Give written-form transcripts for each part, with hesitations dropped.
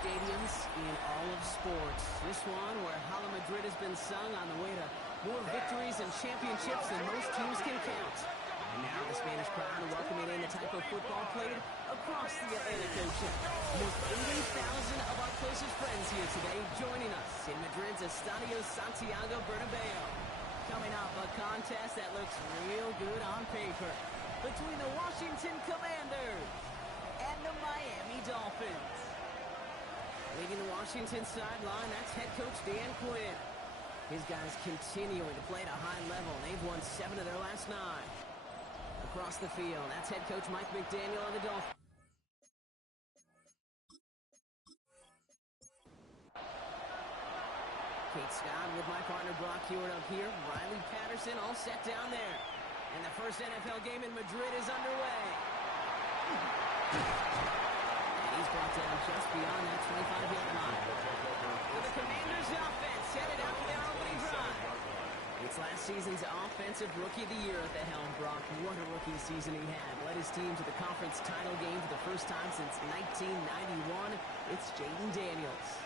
stadiums in all of sports. This one where Hala Madrid has been sung on the way to more victories and championships than most teams can count. And now the Spanish crowd are welcoming in the type of football played across the Atlantic Ocean. Almost 80,000 of our closest friends here today joining us in Madrid's Estadio Santiago Bernabeu. Coming up, a contest that looks real good on paper between the Washington Commanders and the Miami Dolphins. Leading the Washington sideline, that's head coach Dan Quinn. His guys continuing to play at a high level. They've won 7 of their last 9. Across the field, that's head coach Mike McDaniel on the Dolphins. Kate Scott with my partner Brock Hewitt up here. Riley Patterson all set down there. And the first NFL game in Madrid is underway. And he's brought down just beyond that 25-yard line. For the Commanders offense headed out for their opening drive. It's last season's Offensive Rookie of the Year at the helm, Brock. What a rookie season he had. Led his team to the conference title game for the first time since 1991. It's Jaden Daniels.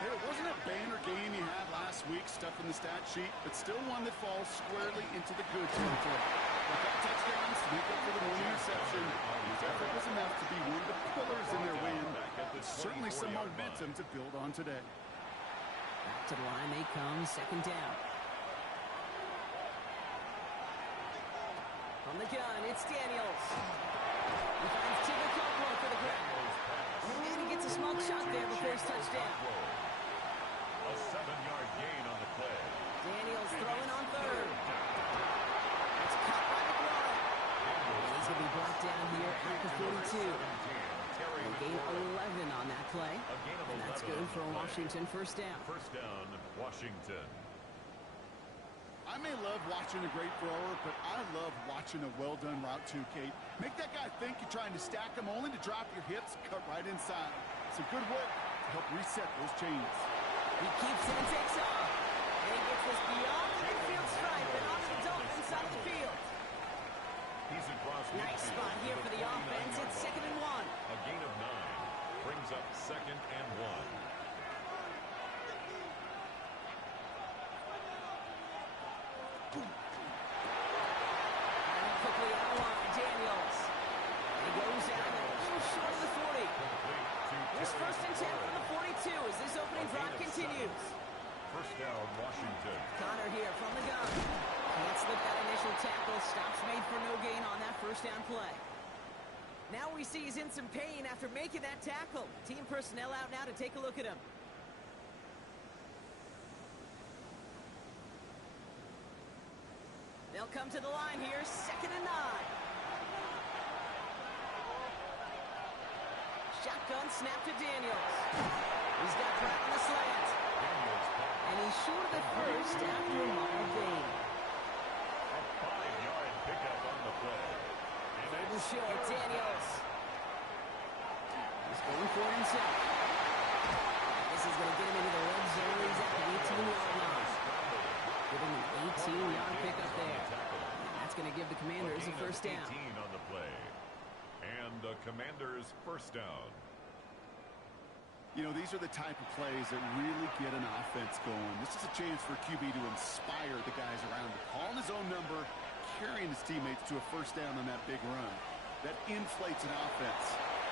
Hey, it wasn't a banner game he had last week, stuff in the stat sheet, but still one that falls squarely into the good territory. They got touchdowns to make up for the one interception. His effort was enough to be one of the pillars in their win. Certainly some momentum to build on today. Back to the line they come, second down. On the gun, it's Daniels. He finds Tigger Caldwell for the grab. And he gets a small shot there before his touchdown. A 7-yard gain on the play. Daniels throwing on third. It's caught by McLaurin. And he's going to be brought down here at the 42. They gain 11 on that play. And that's good for a Washington first down. First down, Washington. I may love watching a great thrower, but I love watching a well-done route too, Kate. Make that guy think you're trying to stack him only to drop your hips, cut right inside. Some good work to help reset those chains. He keeps it and takes off. And he gets this beyond the midfield stripe and onto the Dolphins side of the field. He's across Nice spot here for the offense. It's 2nd and 1. A gain of 9 brings up 2nd and 1. Quickly out of line, Daniels. And he goes out a little short of the 40. Here's 1st and 10 from the 42 as this opening drive continues. First down, Washington. Connor here from the gun. Can't slip that initial tackle. Stops made for no gain on that first down play. Now we see he's in some pain after making that tackle. Team personnel out now to take a look at him. They'll come to the line here, 2nd and 9. Shotgun snap to Daniels. He's got Pratt on the slant. And he's short of the first after a long gain. A 5-yard pickup on the play. Fable short, Daniels. He's going for it himself. This is going to get him into the red zone. He's at the 18-yard line. Give him an 18-yard pickup there. And that's going to give the Commanders a first down. 18 on the play. And the Commanders first down. You know, these are the type of plays that really get an offense going. This is a chance for QB to inspire the guys around him. Calling his own number, carrying his teammates to a first down on that big run. That inflates an offense,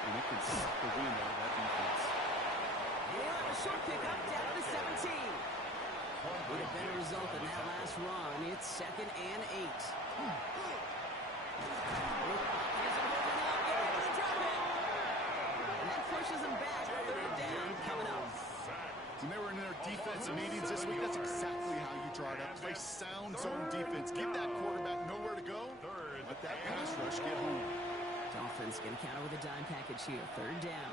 and it can suck the wind out of that defense. He'll have a short pickup down to the 17. With a better result than that last run, it's 2nd and 8. And that pushes them back. 3rd down coming up. When they were in their defensive meetings this week, that's exactly how you draw it up. Play sound zone defense. Give that quarterback nowhere to go. Let that pass rush get home. Dolphins going to counter with a dime package here. 3rd down.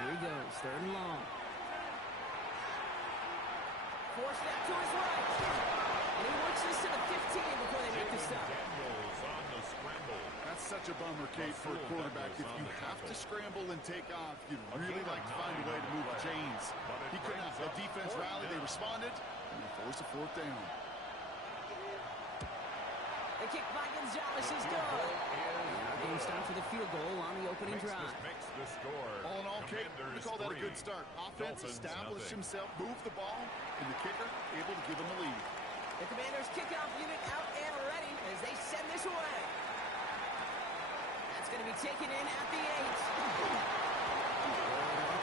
Here he goes. 3rd and long. Force that to his right. And he works this to the 15 before they make the stop. That's such a bummer, Kate, for a quarterback. If you have to scramble and take off, you'd really like to find a way to move the chains. He could not. The defense rallied, they responded, and they forced a 4th down. The kick by Gonzalez is good. And our Game start for the field goal on the opening drive. Makes the score. All in all, Kate, we call that a 3, good start. Offense Dolphins established nothing. himself, moved the ball, and the kicker able to give him a lead. The Commanders' kickoff unit out and ready as they send this away. That's going to be taken in at the 8.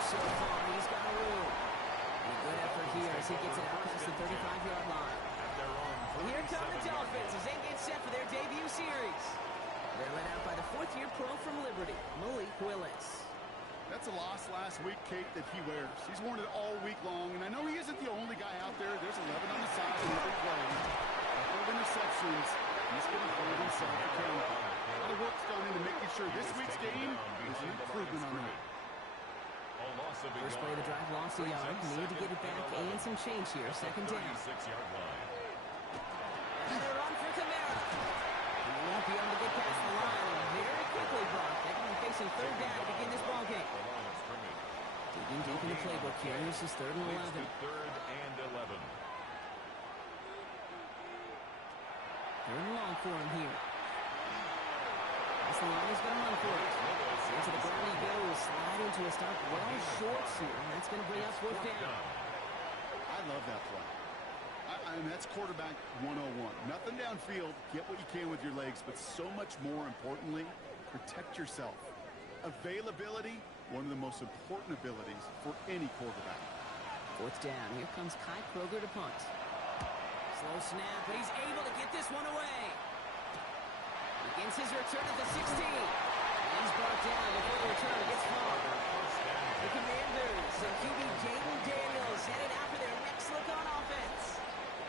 So far, he's got a room. And a good effort here as he gets it out past the 35-yard line. Here come the Dolphins as they get set for their debut series. They're led out by the fourth-year pro from Liberty, Malik Willis. That's a loss last week, Kate, that he wears. He's worn it all week long, and I know he isn't the only guy out there. There's 11 on the side in every play. A couple of interceptions. He's going to hold himself accountable. A lot of work's gone into making sure this week's game is an improvement on that. First play of the drive lost a yard. Needed to get it back and some change here. Second down. Another run for Kamara. He won't be able to get past the line. And very quickly blocked. They're going to be facing third down to begin this ball game. Digging deep in the playbook here. This is 3rd and 11. Third and 11. 3rd and long for him here. That's the line he's going to run for it. Into the ground he goes. Sliding to a stop well short here. And that's going to bring up 4th down. I love that play. I mean, that's quarterback 101. Nothing downfield. Get what you can with your legs, but so much more importantly, protect yourself. Availability, one of the most important abilities for any quarterback. 4th down. Here comes Kai Kroger to punt. Slow snap, but he's able to get this one away. Begins his return at the 16. He's brought down before the return gets far. The Commanders and QB Jaden Daniels headed out for their next look on offense.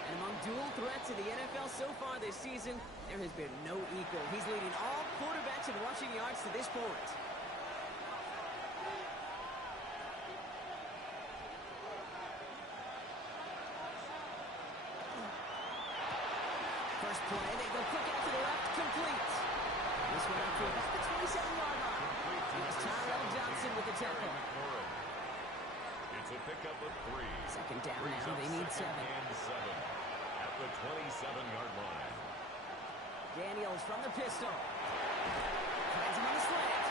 And among dual threats in the NFL so far this season, there has been no equal. He's leading all quarterbacks in rushing yards to this point. First play, they go quick out to the left, complete. This one out to about the 27-yard line. Here's Tyrell Johnson with the tackle. It's a pickup of 3. Second down now, they need 7. And 7 at the 27-yard line. Daniels from the pistol. Finds him on the slant.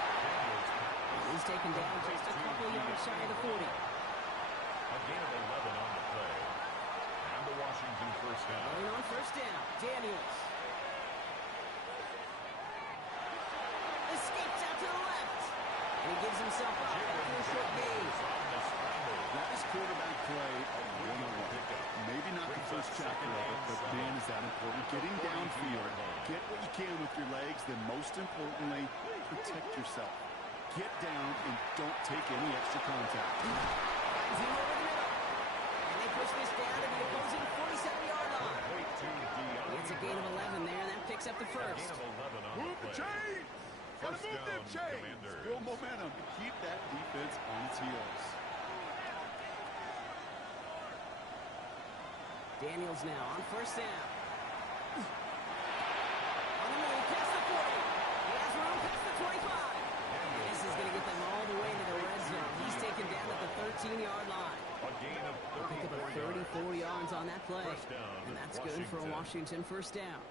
He's taken down just a couple yards shy of the 40. A gain of 11 on the play. And the Washington first down. Going on first down, Daniels. Escapes out to the left. And he gives himself up after a short gain. That is quarterback play 101. Maybe not the first chapter of it, but man, is that important. Getting downfield, get what you can with your legs, then most importantly, protect yourself. Get down and don't take any extra contact. Finds him over the middle. And they push this down to the opposing 47-yard line. It's a gain of 11 there, and that picks up the first. Move the chains! Gotta move them chains! Build momentum to keep that defense on its heels. Daniels now on first down. On the move, past the 40. He has room past the 25. And this is going to get them all the way into the red zone. He's taken down at the 13-yard line. A gain of Pick up 34 yards on that play. First down, And that's good for a Washington first down.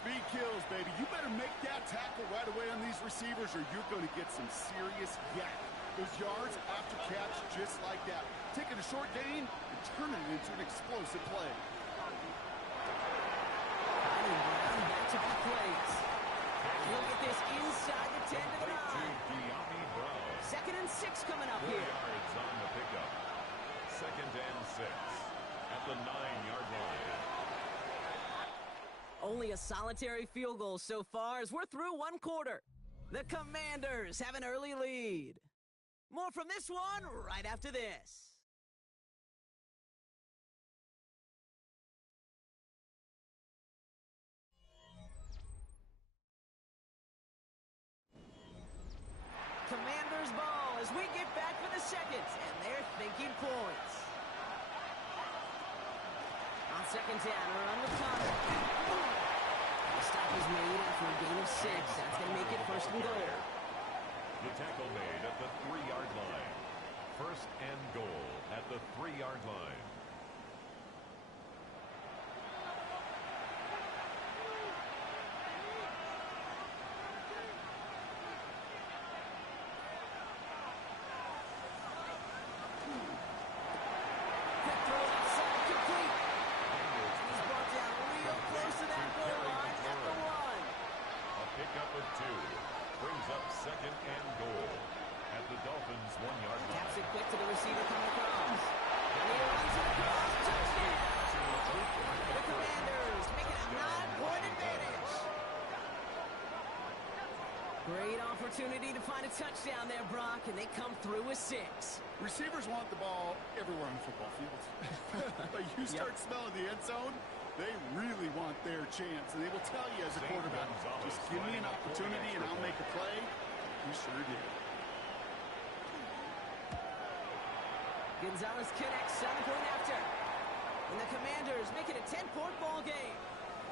Speed kills, baby. You better make that tackle right away on these receivers or you're going to get some serious yak. Those yards after catch just like that. Taking a short gain and turning it into an explosive play. Finding Brown back-to-back plays. He'll get this inside the 10 to the 9. 2nd and 6 coming up 4 here. yards on the pickup. 2nd and 6 at the 9-yard line. Only a solitary field goal so far as we're through one quarter. The Commanders have an early lead. More from this one right after this. Commanders ball as we get back for the second, and they're thinking points. On second down, run with Connor. The stop is made after a gain of 6. That's going to make it first and goal. The tackle made at the 3-yard line. First and goal at the 3-yard line. receiver coming across. And he runs it across. Touchdown! The Commanders make it a 9-point advantage. Great opportunity to find a touchdown there, Brock, and they come through with 6. Receivers want the ball everywhere on the football field. But you start smelling the end zone, they really want their chance. And they will tell you as a quarterback, just give me an opportunity and I'll make a play. You sure did. Gonzalez connects 7-point after. And the Commanders make it a 10-point ball game.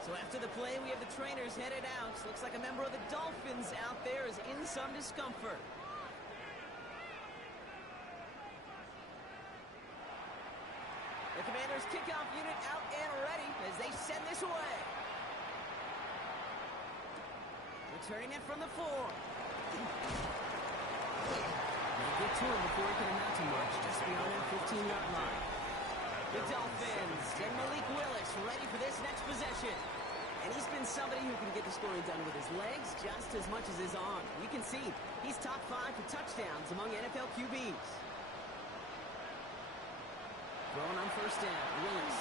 So after the play, we have the trainers headed out. Looks like a member of the Dolphins out there is in some discomfort. The Commanders kickoff unit out and ready as they send this away. Returning it from the 4. They get to him before he can amount to much, just beyond that 15-yard line. The Dolphins and Malik Willis ready for this next possession. And he's been somebody who can get the scoring done with his legs just as much as his arm. You can see he's top 5 for touchdowns among NFL QBs. Throwing on first down, Willis.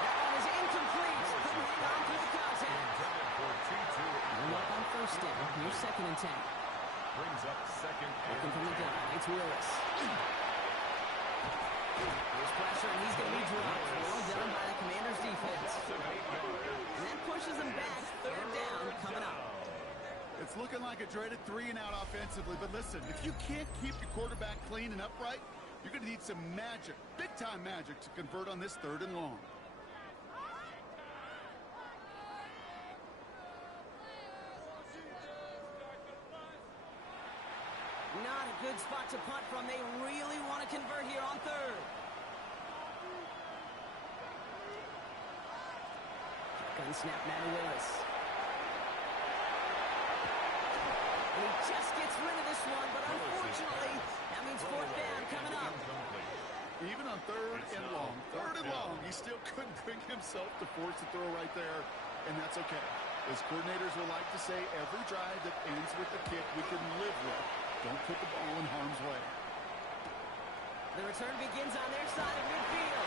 That one is incomplete. Couldn't hang on through the contact. One up on first down. Here's 2nd and 10. Brings up 2nd and Looking from the gun. It's Willis. There's pressure, and he's going to be dropped. Well done by the Commanders' defense. And that pushes them back. 3rd down coming up. It's looking like a dreaded 3-and-out offensively. But listen, if you can't keep your quarterback clean and upright, you're going to need some magic, big-time magic, to convert on this 3rd and long. Not a good spot to punt from. They really want to convert here on 3rd. Gun snap now to Willis. And he just gets rid of this one, but unfortunately, that means 4th down coming up. Even on 3rd and long, he still couldn't bring himself to force the throw right there, and that's okay. As coordinators will like to say, every drive that ends with a kick we can live with. Don't put the ball in harm's way. The return begins on their side of midfield.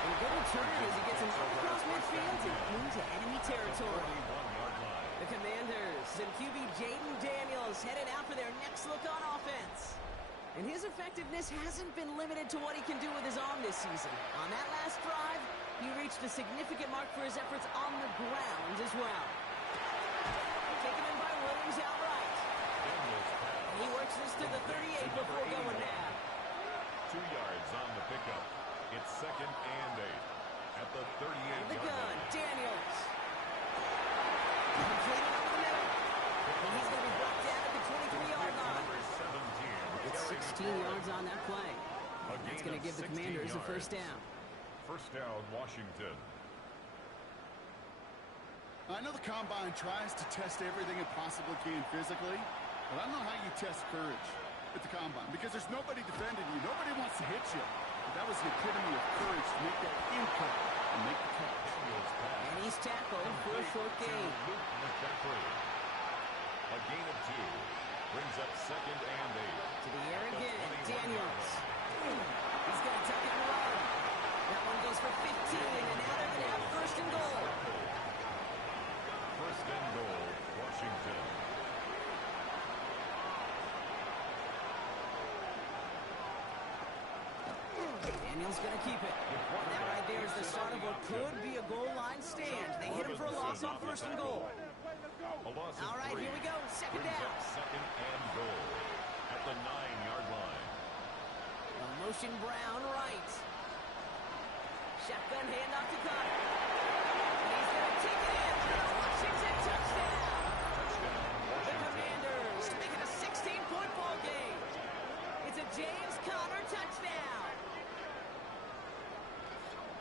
And a good return as he gets him up across midfield and into enemy territory. The Commanders and QB Jaden Daniels headed out for their next look on offense. And his effectiveness hasn't been limited to what he can do with his arm this season. On that last drive, he reached a significant mark for his efforts on the ground as well. Taken in by Williams outright. He works this to the 38 before going down. 2 yards on the pickup. It's 2nd and 8 at the 38-yard line. The gun, Daniels. Completed over the middle. And he's going to be brought down at the 23-yard line. It's 16 yards on that play. That's going to give the Commanders a 1st down. 1st down, Washington. I know the Combine tries to test everything it possibly can physically, but I don't know how you test courage at the Combine, because there's nobody defending you. Nobody wants to hit you. But that was the epitome of courage to make that impact and make the catch. And he's tackled for a short gain. A gain of 2. Brings up 2nd and 8. To the air again, Daniels. He's going to tuck it and run. That one goes for 15, and now they're going to have 1st and goal. 1st and goal, Washington. Daniels going to keep it. And that right there is the start of what could be a goal line stand. They hit him for a loss on 1st and goal. All right, here we go. 2nd down. 2nd and goal at the 9-yard line. Motion Brown right. Shotgun handoff to Connor. And he's going to take it in. Washington touchdown. The Commanders make it a 16-point ball game. It's a James Conner touchdown.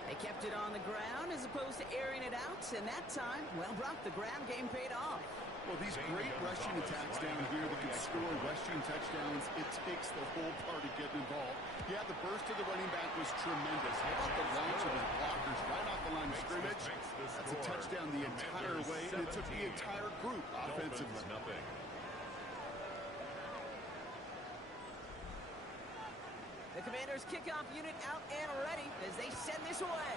They kept it on the ground as opposed to airing it out, and that time, well, Brock, the ground game paid off. Well, these great rushing attacks down here that can score rushing touchdowns, it takes the whole party getting involved. Yeah, the burst of the running back was tremendous. How about the launch of his blockers right off the line of scrimmage? That's a touchdown the entire way, and it took the entire group offensively. The Commanders' kickoff unit out and ready as they send this away.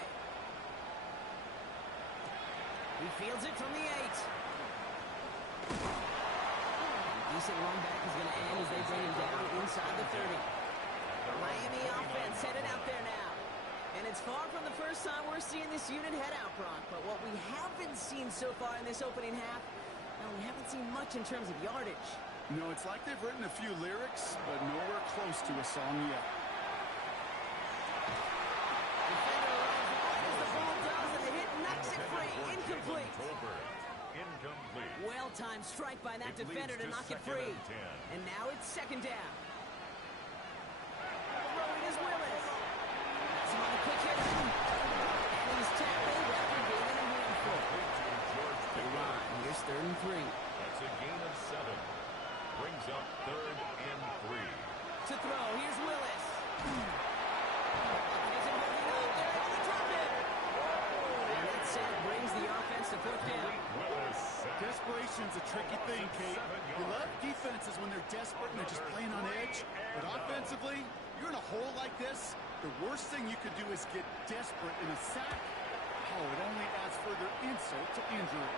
He fields it from the 8. Decent run back is going to end as they bring him down inside the 30. The Miami offense headed out there now. And it's far from the first time we're seeing this unit head out, Brock. But what we haven't seen so far in this opening half, well, we haven't seen much in terms of yardage. No, it's like they've written a few lyrics, but nowhere close to a song yet. Defender runs wide as the ball does, and the hit knocks it free. Incomplete. Incomplete. Well-timed strike by that defender to knock it free. And now it's second down. Throwing is Willis. That's him on the quick hit. And he's tackled after gaining a handful. They line. Here's 3rd and 3. That's a gain of 7. Brings up 3rd and 3. To throw, here's Willis. Isn't holding up. They're able to drop it. And that sack brings the offense to 4th down. Desperation's a tricky thing, Kate. You love defenses when they're desperate and they're just playing on edge. But offensively, you're in a hole like this, the worst thing you could do is get desperate in a sack. Oh, it only adds further insult to injury.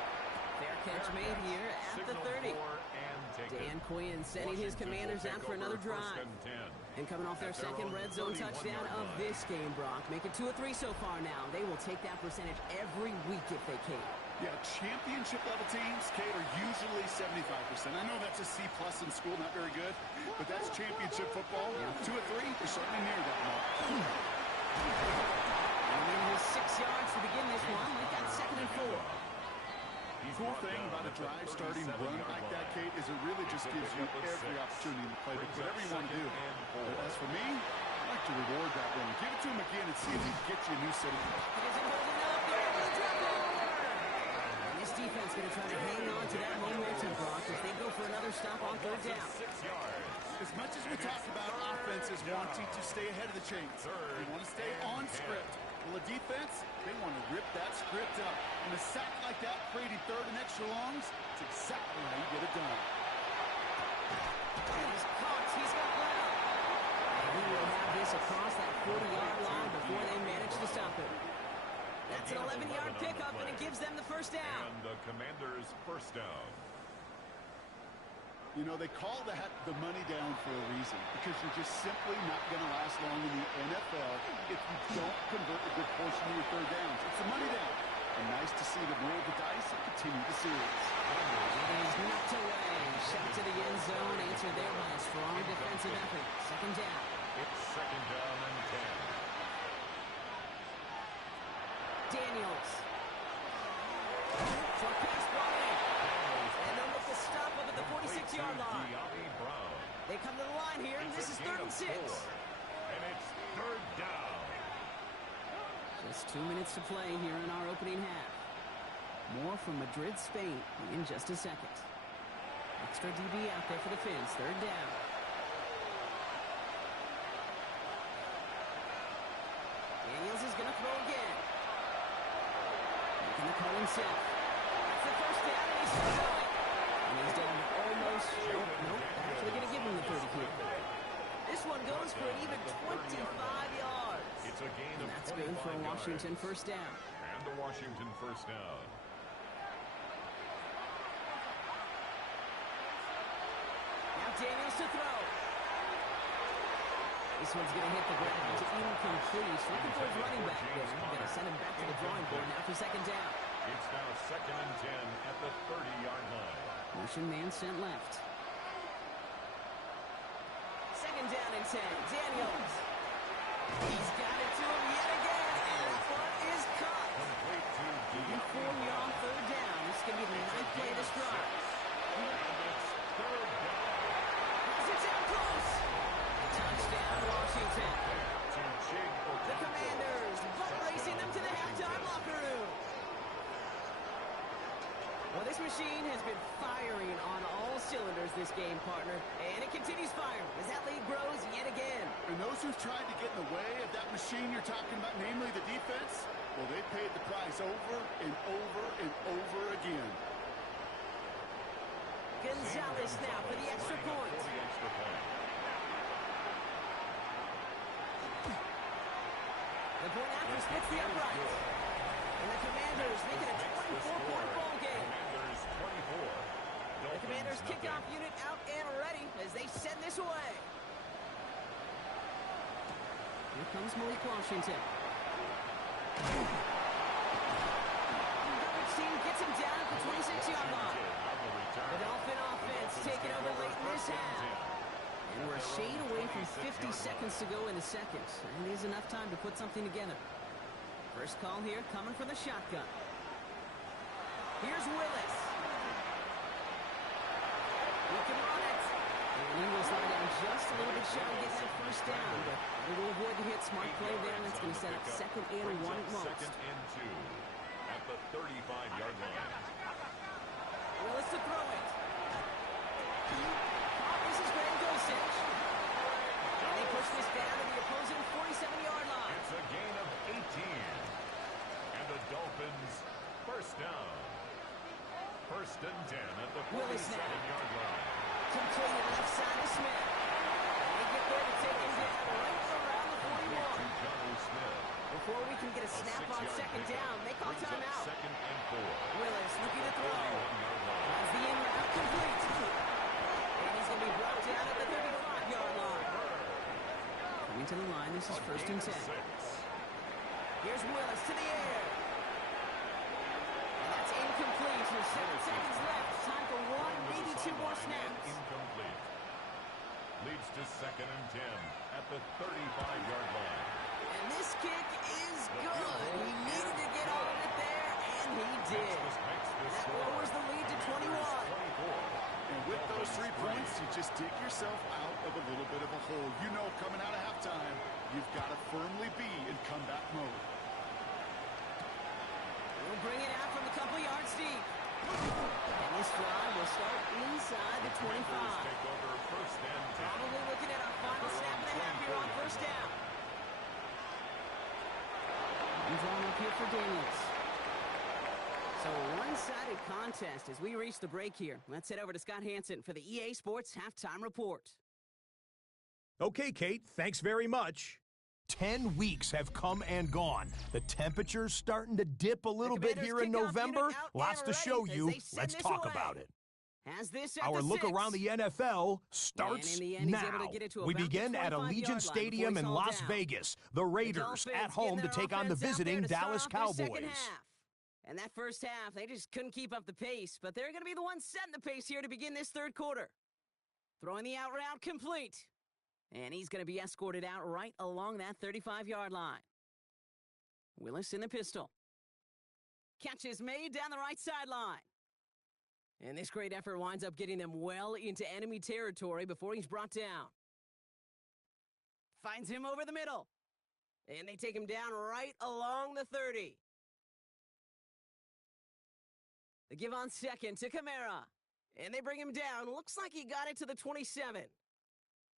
Fair catch made here at the 30. Dan Quinn sending his Commanders out for another drive. And coming off their second red zone touchdown of this game, Brock. Make it 2 of 3 so far now. They will take that percentage every week if they can. Yeah, championship level teams, Kate, are usually 75%. I know that's a C+ in school, not very good, but that's championship football. Yeah. 2 of 3, they're certainly near that mark. And in 6 yards to begin this one. We've got 2nd and 4. Cool thing about a drive starting run like that, Kate, is it really just gives you every opportunity in the playbook, whatever you want to do. But as for me, I like to reward that run. Give it to him again and see if he can get you a new set of It isn't holding up. They're able to drop it. And this defense going to try to hang on to that momentum, Brock, as they go for another stop on 3rd down. As much as we talk about offenses wanting to stay ahead of the chains, they want to stay on script. Well, the defense, they want to rip that script up. And a sack like that, creating 3rd and extra longs, it's exactly how you get it done. He's caught. He's got ground. And he will have this across that 40-yard line before they manage to stop him. That's an 11-yard pickup, and it gives them the first down. And the Commanders' first down. You know, they call that the money down for a reason, because you're just simply not going to last long in the NFL if you don't convert a good portion of your 3rd downs. It's a money down. And nice to see them roll the dice and continue the series. It is knocked away. Shot to the end zone. Answered there by a strong defensive effort. 2nd down. It's 2nd down and 10. Daniels. Short pass brought in. And they'll look to stop up at the 46-yard line. They come to the line here, and this is 3rd and 6. And it's 3rd down. Just 2 minutes to play here in our opening half. More from Madrid, Spain in just a second. Extra DB out there for the Finns. 3rd down. Daniels is going to throw again. Making the call himself. That's the first down, and he's still going. And he's down to almost, nope, actually going to give him the 30 here. This one goes for an even 25 yards. It's a gain of 25 yards. That's good for a Washington first down. And a Washington first down. Now Daniels to throw. This one's going to hit the ground. It's incomplete. Looking for his running back there. Going to send him back to the drawing board now for 2nd down. It's now 2nd and 10 at the 30-yard line. Motion man sent left. 2nd down and 10. Daniels. He's got it to him yet again. And that one is caught. Complete to Even 4 on 3rd down. This is going to be the 9th play of this drive. And it's 3rd down. Has it down close. Touchdown, Washington. The Commanders butt racing them to the halftime locker room. Well, this machine has been firing on all cylinders this game, partner. And it continues firing as that lead grows yet again. And those who've tried to get in the way of that machine you're talking about, namely the defense, well, they paid the price over and over and over again. Gonzalez now for the extra point. point after splits the uprights. And the Commanders make it a 24-point ball game. Commanders 24. The Commanders kickoff unit out and ready as they send this away. Here comes Malik Washington. Coverage team gets him down at the 26-yard line. The Dolphin offense taking over late in this half. And we're a shade away from 50 seconds to go in the second. And it is enough time to put something together. First call here coming from the shotgun. Here's Willis. He can run it. And he will slide down just a little bit shy of getting that first down. But they will avoid the hit. Smart play there. That's going to set up 2nd and 1 at most. 2nd and 2 at the 35-yard line. Willis to throw it. This is Graham Dulcich. And they push this down to the opposing 47-yard line. It's a gain of 18. And the Dolphins first down. 1st and 10 at the 47-yard line. Complete left side to Smith. And they get there to take him down right around the 41. Before we can get a snap on 2nd down, they call timeout. 2nd and 4. Willis looking to throw. Has the in route complete. And he's going to be brought down at the 35-yard line. Coming to the line, this is 1st and 10. Here's Willis to the air. And that's incomplete. With 7 seconds left. Time for 1, maybe 2 more snaps. Incomplete. Leads to 2nd and 10 at the 35-yard line. And this kick is good. He needed to get all of it there, and he did. That lowers the lead to 21. And with those 3 points, you just dig yourself out of a little bit of a hole. You know, coming out of halftime, you've got to firmly be in comeback mode. We'll bring it out from a couple yards deep. And this drive will start inside the 25. Take over 1st and 10. Probably looking at a final snap and a half here on 1st down. And drawn up here for Daniels. So a one-sided contest as we reach the break here. Let's head over to Scott Hansen for the EA Sports Halftime Report. Okay, Kate, thanks very much. 10 weeks have come and gone. The temperature's starting to dip a little bit here in November. Lots to show you. Let's talk about it. Our look around the NFL starts now. We begin at Allegiant Stadium in Las Vegas. The Raiders at home to take on the visiting Dallas Cowboys. And that first half, they just couldn't keep up the pace, but they're going to be the ones setting the pace here to begin this 3rd quarter. Throwing the out route complete. And he's going to be escorted out right along that 35-yard line. Willis in the pistol. Catch is made down the right sideline. And this great effort winds up getting them well into enemy territory before he's brought down. Finds him over the middle. And they take him down right along the 30. They give on 2nd to Kamara. And they bring him down. Looks like he got it to the 27.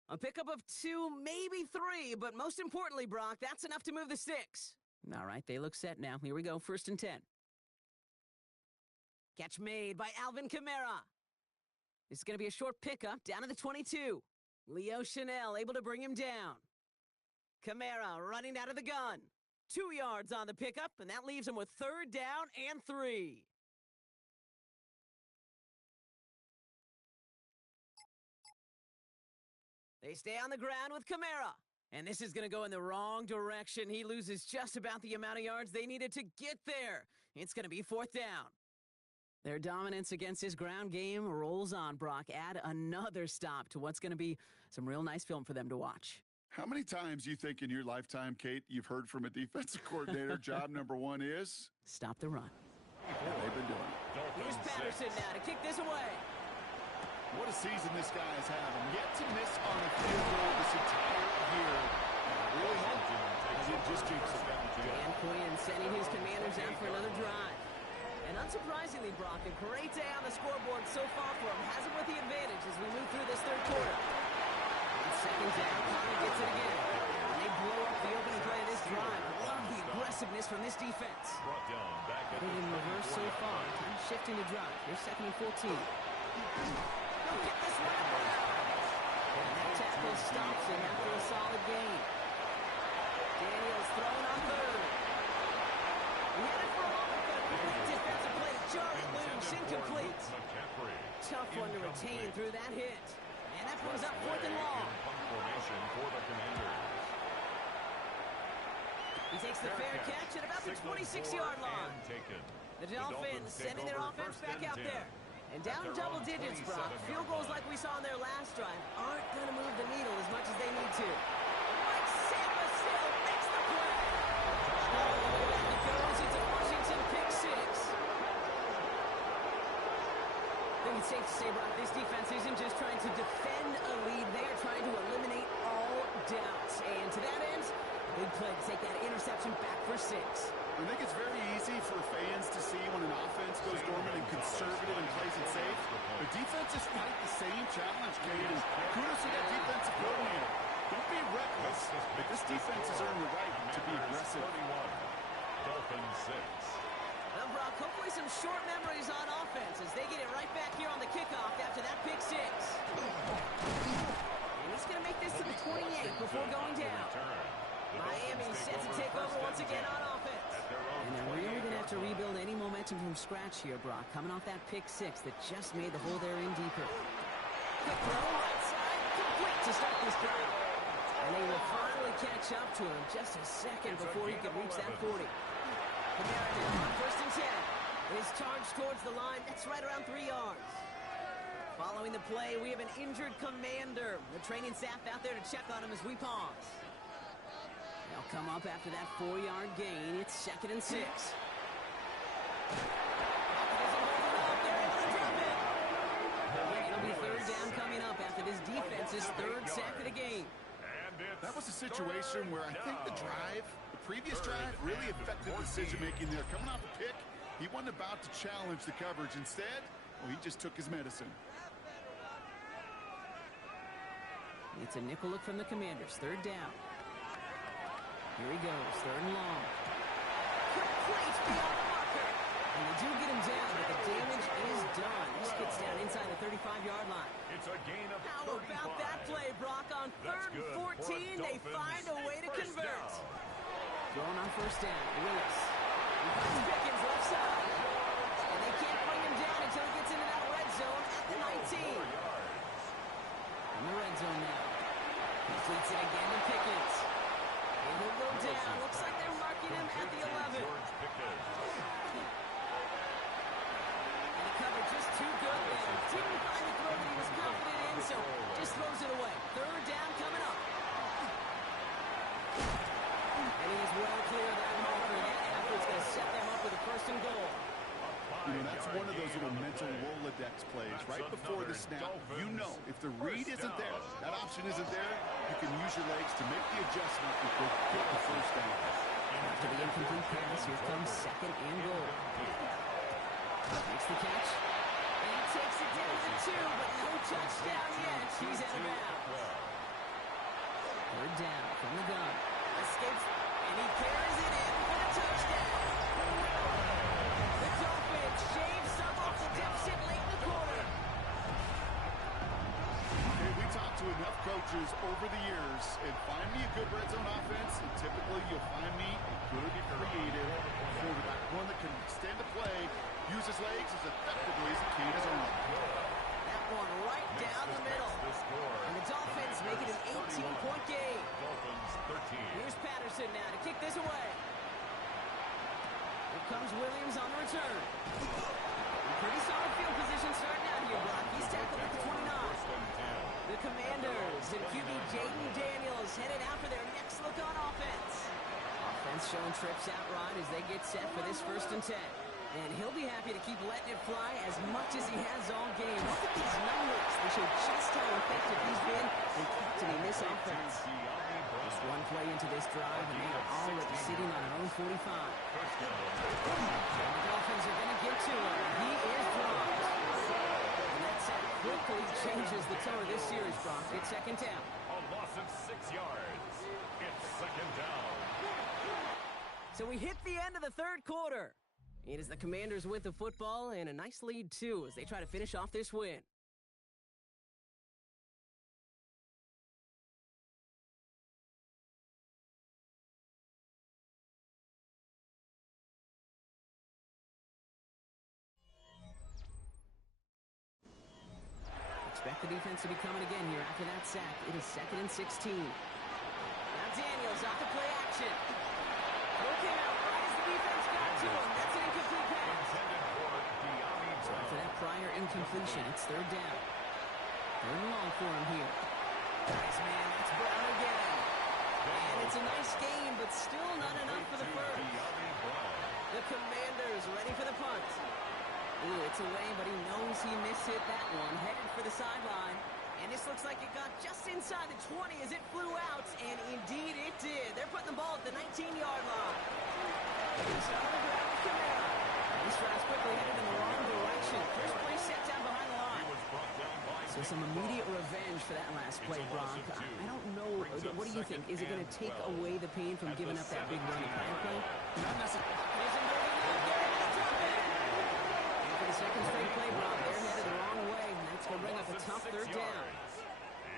A pickup of 2, maybe 3, but most importantly, Brock, that's enough to move the sticks. All right, they look set now. Here we go, 1st and 10. Catch made by Alvin Kamara. This is going to be a short pickup down to the 22. Leo Chanel able to bring him down. Kamara running out of the gun. 2 yards on the pickup, and that leaves him with 3rd down and 3. They stay on the ground with Kamara. And this is going to go in the wrong direction. He loses just about the amount of yards they needed to get there. It's going to be 4th down. Their dominance against his ground game rolls on, Brock. Add another stop to what's going to be some real nice film for them to watch. How many times do you think in your lifetime, Kate, you've heard from a defensive coordinator, job number 1 is? Stop the run. Yeah, they've been doing it. Here's Patterson now to kick this away. What a season this guy is having. Yet to miss on a field goal this entire year. Really helped him as it just keeps it down. Dan Quinn sending his Commanders out for another drive. And unsurprisingly, Brock, a great day on the scoreboard so far for him. Has him with the advantage as we move through this 3rd quarter. And 2nd down, Conner gets it again. And they blow up the opening play of this drive. Love the aggressiveness from this defense. Put it in reverse so far. Time shifting to drive. Here's 2nd and 14. Don't get this one. And that tackle stops him after a solid gain. Daniels throwing on 3rd. tough one to retain through that hit. And that brings up 4th and long. Formation for the Commanders. He takes the fair catch at about the 26-yard line. The Dolphins sending their offense back out there. And down double digits, Brock. Field goals like we saw on their last drive aren't going to move the needle as much as they need to. Mike Samba makes the play. All the way back it goes. It's a Washington pick six. I think it's safe to say, Brock, this defense isn't just trying to defend a lead. They are trying to eliminate all doubts. And to that end, big play to take that interception back for 6. I think it's very easy for fans to see when an offense goes dormant and conservative and plays it safe. But defenses fight the same challenge, Kate, and kudos to that defensive coordinator. Don't be reckless, but this defense has earned the right to be aggressive. Dolphins 6. Well, Brock, hopefully some short memories on offense as they get it right back here on the kickoff after that pick 6. And he's going to make this to the 28 before going down. Miami set to take over once again on offense. And they're really going to have to rebuild any momentum from scratch here, Brock. Coming off that pick 6 that just made the hole there in deeper. Quick throw, right side, complete to start this drive. And they will finally catch up to him just a second before he can reach that 40. Kamara now on 1st and 10. His charge towards the line, that's right around 3 yards. Following the play, we have an injured Commander. The training staff out there to check on him as we pause. They'll come up after that 4-yard gain. It's 2nd and 6. It'll be 3rd down coming up after this defense's 3rd sack of the game. That was a situation where I think the previous drive, really affected decision-making there. Coming off a pick, he wasn't about to challenge the coverage. Instead, well, he just took his medicine. It's a nickel look from the Commanders. 3rd down. Here he goes, 3rd and long. Complete beyond the marker. And they do get him down, but the damage is done. This gets down inside the 35-yard line. It's a gain of 35. How about that play, Brock? On 3rd and 14, they find a way to convert. Throwing on 1st down, Willis. He finds Pickens left side. And they can't bring him down until he gets into that red zone at the 19. In the red zone now. Completes it again to Pickens. And he'll go down. Looks like they're marking him at the 11. And he covered just too good there. Didn't find the throw that he was confident in, so just throws it away. 3rd down coming up. And he is well clear of that marker. That effort's going to set them up with a 1st and goal. You know, that's one of those little mental Rolodex plays. Right before the snap, you know if the read isn't there, that option isn't there, you can use your legs to make the adjustment to get the 1st down. After the incomplete pass, here comes 2nd and goal. Makes the catch. And he takes it down to 2, but no touchdown yet. He's out of bounds. 3rd down from the gun. Escapes, and he carries it in for the touchdown. The Dolphins shave some off the deficit late in the quarter. Hey, we talked to enough coaches over the years, and find me a good red zone offense, and typically you'll find me a good, creative quarterback, one that can extend the play, use his legs as effectively as he can his arm. That one right down the middle. And the Dolphins make it an 18-point game. Here's Patterson now to kick this away. Here comes Williams on the return. Pretty solid field position starting out here, Brock. He's tackled at the 29. The Commanders and QB Jaden Daniels headed out for their next look on offense. Offense showing trips out right as they get set for this 1st and 10. And he'll be happy to keep letting it fly as much as he has all game. Look at these numbers. They show just how effective he's been in captaining this offense. Just one play into this drive, and they are already sitting on their own 45. And the Dolphins are going to get to him. He is dropped. And that sack quickly changes the tone of this series, Brock. It's 2nd down. A loss of 6 yards. It's 2nd down. So we hit the end of the 3rd quarter. It is the Commanders with the football and a nice lead, too, as they try to finish off this win. the defense to be coming again here after that sack. It is 2nd and 16. Now Daniels off the play action. Okay, out right as the defense got to him. That's an incomplete pass. So after that prior incompletion, it's 3rd down. 3rd and long for him here. Nice man, that's Brown again. And it's a nice game, but still not enough for the first. The Commanders ready for the punt. Ooh, it's away, but he knows he mishit that one. Headed for the sideline. And this looks like it got just inside the 20 as it flew out. And indeed it did. They're putting the ball at the 19-yard line. He's on the ground with Kamara. This drive's quickly headed in the wrong direction. First play set down behind the line. So some immediate revenge for that last play, Brock. I don't know. What do you think? Is it going to take away the pain from giving up that big run and power play? Not necessarily. For the second straight play, Brock, they're headed the wrong way. And that's going to bring up a tough 3rd down.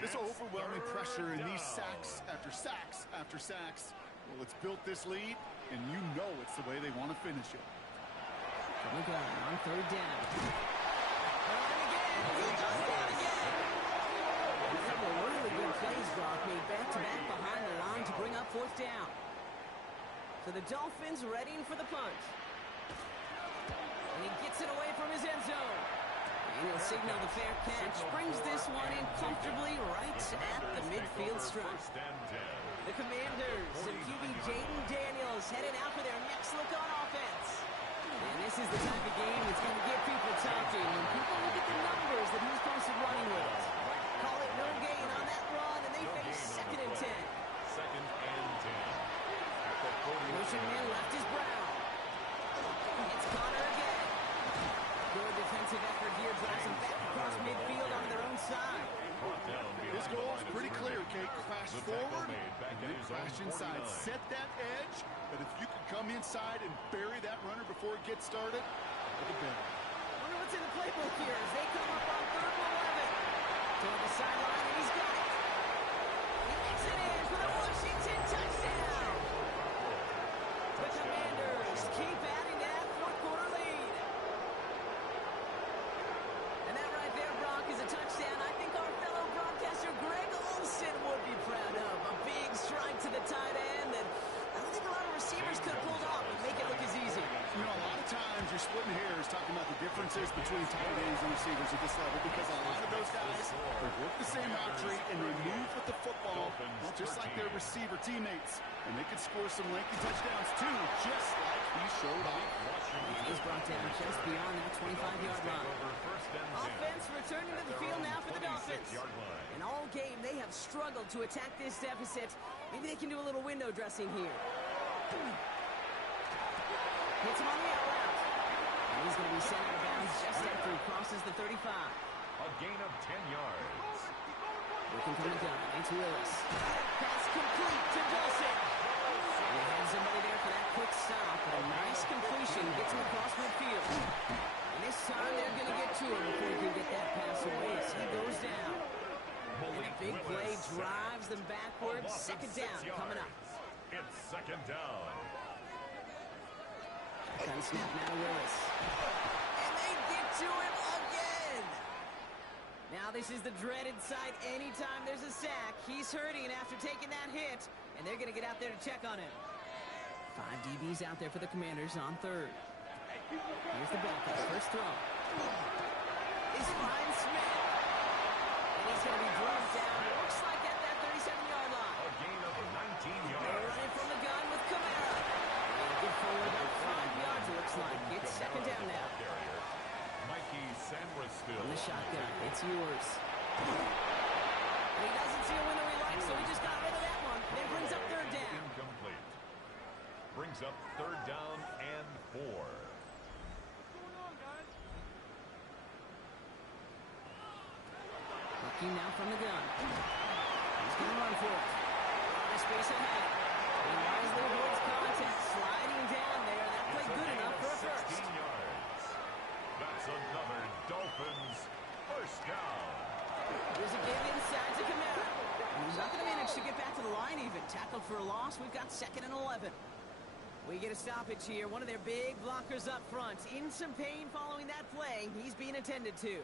This overwhelming pressure and these sacks after sacks after sacks. Well, it's built this lead, and you know it's the way they want to finish it. From the gun on 3rd down. He does that again. A couple of really good plays, Brock, made back-to-back behind the line to bring up 4th down. So the Dolphins readying for the punt. And he gets it away from his end zone. And he'll signal the fair catch. Brings this one in comfortably right at the midfield stripe. The Commanders and QB Jaden Daniels headed out for their next look on offense. And this is the type of game that's going to get people talking. When people look at the numbers that he's posted running with. Call it no gain on that run, and they face 2nd and 10. 2nd and 10. Motion man left is Brown. It's Connor again. Good defensive effort here. Drives them back across midfield onto their own side. His goal is pretty clear, Kate. Crash forward and then crash inside. Set that edge, but if you can come inside and bury that runner before it gets started, look at that. Wonder what's in the playbook here as they come up on 3rd and 11. Toward the sideline, and he's got it. He gets it in for the Washington touchdown. The Commanders keep adding to that 4th quarter lead. And that right there, Brock, is a touchdown I think our fellow broadcaster Greg Olsen would be proud of. A big strike to the tight end that I don't think a lot of receivers could have pulled off and make it look as easy. You know, a lot of times you're splitting hairs talking about the differences between tight ends and receivers at this level because a lot of those guys work the same route tree and they move with the football just like their receiver teammates. And they can score some lengthy touchdowns too, just like he showed off. He's brought down just beyond that 25-yard line. Offense returning to the field now for the Dolphins. And all game they have struggled to attack this deficit. Maybe they can do a little window dressing here. Hits him on the out route. And he's going to be sent out of bounds just after he crosses the 35. A gain of 10 yards. Looking from the gun. It's Willis. Pass complete to Dawson. They had somebody there for that quick stop, but a nice completion gets him across midfield. And this time they're going to get to him before he can get that pass away as he goes down. And a big play drives them backwards. 2nd down coming up. It's 2nd down. Gun snap now to Willis. And they get to him again. Now this is the dreaded sight anytime there's a sack. He's hurting after taking that hit, and they're going to get out there to check on him. 5 DBs out there for the Commanders on 3rd. Here's the backup. First throw. Is Ryan Smith. And he's going to be dropped down. It looks like at that 37-yard line. A gain of 19 yards. They're running from the gun with Kamara. They get forward about 5 yards, it looks like. It's 2nd down now. Mikey Sandrisfield. On the shotgun. It's yours. And he doesn't see a window he likes, so he just got rid of that one. Then brings up 3rd down. Incomplete. Brings up 3rd down and 4. Looking now from the gun. He's going to run for it. On a space ahead. And wisely avoids contact. Sliding down there. That played good enough for a first. 16 yards. That's another Dolphins first down. There's a give inside to Kamara. And he's not going to manage to get back to the line even. Tackled for a loss. We've got 2nd and 11. We get a stoppage here. One of their big blockers up front. In some pain following that play. He's being attended to.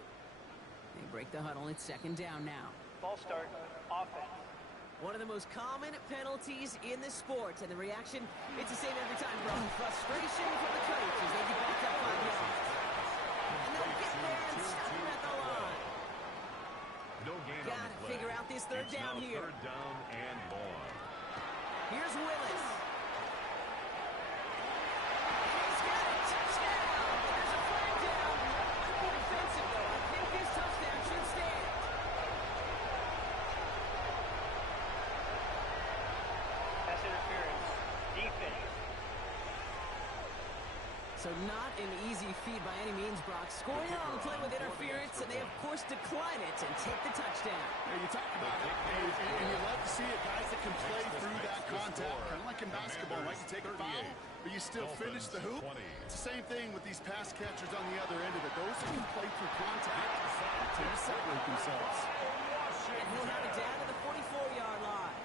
They break the huddle. It's second down now. Ball start, offense. One of the most common penalties in the sport, and the reaction, it's the same every time, bro. Frustration from the coach as they get back up 5 yards. And they'll get there and stop him at the line. No gain on the Gotta play. figure out this third It's down now here. Third down and long. Here's Willis. And he's got a touchdown. There's a flag down. Might be defensive, though. I think this touchdown should stand. Pass interference. Defense. So not an easy feat by any means, Brock. Scoring on the play with interference, and they, of course, decline it and take the touchdown. Yeah, you talk about it, and you love to see it, guys that can play through that contact. Kind of like in basketball, right? You take a foul, but you still finish the hoop. It's the same thing with these pass catchers on the other end of it. Those who can play through contact tend to separate themselves. And he'll have it down to the 44-yard line.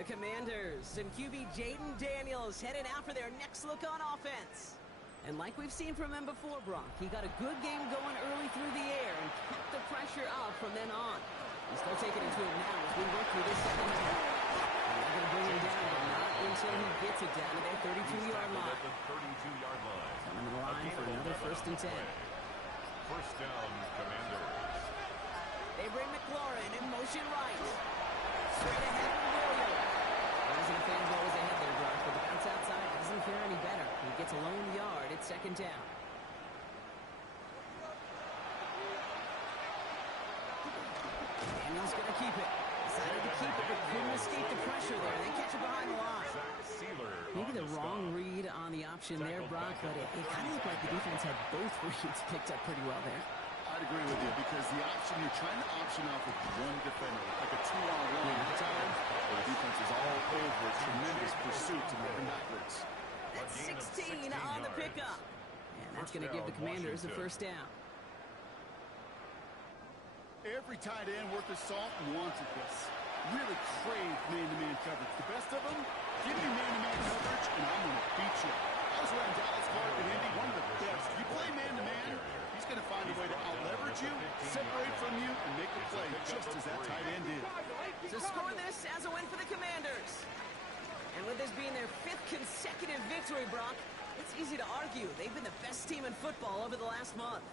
The Commanders and QB Jaden Daniels headed out for their next look on offense. And like we've seen from him before, Brock, he got a good game going early through the air and kept the pressure up from then on. He's still taking it to him now as we work through this second half. They're going to bring him down, but not until he gets it down to their 32-yard line. Coming to the line for another 1st and 10. First down, Commanders. They bring McLaurin in motion right. Straight ahead with Williams. Resident fans always ahead there, Brock, but the bounce outside doesn't fare any better. He gets a lone yard at second down. Daniels going to keep it. Decided to keep it, but couldn't escape the pressure there. They catch it behind the line. Maybe the wrong read on the option there, Brock, but it kind of looked like the defense had both reads picked up pretty well there. I'd agree with you because the option, you're trying to option off with one defender, like a 2-on-1 at a time. The defense is all over it. Tremendous pursuit to move backwards. That's 16 on the pickup. And that's going to give the Commanders a first down. Every tight end worth his salt wanted this. Really craved man-to-man coverage. The best of them, give me man-to-man coverage, and I'm going to beat you. I was around Dallas, Clark, and Indy, one of the best. You play man-to-man, he's going to find a way to out-leverage you, separate from you, and make the play just as that tight end did. To score this as a win for the Commanders. And with this being their 5th consecutive victory, Brock, it's easy to argue they've been the best team in football over the last month.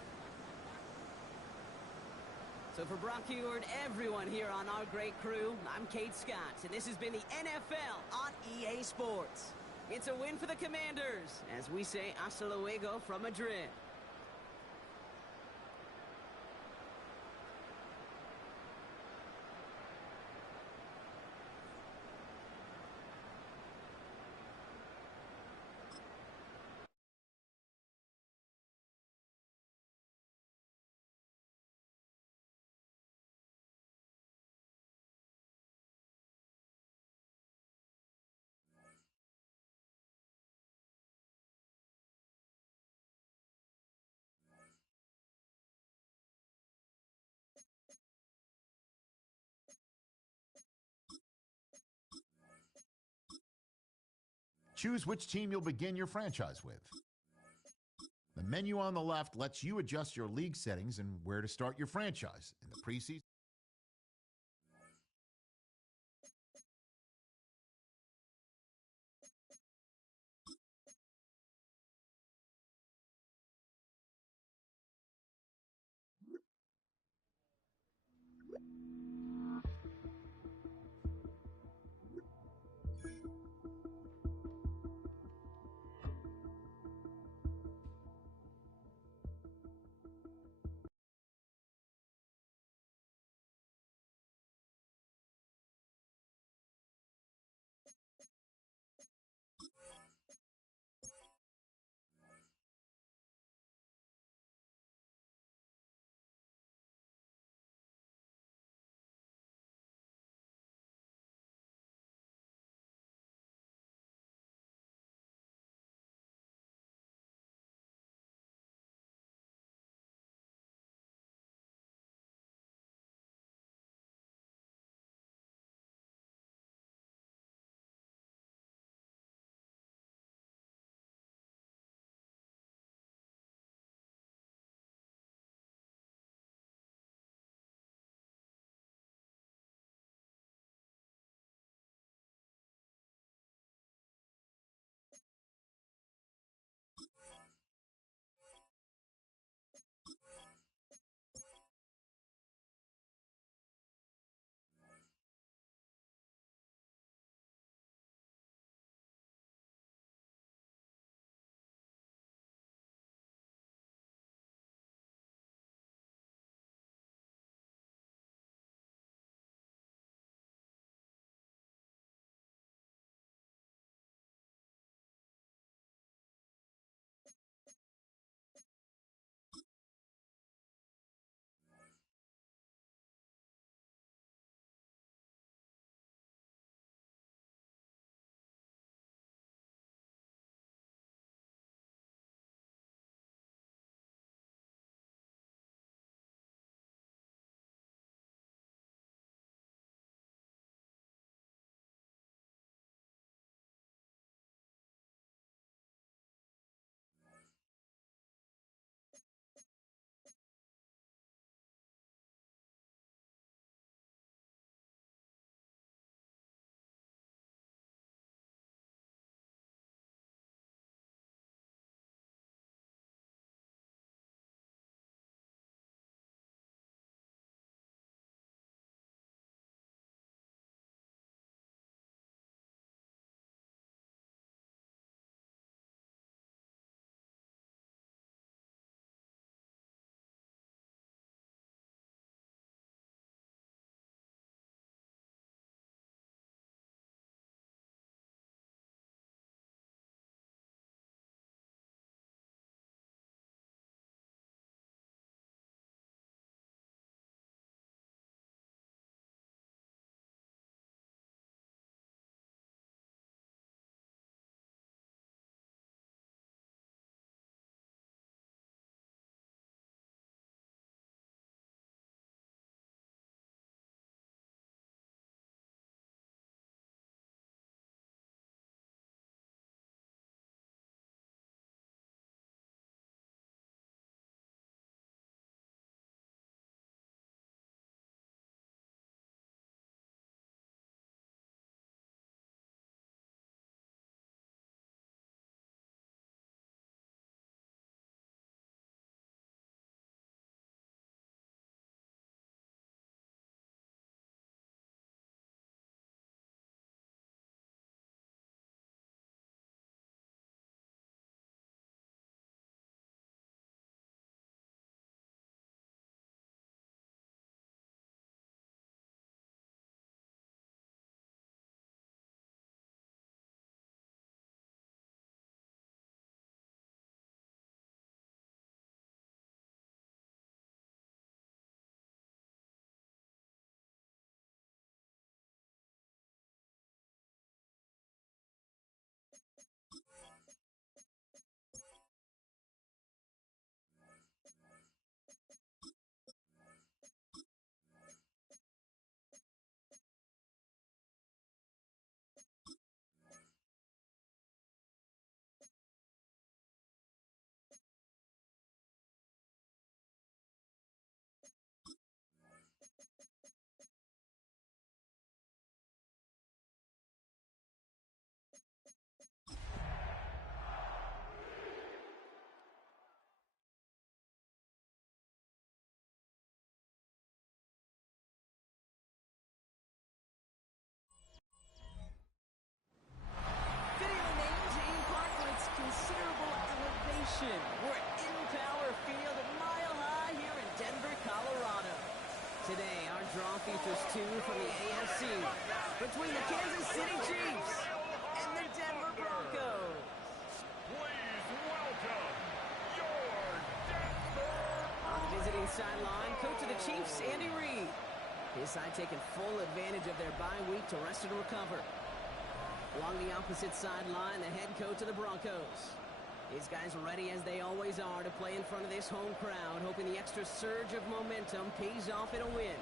So for Brock Heward, everyone here on our great crew, I'm Kate Scott, and this has been the NFL on EA Sports. It's a win for the Commanders, as we say hasta luego from Madrid. Choose which team you'll begin your franchise with. The menu on the left lets you adjust your league settings and where to start your franchise in the preseason. Today, our draw features two from the AFC between the Kansas City Chiefs and the Denver Broncos. Please welcome your Denver On the visiting sideline, coach of the Chiefs, Andy Reid. His side taking full advantage of their bye week to rest and recover. Along the opposite sideline, the head coach of the Broncos. These guys are ready as they always are to play in front of this home crowd, hoping the extra surge of momentum pays off in a win.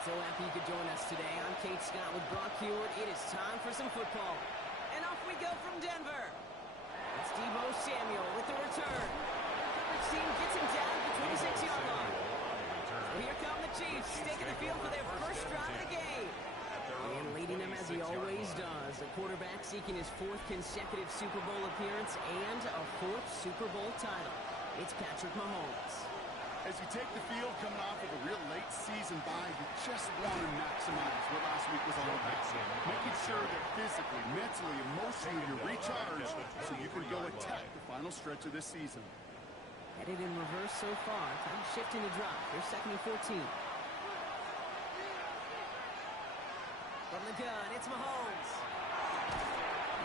So happy you could join us today. I'm Kate Scott with Brock Hewart. It is time for some football. And off we go from Denver. It's Deebo Samuel with the return. The team gets him down at the 26-yard line. So here come the Chiefs, taking the field for their first drive of the game. And leading them as he always does. The quarterback seeking his fourth consecutive Super Bowl appearance and a fourth Super Bowl title. It's Patrick Mahomes. As you take the field coming off of a real late season bye, you just want to maximize what last week was all about. Making sure that physically, mentally, emotionally you're recharged so you can go attack the final stretch of this season. Headed in reverse so far. Time to shift into drop. Here's 2nd and 14. From the gun, it's Mahomes.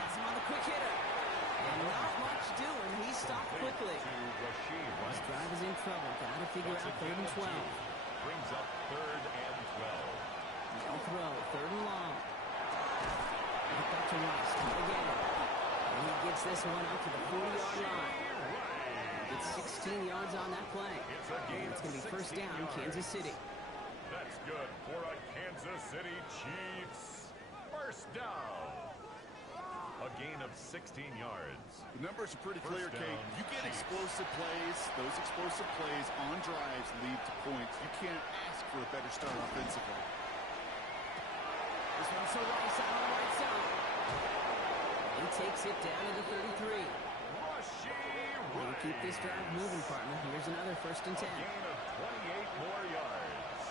That's him on the quick hitter. And not much doing. He stopped quickly. This drive is in trouble. Got to figure out 3rd and 12. Brings up 3rd and 12. They'll throw. 3rd and long. Back to Rice. Try again. And he gets this one out to the 40-yard line. Gets 16 yards on that play. It's going to be first down, Kansas City. That's good for a Kansas City Chiefs. First down. A gain of 16 yards. The numbers are pretty clear, Kate. You get explosive plays. Those explosive plays on drives lead to points. You can't ask for a better start offensively. This one's to Rice out on the right side. He takes it down to the 33. We'll keep this drive moving, partner. Here's another 1st and 10. A gain of 28 more yards.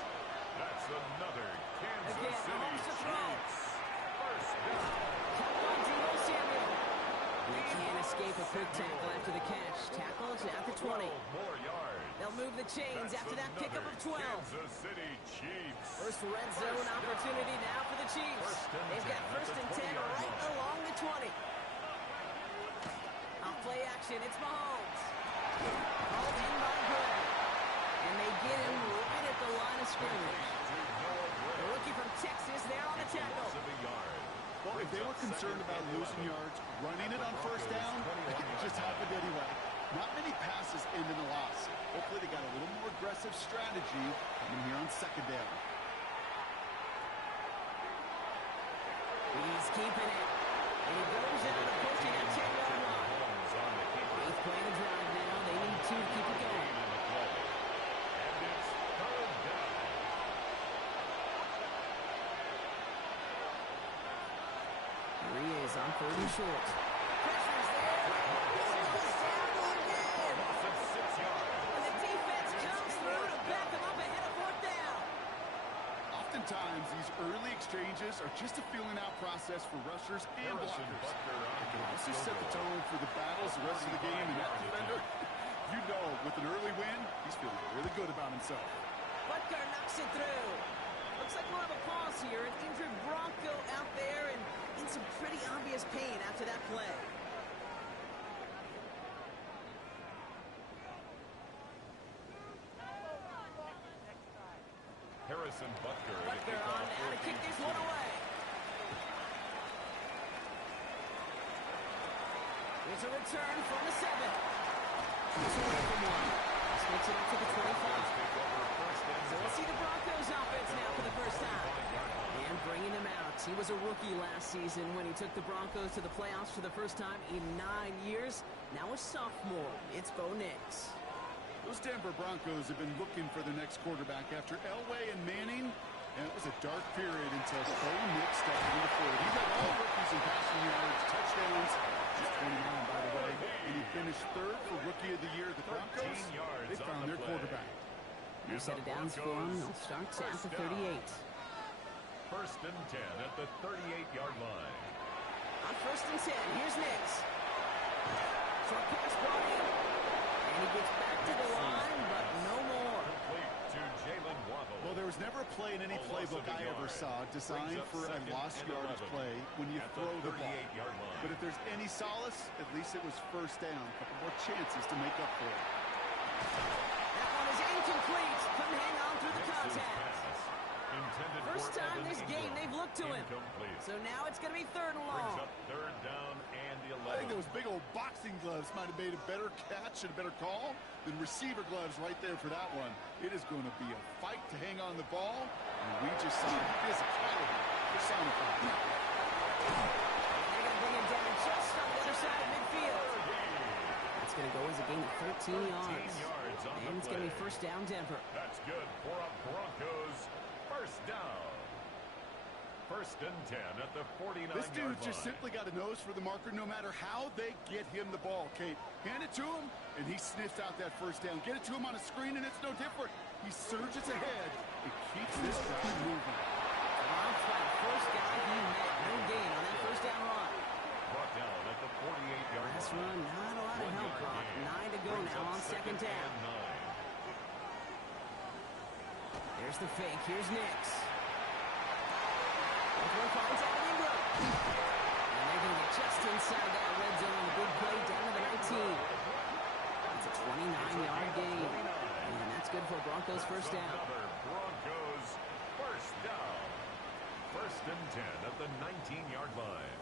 That's another Kansas City Chiefs. First down. Caught by Deebo Samuel. He can't escape a quick tackle after the catch. Tackles at the 20. More yards. They'll move the chains after that pickup of 12. Kansas City Chiefs. First red zone opportunity now for the Chiefs. They've got 1st and 10 right along the 20. Off play action, it's Mahomes. Called in by Gray. And they get him right at the line of scrimmage. The rookie from Texas there on the tackle. Well, if they were concerned about losing yards, running it on first down, it just happened anyway. Not many passes end in a loss. Hopefully they got a little more aggressive strategy coming here on 2nd down. He's keeping it. And he goes out approaching that 10-yard line. 8th play of the drive now. They need 2 to keep it going. And it's 3rd down. Here he is on 3rd and short. Pressure's there. He goes down again. Loss of 6 yards. And the defense comes through to back him up ahead of 4th down. Oftentimes, these early exchanges are just a feeling-out process for rushers and blockers. It can also set the tone for the battles the rest of the game, and that defender, you know, with an early win, he's feeling really good about himself. Butker knocks it through. Looks like we'll have a pause here. An injured Bronco out there and in some pretty obvious pain after that play. Harrison Butker. Butker on now to kick this one away. Here's a return from the 7. He's away from 1. This makes it up to the 25. So we'll see the Broncos offense now for the first time. And bringing him out. He was a rookie last season when he took the Broncos to the playoffs for the first time in 9 years. Now a sophomore. It's Bo Nix. Those Denver Broncos have been looking for their next quarterback after Elway and Manning, and it was a dark period until Bo Nix stepped into the fold. He led all rookies in passing yards, touchdowns, just 29 by the way, and he finished 3rd for Rookie of the Year. The Broncos, they found their quarterback. New set of downs for him. They'll start at the 38. First and 10 at the 38-yard line. On first and 10, here's Nix. Short pass brought in. And he gets back to the line, but no more. Complete to Jalen Waddle. Well, there was never a play in any playbook I ever saw designed for a lost yardage play when you throw the ball. But if there's any solace, at least it was first down. A couple more chances to make up for it. That one is incomplete. Couldn't hang on through the contact. First time this game they've looked to him. So now it's going to be third and long. Brings up third down and the I think 11. those big old boxing gloves might have made a better catch and a better call than receiver gloves right there for that one. It is going to be a fight to hang on the ball, and we just saw physicality personified. They're going to bring him down just on the other side of midfield. It's going to go as a gain of 13 yards. And it's going to be first down Denver. That's good for a Broncos first down. First and 10 at the 49-yard line. This dude just simply got a nose for the marker no matter how they get him the ball, Kate. Hand it to him, and he sniffs out that first down. Get it to him on a screen, and it's no different. He surges ahead and keeps this drive moving. On flat, first guy he met. No gain on that first down run. Brought down at the 48-yard line. Last run, not a lot of help, Brock. 9 to go now on second down. There's the fake. Here's Nix. One finds Evan Ingram. And they're going to get just inside that red zone on the big play down to the 19. It's a 29-yard gain. And that's good for Broncos first down. Another Broncos first down. First and 10 at the 19-yard line.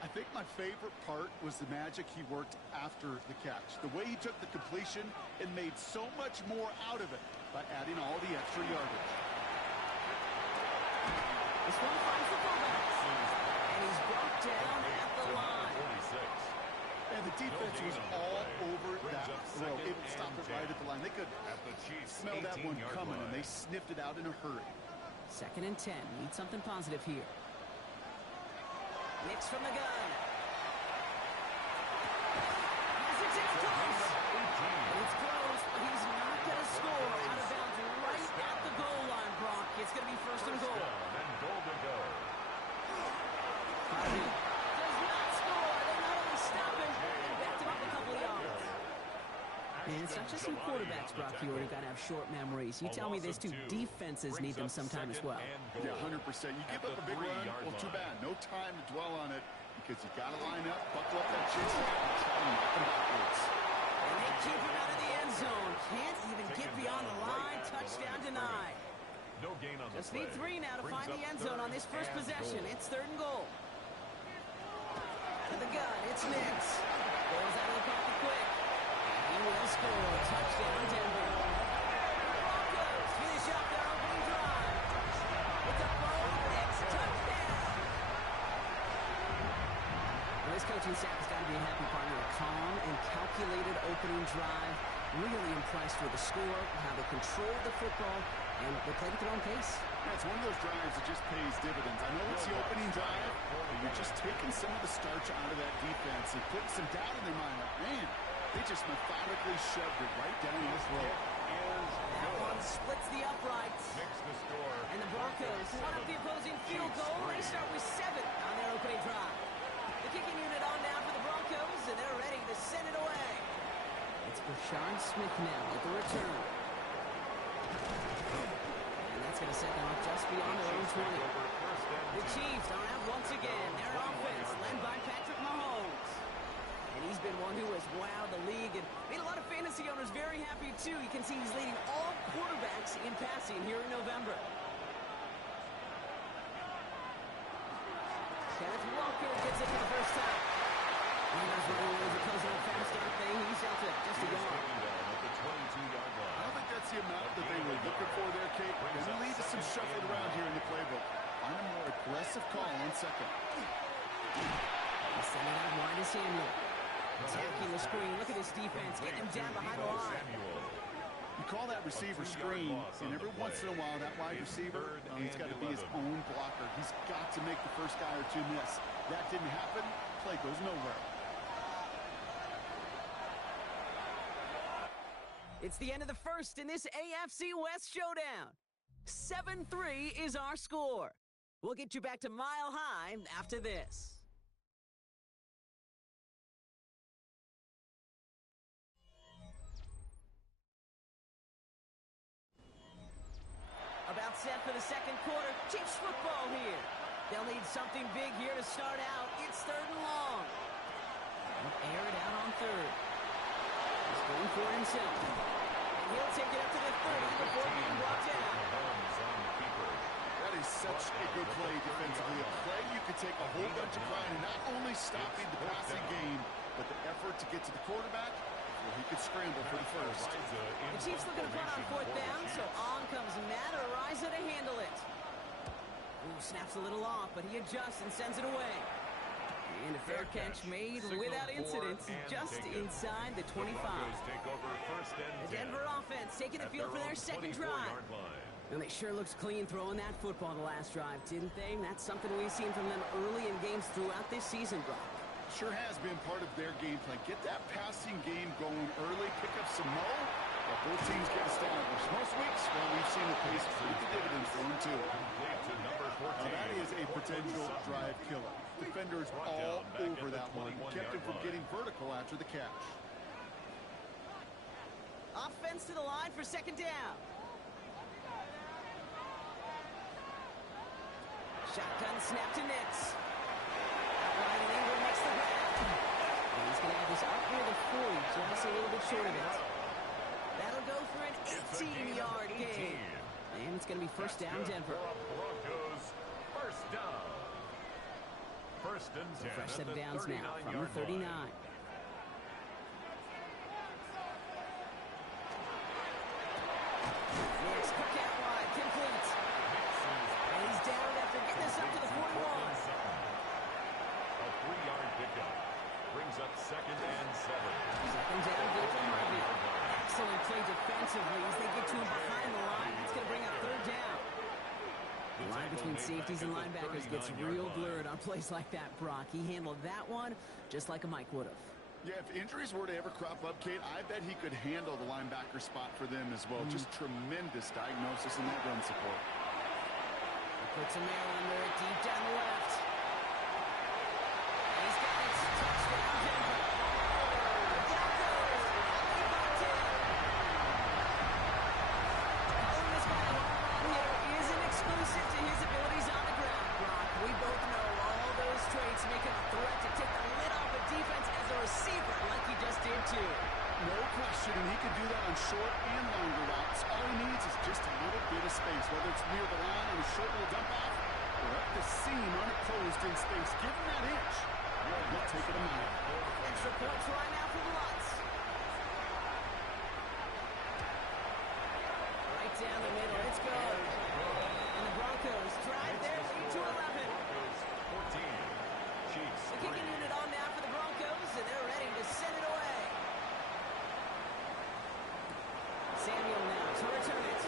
I think my favorite part was the magic he worked after the catch. The way he took the completion and made so much more out of it by adding all the extra yardage. This one finds the fullback. And he's brought down at the line. And the defense was all over that throw. Able to stop it right at the line. They could smell that one coming, and they sniffed it out in a hurry. Second and 10. Need something positive here. Nix from the gun. Has it down close. And it's close, but he's not going to score. Out of bounds right at the goal line, Brock. It's going to be first and goal. And goal to go. Does not score. They not only stop him, they backed him up a couple of yards. And it's not just some quarterbacks, Brock. You already got to have short memories. You tell me this two defenses need them sometime as well. Yeah, 100%. You give up a big run, well, too bad. No time to dwell on it because you got to line up, buckle up that chase, and try to knock them backwards. And they keep him out of the end zone. Can't even get beyond the line. Touchdown denied. No gain on the Just need 3 now to find the end zone on this first possession. It's third and goal. Out of the gun, it's Nix. Goes out of the pocket quick. He will score. Touchdown, Denver. Broncos finish up their opening drive. It's a Bo Nix touchdown. Well, this coaching staff has got to be a happy partner. A calm and calculated opening drive. Really impressed with the score, how they controlled the football, and they played at their own pace. Yeah, it's one of those drives that just pays dividends. I know it's the opening drive, but you're just taking some of the starch out of that defense and putting some doubt in their mind. Like, man, they just methodically shoved it right down his throat. That one splits the uprights. Makes the score. And the Broncos one up the opposing field goal. They start with 7 on their opening drive. The kicking unit on now for the Broncos, and they're ready to send it away. It's Brashard Smith now at the return. And that's going to set them up just beyond their own 20. The Chiefs are out once again. Their offense led by Patrick Mahomes. And he's been one who has wowed the league and made a lot of fantasy owners very happy, too. You can see he's leading all quarterbacks in passing here in November. Kenneth Walker gets it for the first time. And that's what it was, a closing out fast start thing. He's out to just a yard. I don't think that's the amount that they were looking for there, Kate. There's a lead to some shuffling around here in the playbook. Find a more aggressive call on second. He's sending out wide to Samuel. Attacking the screen. Look at this defense. Getting him down behind the line. You call that receiver screen, and every once in a while, that wide receiver, he's got to be his own blocker. He's got to make the first guy or two miss. That didn't happen. Play goes nowhere. It's the end of the first in this AFC West showdown. 7-3 is our score. We'll get you back to Mile High after this. About set for the second quarter. Chiefs football here. They'll need something big here to start out. It's 3rd and long. They'll air it out on 3rd. He's going for it himself. And he'll take it up to the 30 before being brought down. That is such a good play defensively. A play you could take a whole bunch of pride in, not only stopping the passing game, but the effort to get to the quarterback. Well, he could scramble for the first. The Chiefs looking to punt on 4th down, so on comes Matt Araiza to handle it. Ooh, snaps a little off, but he adjusts and sends it away. And a fair catch made without incidents, just inside the 25. The Denver offense taking the field for their second drive. And they sure looks clean throwing that football the last drive, didn't they? And that's something we've seen from them early in games throughout this season, Brock. Sure has been part of their game plan. Get that passing game going early, pick up some mo, while both teams get established. Most weeks, well, we've seen the pace reap the dividends for them, too. Now, that is a potential drive killer. Defenders all over that one. Kept him from getting vertical after the catch. Offense to the line for 2nd down. Shotgun snap to Nix. Outright and Ingram makes the grab. And he's going to have this up near the 40, just a little bit short of it. That'll go for an 18-yard gain. And it's going to be 1st down, Denver. Broncos, 1st down. 1st and 10. Fresh set of downs now from the 39. Next, quick out wide, complete. And he's down after getting this up to the 41. A 3-yard pickup brings up 2nd and 7. 2nd down, good for Harvey. Excellent play defensively as they get to him behind the line. It's going to bring up 3rd down. The line between safeties and linebackers gets real blurred on plays like that, Brock. He handled that one just like a Mike would have. Yeah, if injuries were to ever crop up, Kate, I bet he could handle the linebacker spot for them as well. Just tremendous diagnosis in that run support. He puts him there under it, deep down the left. And he's got it. Touchdown, Denver. Exclusive to his abilities on the ground, Brock. We both know all those traits make him a threat to take the lid off a defense as a receiver like he just did too. No question, and he can do that on short and longer routes. All he needs is just a little bit of space, whether it's near the line on a short little dump off or up the seam unopposed in space. Give him that inch. He'll take it a mile. Extra points right now for the Lutz. Right down the middle. It's good. Broncos drive their lead to 11. 14. Chiefs. The kicking unit on now for the Broncos, and they're ready to send it away. Samuel now to return it.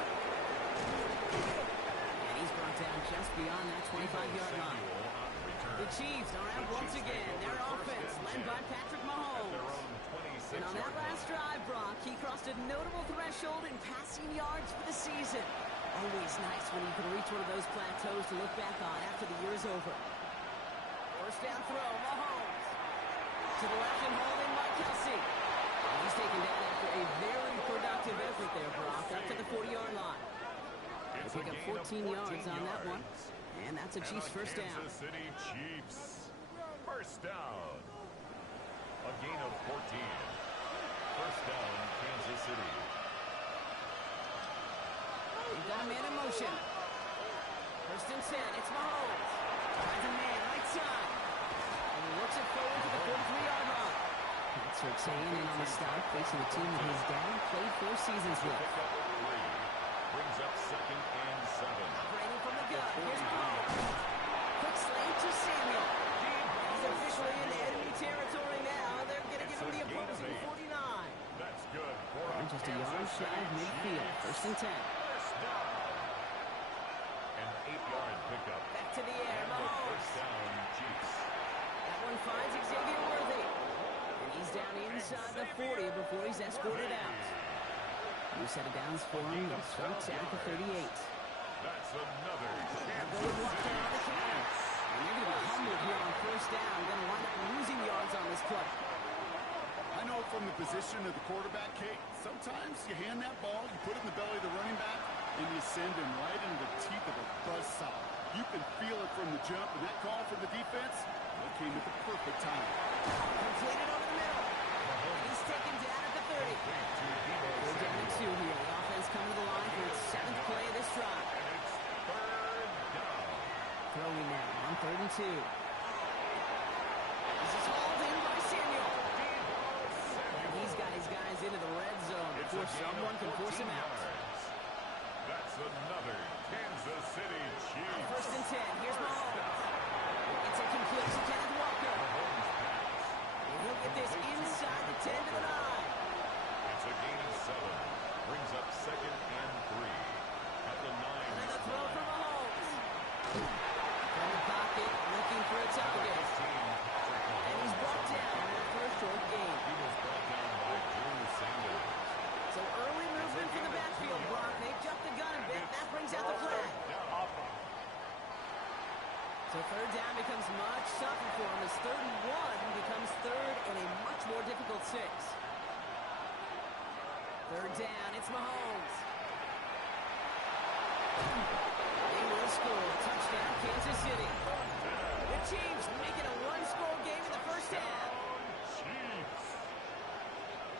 And he's brought down just beyond that 25-yard line. The Chiefs are out once again. Their offense led by Patrick Mahomes. And on that last drive, Brock, he crossed a notable threshold in passing yards for the season. Always nice when you can reach one of those plateaus to look back on after the year is over. 1st down throw, Mahomes. To the left and hauled in by Kelsey. And he's taken down after a very productive effort there, Brock, up to the 40-yard line. They pick up 14 yards on that one. And that's a Chiefs 1st down. Kansas City Chiefs. 1st down. A gain of 14. 1st down, Kansas City. You've got a man in motion. 1st and 10. It's Mahomes. Finds a man right side. And he works it forward to the 43-yard line. That's Surtain in on the start, facing a team that his dad played 4 seasons with. Brings up 2nd and 7. Operating from the gun. Here's Mahomes. Quick slant to Samuel. He's officially in enemy territory now. They're going to give him the opposing 49. That's good. And just a yard shy of midfield. 1st and 10. An 8-yard pickup. Back to the air, Mahomes. 1st down, Chiefs. That one finds Xavier Worthy. And he's down inside the 40 before he's escorted out. New set of downs for him. He starts at the 38. That's another They're going to walk down on the counter. And they're going to be humbled here on first down. Going to wind up losing yards on this play. I know from the position of the quarterback, Kate, sometimes you hand that ball, you put it in the belly of the running back, and you send him right into the teeth of a buzzsaw. You can feel it from the jump, and that call from the defense, that came at the perfect time. Completed over the middle. And he's taken down at the 30. They're down at 2 here. The offense coming to the line for its 7th play of this drive. Throwing now on 3rd and 2. This is hauled in by Samuel. And he's got his guys into the red zone before someone can force him out. That's another Kansas City Chiefs. On 1st and 10, here's Mahomes. It's a complete to Kenneth Walker. And he'll get this inside the 10 to the 9. It's a gain of 7. Brings up 2nd and 3. At the 9. Another throw for Mahomes. From the pocket, looking for a target. And he's brought down for a short gain. He was brought down by Drew Sanders. So early movement from the backfield, Brock. They jumped the gun a bit. That brings out the flag. So 3rd down becomes much tougher for him as 3rd and 1 becomes 3rd and a much more difficult 6. 3rd down, it's Mahomes. They will score. Touchdown, Kansas City. The Chiefs making a one-score game in the first half.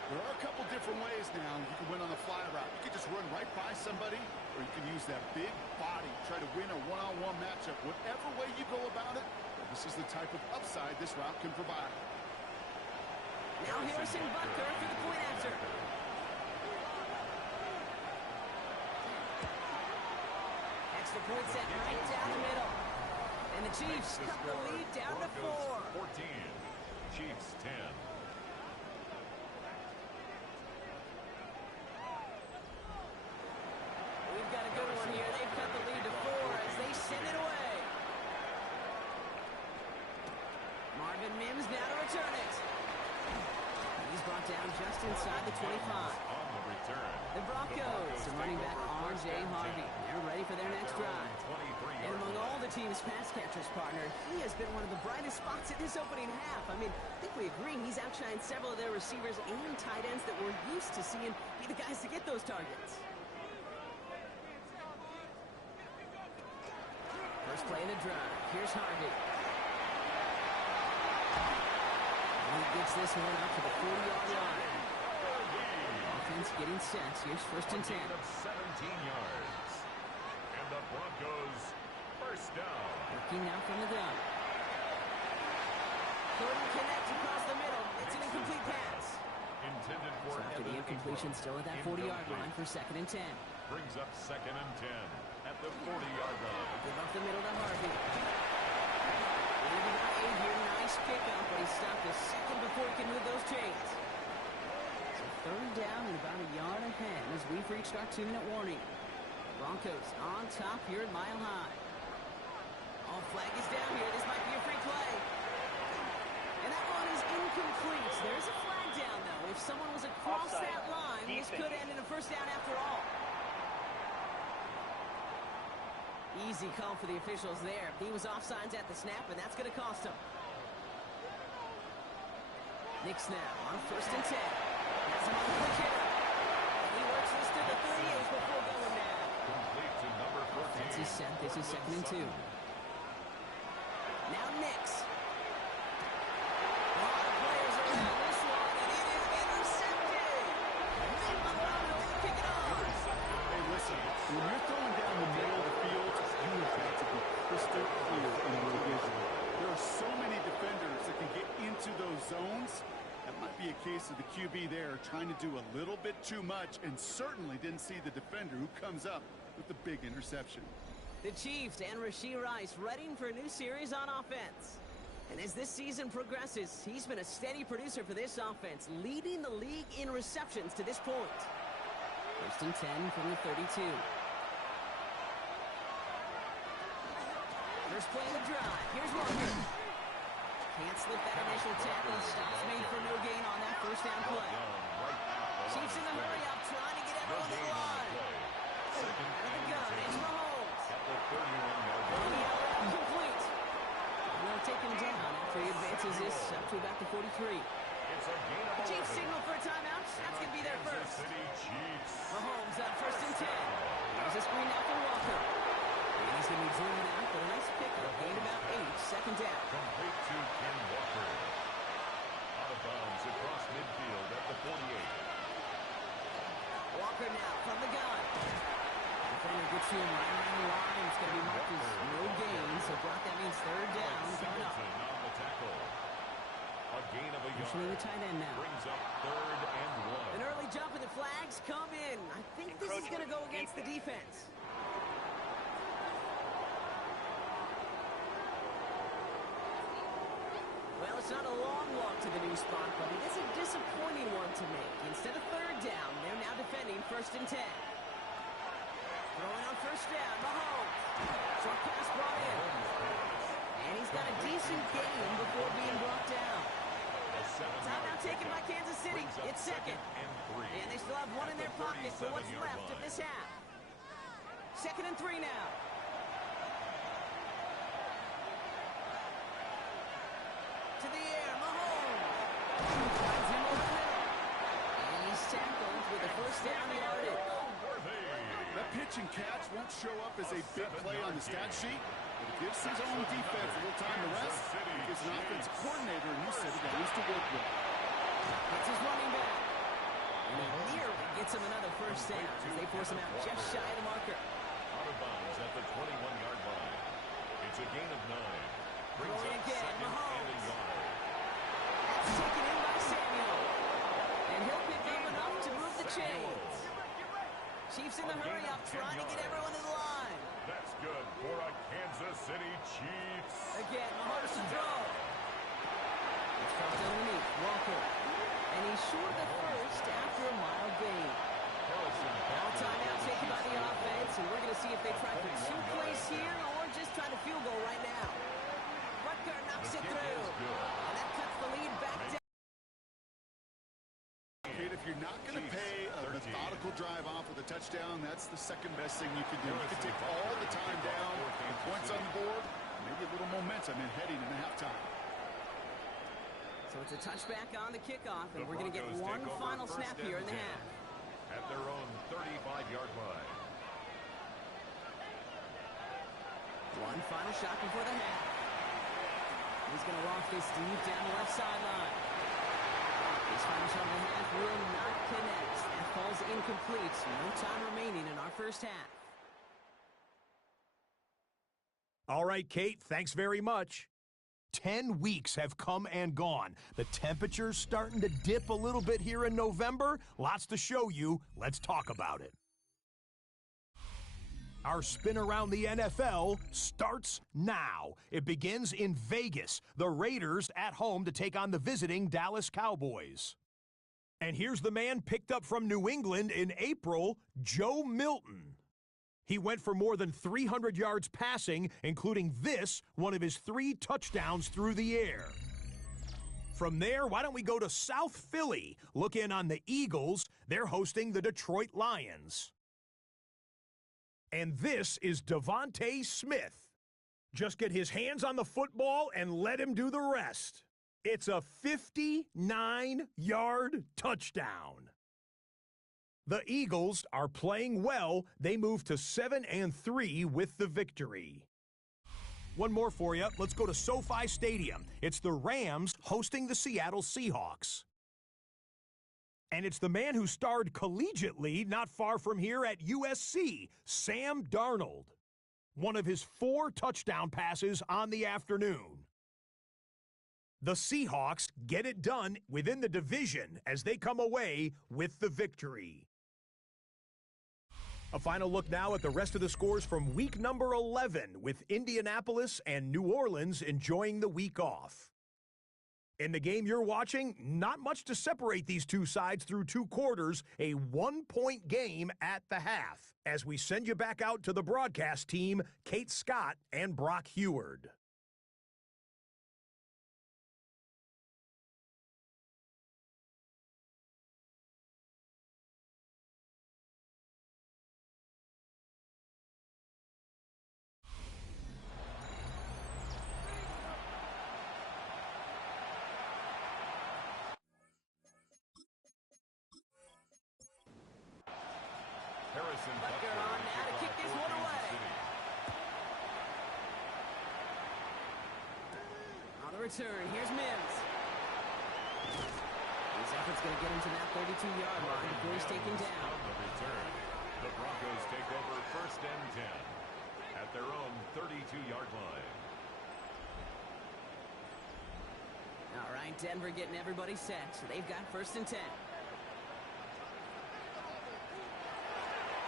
There are a couple different ways now. You can win on the fly route. You can just run right by somebody, or you can use that big body, try to win a one-on-one matchup. Whatever way you go about it, this is the type of upside this route can provide. Now Harrison Butker for the point after. Extra point set right down the middle. And the Chiefs cut the lead down to 4. 14. Chiefs 10. We've got a good one here. They've cut the lead to 4 as they send it away. Marvin Mims now to return it. He's brought down just inside the 25. On the return. The Broncos are running back R.J. Harvey. They're ready for their next drive. And among all the team's pass catchers, partner, he has been one of the brightest spots in this opening half. I mean, I think we agree he's outshined several of their receivers and tight ends that we're used to seeing be the guys to get those targets. First play of the drive. Here's Harvey. And he gets this one out to the 40-yard line. Offense getting set. Here's 1st and 10. Of 17 yards. And the Broncos first down. Working now from the gun. Couldn't connect across the middle. It's an incomplete pass. Intended for So after the incompletion, still at that 40-yard line for 2nd and 10. Brings up 2nd and 10 at the 40-yard line. Give up the middle to Harvey. Leading by 8 here. Nice pickup, but he stopped a second before he can move those chains. So 3rd down and about a yard ahead as we've reached our 2-minute warning. Broncos on top here at Mile High. Oh, flag is down here. This might be a free play. And that one is incomplete. There's a flag down, though. If someone was across that line, this could end in a first down after all. Easy call for the officials there. He was offsides at the snap, and that's going to cost him. Nick snap on 1st and 10. That's him on the quick hitter. And he works this to the 38 before going down. Complete to number 14. Offense is set. This is 2nd and 2. Now Nix. A lot of players around this one, and it is intercepted. And Milano will kick it off. Hey, listen, when you're throwing down the middle of the field, you have got to be crystal clear in your vision. There are so many defenders that can get into those zones. That might be a case of the QB there trying to do a little bit too much and certainly didn't see the defender who comes up with the big interception. The Chiefs and Rashee Rice ready for a new series on offense. And as this season progresses, he's been a steady producer for this offense, leading the league in receptions to this point. 1st and 10 from the 32. First play of the drive. Here's Walker. Can't slip that initial tackle. Stops made for no gain on that first down play. Chiefs in the hurry up, trying to get everyone 3. It's a gain of 11. Chiefs signal for a timeout. That's going to be their Kansas first. City Chiefs. Mahomes on 1st and 10. Here's a screen out for Walker. And he's going to be driven out, but a nice pickup. Gain about 8, second down. Complete to Ken Walker. Out of bounds across midfield at the 48. Walker now from the gun. Defender gets to him right around the line. It's going to be marked as no gain. So Brock, that means third down coming up. Singleton on the tackle. A gain of a yard. Usually the tight end now. Brings up 3rd and 1. An early jump and the flags come in. I think this is going to go against the defense. Well, it's not a long walk to the new spot, but it is a disappointing one to make. Instead of third down, they're now defending 1st and 10. Throwing on 1st down, Mahomes. Short pass brought in. And he's got a decent gain before being brought down. Timeout taken by Kansas City. It's 2nd. And they still have one in their pocket for what's left of this half. 2nd and 3 now. To the air, Mahomes. Finds him over the middle. And he's tackled with a 1st down yardage. That pitch and catch won't show up as a big play on the stat sheet, but it gives his own defense a little time to rest. It gives an offensive coordinator a new set of guys to work with. That's his running back. And he nearly gets him another 1st down as they force him out just shy of the marker. Out of bounds at the 21-yard line. It's a gain of 9. Brings Throwing up again, 2nd and a Mahomes. yard. That's taken in by Samuel. And he'll pick up enough to move the chains. Chiefs in the hurry up, trying to get everyone to the line. That's good for a Kansas City Chiefs. Again, Mahomes to throw. It's crossed underneath, Walker. And he's short of the 1st after a mild gain. Now a timeout taken by the offense, and we're going to see if they try for 2 plays here or just try to field goal right now. Rutger knocks it through. And that cuts the lead back down. Kate, if you're not going to pay a methodical drive off with a touchdown, that's the second best thing you can do. You can take all the time down, and points on the board, maybe a little momentum in heading into halftime. So it's a touchback on the kickoff, and we're going to get one final snap here in the half. At their own 35-yard line. One final shot before the half. He's going to loft this deep down the left sideline. This final shot of the half will not connect. That falls incomplete. No time remaining in our 1st half. All right, Kate, thanks very much. 10 weeks have come and gone. The temperature's starting to dip a little bit here in November. Lots to show you. Let's talk about it. Our spin around the NFL starts now. It begins in Vegas. The Raiders at home to take on the visiting Dallas Cowboys. And here's the man picked up from New England in April, Joe Milton. He went for more than 300 yards passing, including this, one of his 3 touchdowns through the air. From there, why don't we go to South Philly? Look in on the Eagles. They're hosting the Detroit Lions. And this is Devontae Smith. Just get his hands on the football and let him do the rest. It's a 59-yard touchdown. The Eagles are playing well. They move to 7-3 with the victory. One more for you. Let's go to SoFi Stadium. It's the Rams hosting the Seattle Seahawks. And it's the man who starred collegiately not far from here at USC, Sam Darnold. One of his 4 touchdown passes on the afternoon. The Seahawks get it done within the division as they come away with the victory. A final look now at the rest of the scores from week number 11, with Indianapolis and New Orleans enjoying the week off. In the game you're watching, not much to separate these two sides through 2 quarters, a 1-point game at the half. As we send you back out to the broadcast team, Kate Scott and Brock Heward. Harrison Butker on now to kick this one away. On the return, here's Mims. His effort's going to get him to that 32-yard line before he's taken down. On the return, the Broncos take over 1st and 10 at their own 32-yard line. All right, Denver getting everybody set. So they've got 1st and 10.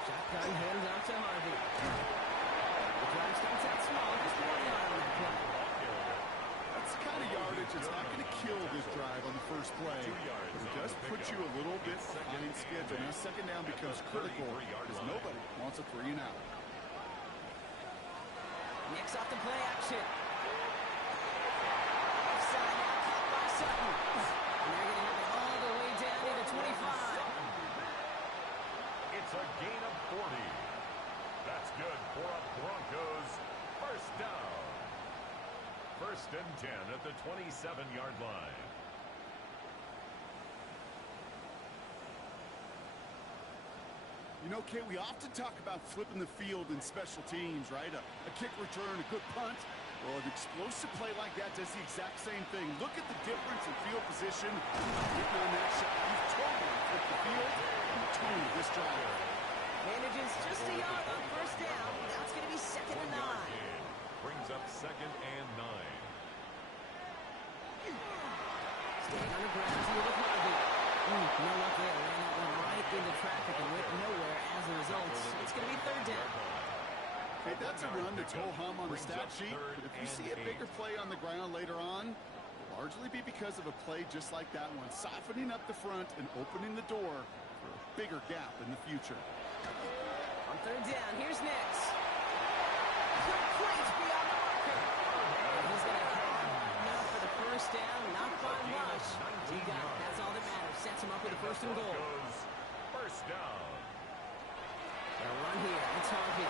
Shotgun hands off to Harvey. The drive starts out small, just 1 yard on that play. That's the kind of yardage that's not going to kill this drive on the first play. But it does put you a little bit behind schedule. Now, 2nd down becomes critical because nobody wants a 3 and out. Next off the play action. Offside now caught by Sutton. And they're going to have it all the way down to the 25. It's a gain of 40. That's good for a Broncos 1st down. 1st and 10 at the 27-yard line. You know, Kate, we often talk about flipping the field in special teams, right? A kick return, a good punt. Well, an explosive play like that does the exact same thing. Look at the difference in field position. Getting on that shot, you've totally flipped the field and the tone of this drive. Manages just a yard on 1st down. Now it's going to be 2nd and 9. Brings up 2nd and 9. Staying on the ground here with Harvey. No luck there. Ran that one right into traffic and went nowhere as a result. It's going to be 3rd down. Hey, that's a run that's ho-hum on the stat sheet. But if you see a bigger play on the ground later on, it'll largely be because of a play just like that one, softening up the front and opening the door for a bigger gap in the future. On 3rd down, here's Nix. Complete beyond the marker. And he's going to have enough for the 1st down, not by much. He got it. That's all that matters. Sets him up with a 1st and goal. 1st down. They'll run here. It's Harvey.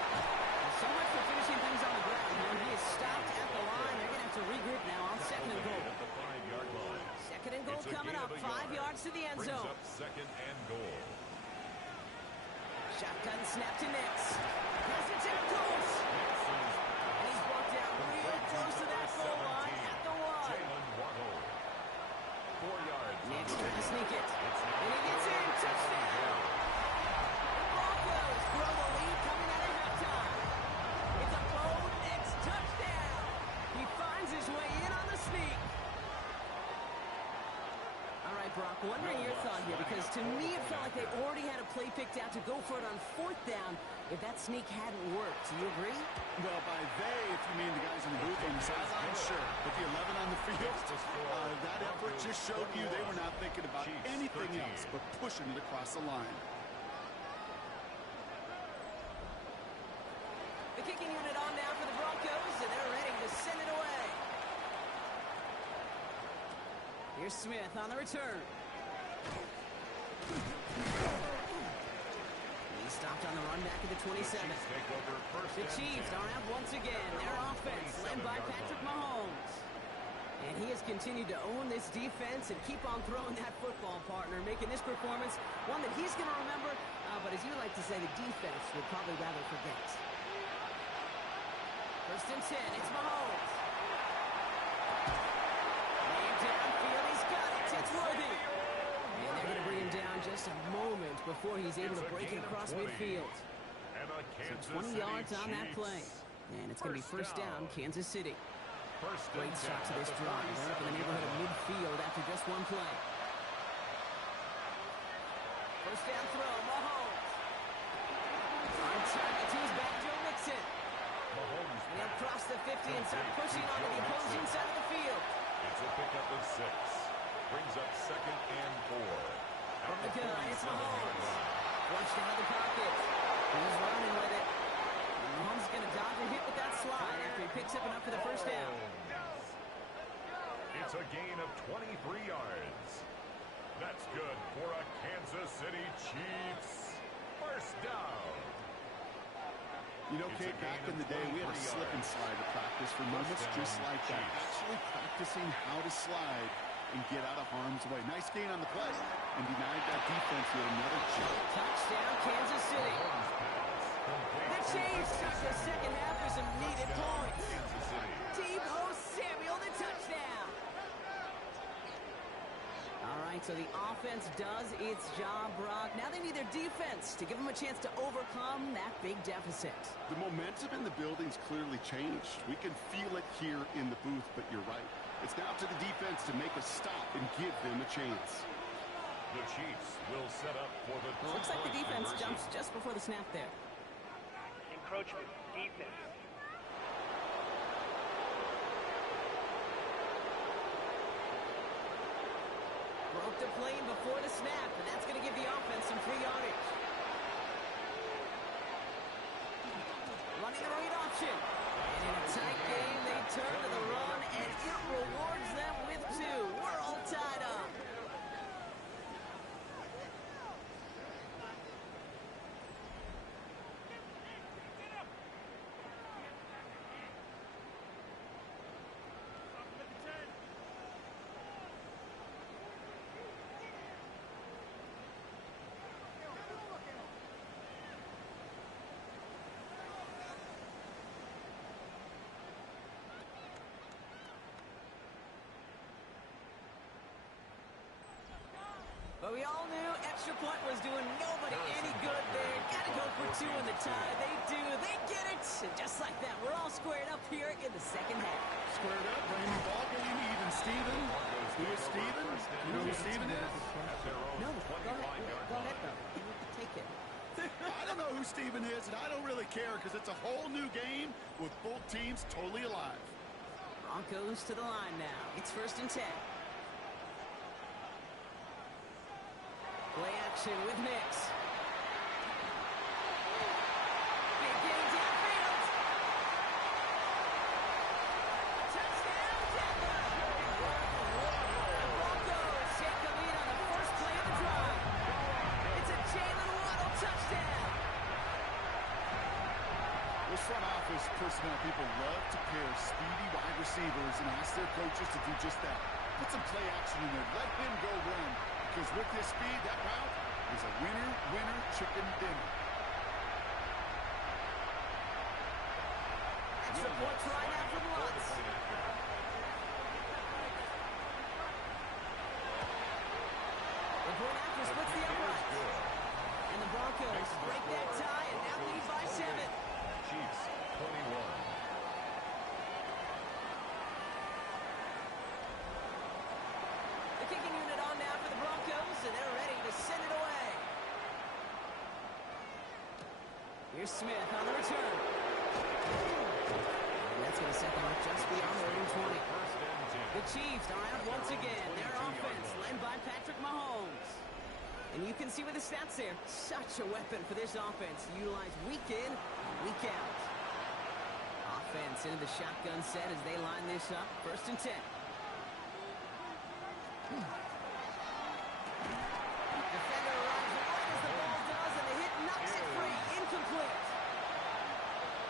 So much for finishing things on the ground here. He is stopped at the line. They're going to have to regroup now on 2nd and goal. At the 5-yard line. 2nd and goal coming up. 5 yards to the end zone. Brings up 2nd and goal. Shotgun snap to Nix. Has the tackles. And he's brought down real close to that goal line at the 1. Jalen Waddle. 4 yards. Nix trying to sneak it. And he gets in. Touchdown. The Broncos grow the lead coming out of halftime. It's a Bo Nix touchdown. He finds his way in on the sneak. All right, Brock, wondering your thought here, because to me it felt like they already had a play picked out to go for it on 4th down if that sneak hadn't worked. Do you agree? Well, by they, if you mean the guys in the booth on the sideline, sure. But the 11 on the field, that effort just showed you they were not thinking about anything else but pushing it across the line. The kicking unit on now for the Broncos, and they're ready to send it away. Here's Smith on the return. He stopped on the run back at the 27. The Chiefs are out once again. Their offense led by Patrick Mahomes. And he has continued to own this defense and keep on throwing that football, partner, making this performance one that he's going to remember, but as you like to say, the defense would probably rather forget. 1st and 10, it's Mahomes. Laying downfield, he's got it. It's Worthy. And they're going to bring him down just a moment before he's able to break it across midfield. So 20 yards on that play. And it's going to be 1st down, Kansas City. Great start to this drive. They're up in the neighborhood of midfield after just one play. 1st down throw, Mahomes. On target to his back, Joe Mixon. And he'll cross the 50 and start pushing onto the opposing side of the field. It's a pickup of 6. Brings up 2nd and 4. From the gun, it's Mahomes. Flushed out of the pocket. He's running with it. And Mahomes is going to dodge and hit with that slide after he picks up enough for the 1st down. It's a gain of 23 yards. That's good for a Kansas City Chiefs 1st down. You know, Kate, back in the day, we had a slip and slide at practice for moments just like that. Actually practicing how to slide and get out of harm's way. Nice gain on the play and denied that defense with another chip. Touchdown, Kansas City. So the offense does its job, Brock. Now they need their defense to give them a chance to overcome that big deficit. The momentum in the building's clearly changed. We can feel it here in the booth, but you're right. It's now to the defense to make a stop and give them a chance. The Chiefs will set up for the Looks like the defense jumps just before the snap there. Encroachment, defense. Broke the plane before the snap, and that's going to give the offense some free yardage. Running the read option. And in a tight game, they turn to the run, and it rewards them with 2. We're all tied up. But we all knew extra point was doing nobody any good there. Got to go for 2 in the tie. They do. They get it. And just like that, we're all squared up here in the second half. Squared up, playing the ball game, even Steven. Who is Steven? You know who Steven is? No, go ahead, though. Take it. I don't know who Steven is, and I don't really care because it's a whole new game with both teams totally alive. Broncos to the line now. It's 1st and 10. Play action with Nix. Big game downfield. Touchdown, Denver. The Broncos take the lead on the first play of the drive. It's a Jalen Waddle touchdown. Those front office personnel people love to pair speedy wide receivers and ask their coaches to do just that. Put some play action in there. Let him go run. Because with his speed, that route is a winner, chicken dinner. Extra point try now from Lutz. The point after splits the uprights. And the Broncos break that tie and now lead by 7. Chiefs 21. The kicking unit on now for the Broncos, and they're ready to send it away. Here's Smith on the return. And that's going to set them up just beyond their own 20. The Chiefs are out once again. Their offense led by Patrick Mahomes. And you can see with the stats there, such a weapon for this offense to utilize week in and week out. Offense into the shotgun set as they line this up. 1st and 10. Defender runs right as the ball does, and the hit knocks it free. Incomplete.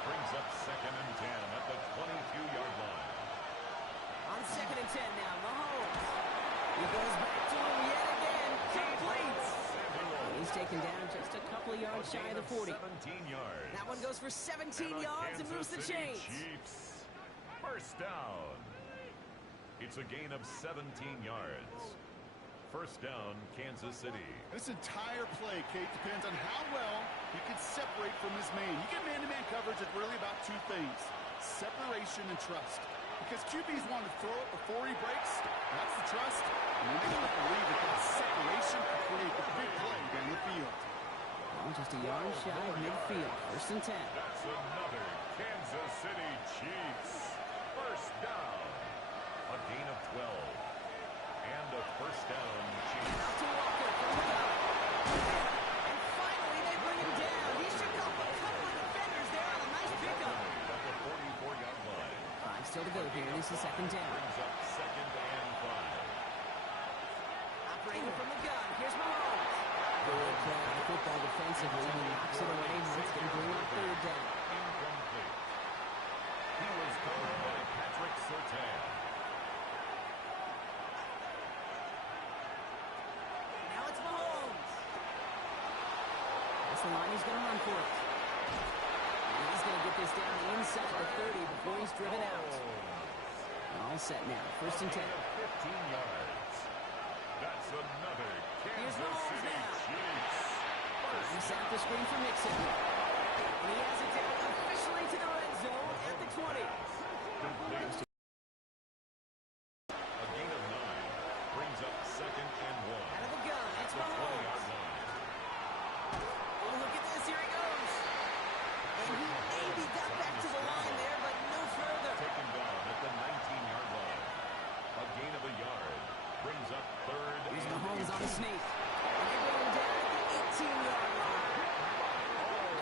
Brings up 2nd and 10 at the 22-yard line. On 2nd and 10 now, Mahomes. He goes back to him yet again. Complete. He's taken down just a couple of yards shy of the 40. 17 yards. That one goes for 17 yards and moves the chains. Chiefs. 1st down. It's a gain of 17 yards. 1st down, Kansas City. This entire play, Kate, depends on how well he can separate from his man. You get man-to-man coverage, it's really about 2 things. Separation and trust. Because QBs want to throw it before he breaks. That's the trust. And then they got to believe that that separation can create the big play down the field. Well, just a yard shy of midfield. 1st and 10. That's another Kansas City Chiefs. 1st down. A gain of 12. And a 1st down, Chiefs. Out to Walker from the gun. And finally they bring him down. He shook off a couple of defenders there on a nice pickup. At the 44-yard line. 5 still to go here. This is 2nd down. Brings up 2nd and 5. Operating from the gun. Here's Mahomes. Good play on the football defensively. He knocks it away. It's going to bring up 3rd down. Incomplete. He was covered by Patrick Surtain. Now it's Mahomes. That's the line he's going to run for it. And he's going to get this down inside the 30 before he's driven out. All set now. 1st and 10. 15 yards. That's another Here's Kansas Mahomes City now. Chiefs. He set up the screen for Mixon. And he has it down officially to the red zone at the 20. Complete. A gain of 9 brings up 2nd and 1. Out of the gun, it's The 20-yard Mahomes. line. Oh, look at this. Here he goes. And he maybe got back to the line there, but no further. Taken down at the 19-yard line. A gain of a yard brings up 3rd Here's and Mahomes on the 18. sneak. And they bring him down at the 18-yard line.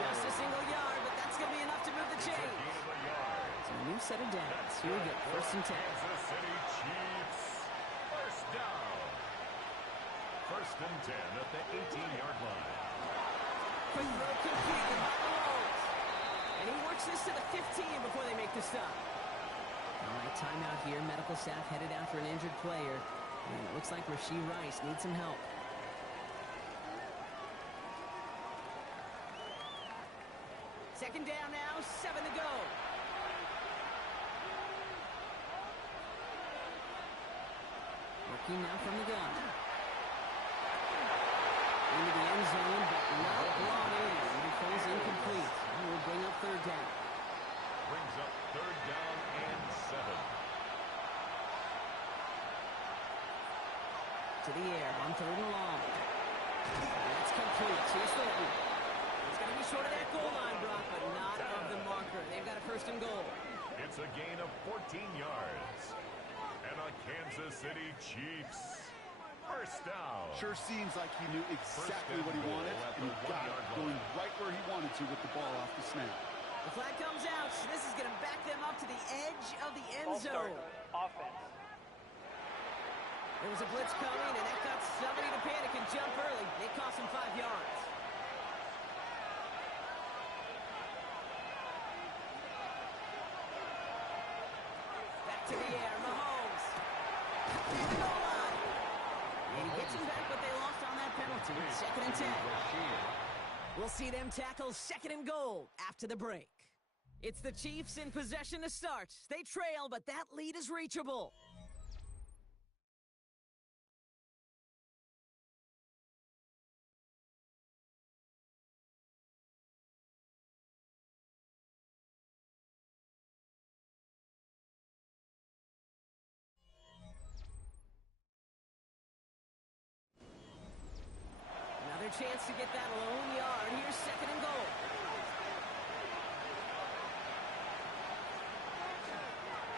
Just a single yard, but that's going to be enough to move the It's a chains. gain of a yard. So a new set of downs. Here we go. First and 10. Kansas City Chiefs. First down. First and 10 at the 18-yard line. Quick throw completed by Mahomes. And he works this to the 15 before they make the stop. All right, timeout here. Medical staff headed out for an injured player. And it looks like Rashee Rice needs some help. Second down now, 7 to go. Working now from the gun. Into the end zone, but not brought in. He falls incomplete. And will bring up 3rd down. Brings up 3rd down and 7. To the air on 3rd and long. That's complete. Here's Thornton. It's going to be short of that goal line, Brock, but not of the marker. They've got a 1st and goal. It's a gain of 14 yards. And a Kansas City Chiefs. First down. Sure seems like he knew exactly what he wanted, and he got it, going right where he wanted to with the ball off the snap. The flag comes out. So this is going to back them up to the edge of the end Ball start. zone. Offense. There was a blitz coming, and that got somebody to panic and jump early. It cost him 5 yards. Back to the air, Mahomes. To the goal line. And he gets him back, but they lost on that penalty. 2nd and 10. We'll see them tackle 2nd and goal after the break. It's the Chiefs in possession to start. They trail, but that lead is reachable. Another chance to get that lone yard. Here's 2nd and goal.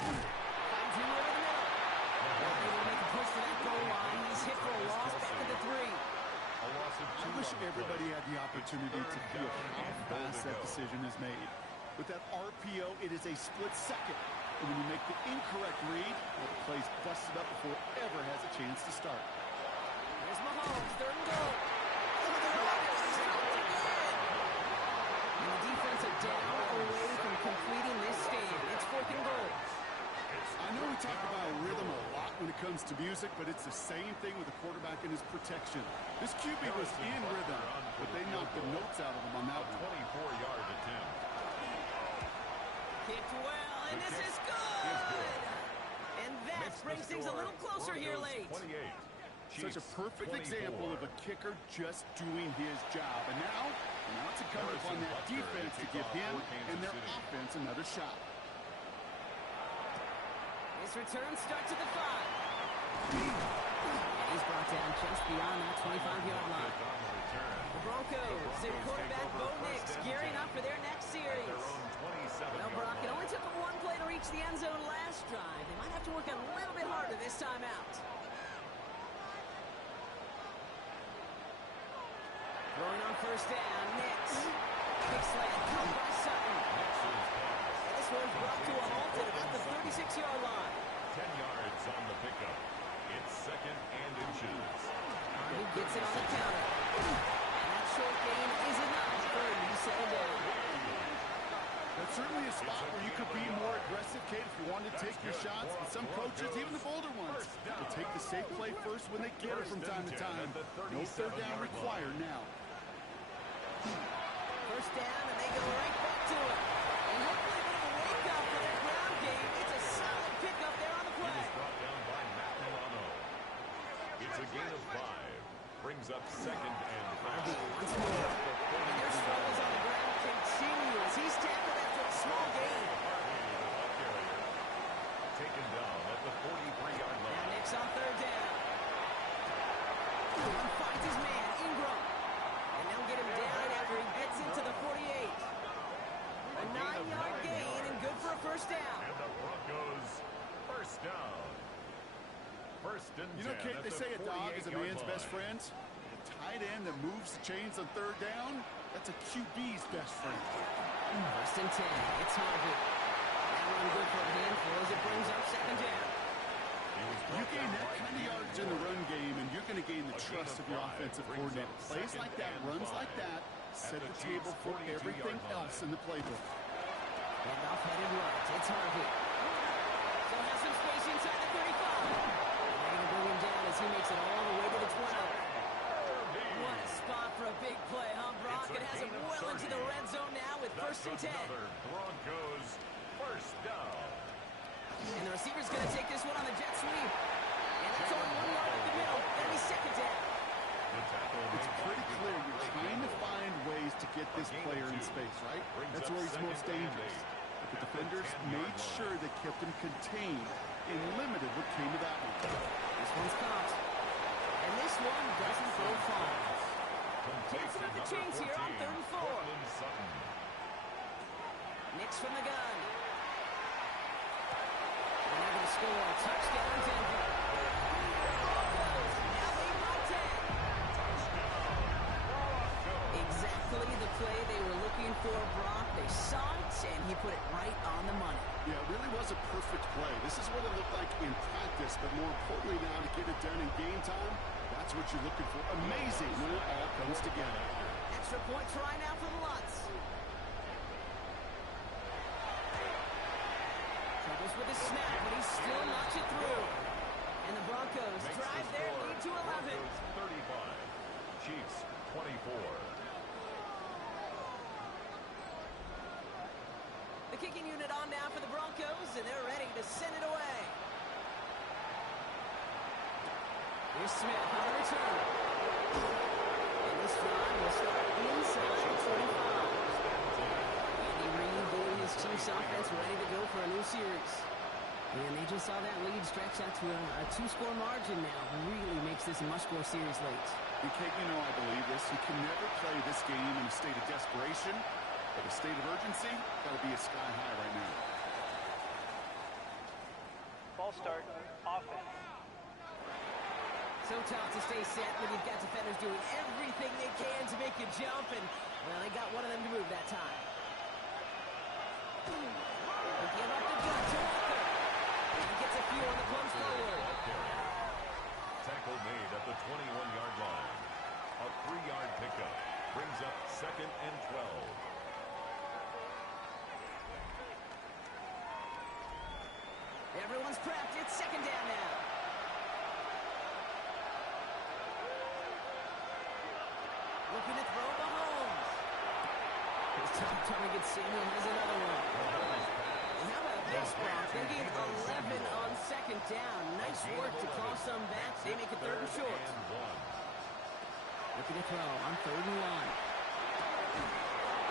Finds him over the middle. Not able to make a push to that goal line. He's hit for a loss back at the 3. A loss of 2 I wish on the everybody play. had the opportunity to feel how fast that decision is made. With that RPO, it is a split second. And when you make the incorrect read, well, the play's busted up before it ever has a chance to start. Here's Mahomes, 3rd and goal. Over the rocket, stopped again. And the defense are down away from completing this stand. It's 4th and goal. I know we talk about rhythm a lot when it comes to music, but it's the same thing with the quarterback and his protection. This QB was in rhythm, but they knocked the notes out of him on that A one. 24-yard attempt. Kicked well, and this is good. And that brings things a little closer here late. 28. Such a Chiefs, perfect 24. example of a kicker just doing his job. And now it's incumbent upon that defense to give him and their offense another shot. His return starts at the 5. And he's brought down just beyond that 25-yard line. On the return. The Broncos and quarterback Bo Nix gearing up for their next series. Their own 27-yard Well, Brock, it line. only took them one play to reach the end zone last drive. They might have to work a little bit harder this time out. Throwing on 1st down, Nix. Big slant, caught by Sutton. And this one's brought to a halt at about the 36-yard line. 10 yards on the pickup. It's 2nd and inches. He gets it on the counter. And that short gain is enough for a new settle down. That's certainly a spot where you could be more aggressive, Kate, if you wanted to take your shots. And some coaches, even the bolder ones, will take the safe play first when they get it from time to time. No 3rd down required now. 1st down, and they go right back to it. And hopefully a bit of a wake-up for their ground game. It's a solid pickup there on the He play. was brought down by Matt Milano. It's a gain of second and Harvey once more. And their struggles on the ground continue as he's tackled after a small gain. Taken down at the 43-yard line. Now Nick's on third down. One finds his man, Ingram. And they'll get him down after he gets into the 48. A 9-yard gain and good for a first down. And the Broncos first down. First and 10. You know, Kate, they say a dog is a man's best friend. A tight end that moves the chains on third down, that's a QB's best friend. First and 10. It's Harvey. That run good for a handful as it brings up second down. You gain that kind of yards in the run game, and you're going to gain the trust of your offensive coordinator. Plays like that, runs like that, set the table for everything else in the playbook. And off-headed right. It's Harvey. So has some space inside the 35. And they're going to bring him down as he makes it all the way to the 12. What a spot for a big play, huh, Brock? It has him well into the red zone now with first and 10. Broncos first down. And the receiver's going to take this one on the jet sweep. And that's only 1 yard up the middle. That'll be second down. It's pretty clear you're trying to find ways to get this player in space, right? That's where he's most dangerous. But the defenders made sure they kept him contained and limited what came to that one. This one's caught. And this one doesn't go far. Chasing up the chains here on 3rd and 4. Nick's from the gun. And they're going to score. Touchdown, Denver. Broncos, now lead by 10. Exactly the play they were looking for, Brock. They saw it, and he put it right on the money. Yeah, it really was a perfect play. This is what it looked like in practice, but more importantly now to get it done in game time, that's what you're looking for. Amazing when it all comes together. Extra point try now for the Lutz. Troubles with his snap, but he still knocks it through. And the Broncos drive their lead to 11. 35. Chiefs 24. The kicking unit on now for the Broncos, and they're ready to send it away. Here's Smith on the return. And this drive will start inside the 25. Andy Reid getting his Chiefs offense ready to go for a new series. And they just saw that lead stretch out to a 2-score margin now. Really makes this a must-score series late. And Kate, you know I believe this. You can never play this game in a state of desperation, but a state of urgency got to be a sky high right now. Ball start, offense. So tough to stay set when you've got defenders doing everything they can to make you jump, and, well, they got one of them to move that time. They give up the gun to Walker. And he gets a few on the plunge forward. Tackle made at the 21-yard line. A 3-yard pickup brings up second and 12. Everyone's prepped. It's second down now. Looking to throw Mahomes. His top target, Samuel, has another one. And how about this, Brock? They gave 11 on second down. Nice work to claw some back. They make it third and short. Looking to throw on 3rd and 1.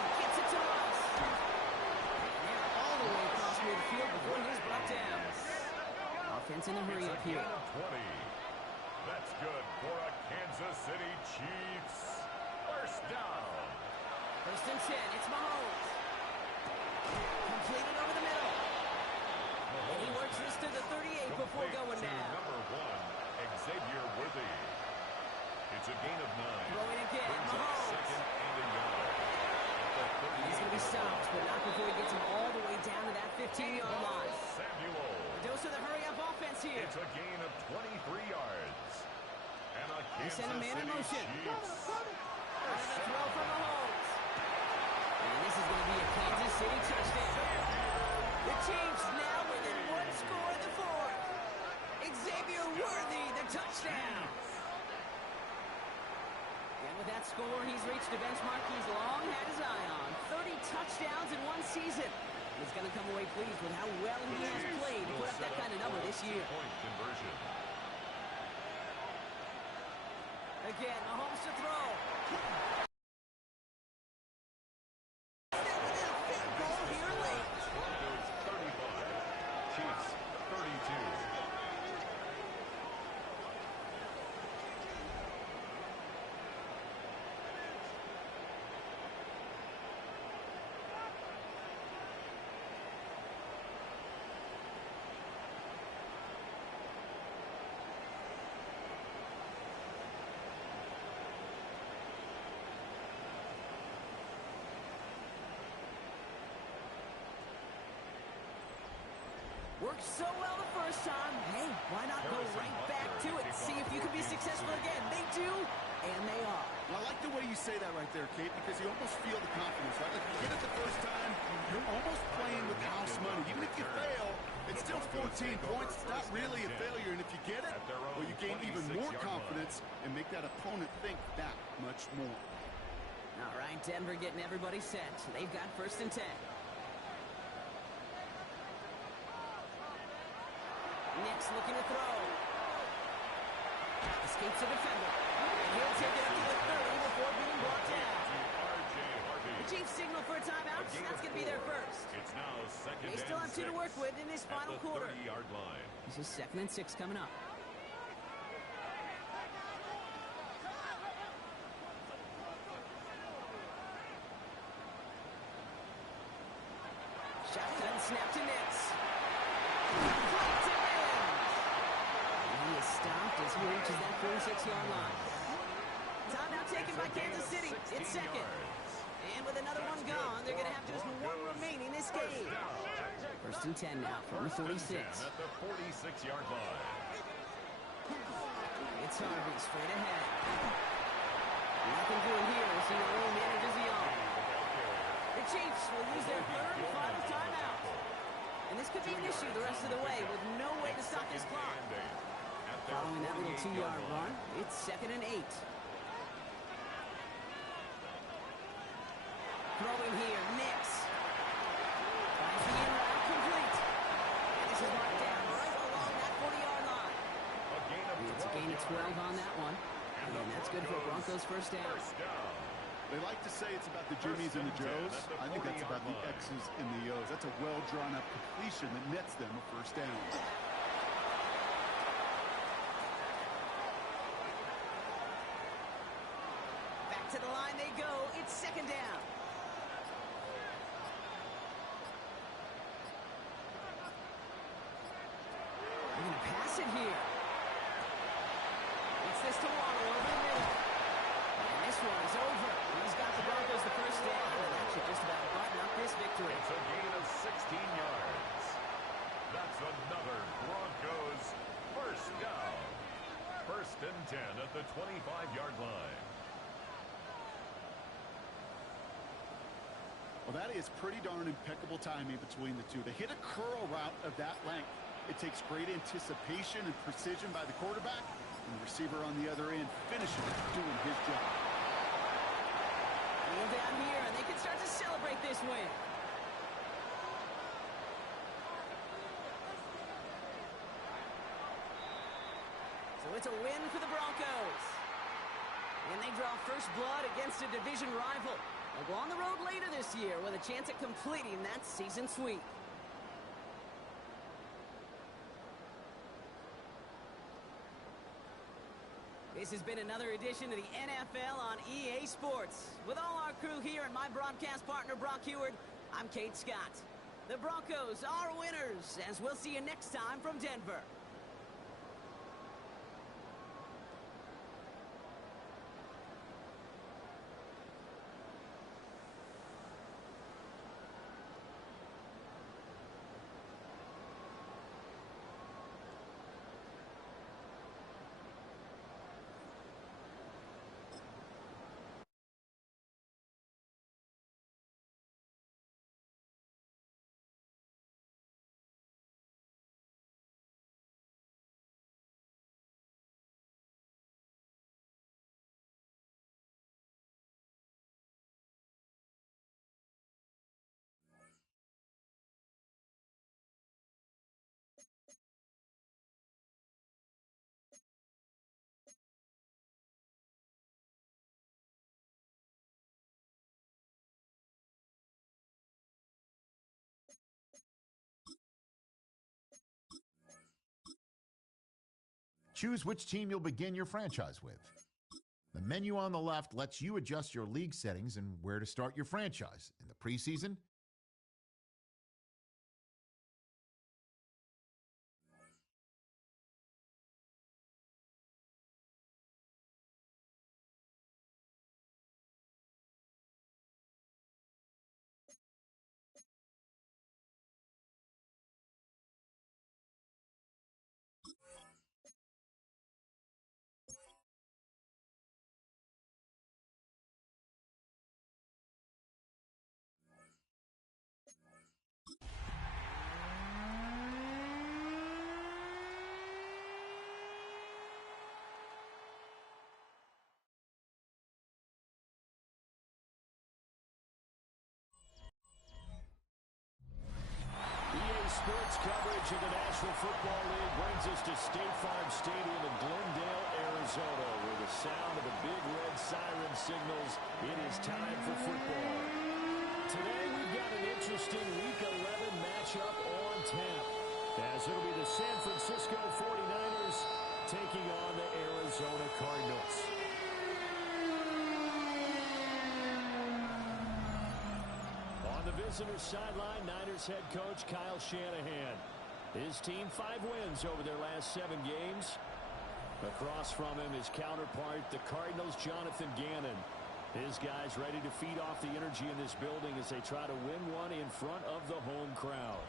He gets it to Russ. And they're all the way across midfield before he's brought down. Offense in a hurry up here. 20. That's good for a Kansas City Chiefs. First down. First and 10. It's Mahomes. Completed over the middle. And he works this to the 38 before going down. Number 1, Xavier Worthy. It's a gain of 9. Throwing again. Brings up Mahomes. second and a yard. He's going to be stopped, but not before he gets him all the way down to that 15-yard line. Samuel. Dose of the hurry-up offense here. It's a gain of 23 yards. And a Kansas send a man in City motion. Chiefs. Another throw from Mahomes. And this is going to be a Kansas City touchdown. The Chiefs now within 1 score in the 4th. Xavier Worthy, the touchdown. And with that score, he's reached a benchmark he's long had his eye on. 30 touchdowns in 1 season. He's going to come away pleased with how well he has played to put up that kind of number this year. Point conversion. again. Mahomes to throw. Still within a field goal here late. Broncos 35, Chiefs 32. Worked so well the first time. Hey, why not go right back to it? See if you can be successful again. They do, and they are. Well, I like the way you say that right there, Kate, because you almost feel the confidence, right? Like, you get it the first time, you're almost playing with house money. Even if you fail, it's still 14 points. It's not really a failure, and if you get it, well, you gain even more confidence and make that opponent think that much more. All right, Denver getting everybody set. They've got 1st and 10. Next, looking to throw. Escapes the defender. And he'll take it up to the 30 before being brought down. The Chiefs signal for a timeout. That's going to be their first. It's now 2nd They still have 2 to work with in this final quarter. 30-yard line. This is 2nd and 6 coming up. Shotgun snap to Nix. Complete to He is stopped as he reaches that 46-yard line. Timeout taken by Kansas City. It's 2nd. And with another one gone, they're going to have just 1 remaining this game. 1st and 10 now from the 46. At the 46-yard line. It's Harvey straight ahead. Nothing doing here as he only manages the arm. The Chiefs will use their 3rd and final timeout. And this could be an issue the rest of the way with no way to stop this clock. Following that little 2-yard run, it's 2nd and 8. Throwing here, Nix. Finds the in route complete. And this is marked down right along that 40-yard line. It's a gain of 12 on that one. And that's good for Broncos' first down. They like to say it's about the Jimmies and the Joes. I think that's about the X's and the O's. That's a well-drawn-up completion that nets them a first down. Back to the line they go. It's 2nd down. They're going to pass it here. It's this to Waddle over the middle. And this one is over. He's got the Broncos the first down, and that should just about button up this victory. It's a gain of 16 yards. That's another Broncos first down. 1st and 10 at the 25-yard line. Well, that is pretty darn impeccable timing between the two. To hit a curl route of that length, it takes great anticipation and precision by the quarterback, and the receiver on the other end finishing doing his job. Kneel down here, and they can start to celebrate this win. So it's a win for the Broncos. And they draw first blood against a division rival. They'll go on the road later this year with a chance at completing that season sweep. This has been another edition of the NFL on EA Sports. With all our crew here and my broadcast partner, Brock Heward, I'm Kate Scott. The Broncos are winners, as we'll see you next time from Denver. Choose which team you'll begin your franchise with. The menu on the left lets you adjust your league settings and where to start your franchise in the preseason, Sports coverage of the National Football League brings us to State Farm Stadium in Glendale, Arizona, where the sound of the big red siren signals it is time for football. Today we've got an interesting Week 11 matchup on tap, as it'll be the San Francisco 49ers taking on the Arizona Cardinals. On the visitor sideline, Niners head coach Kyle Shanahan. His team 5 wins over their last 7 games. Across from him, his counterpart, the Cardinals' Jonathan Gannon. His guys ready to feed off the energy in this building as they try to win one in front of the home crowd.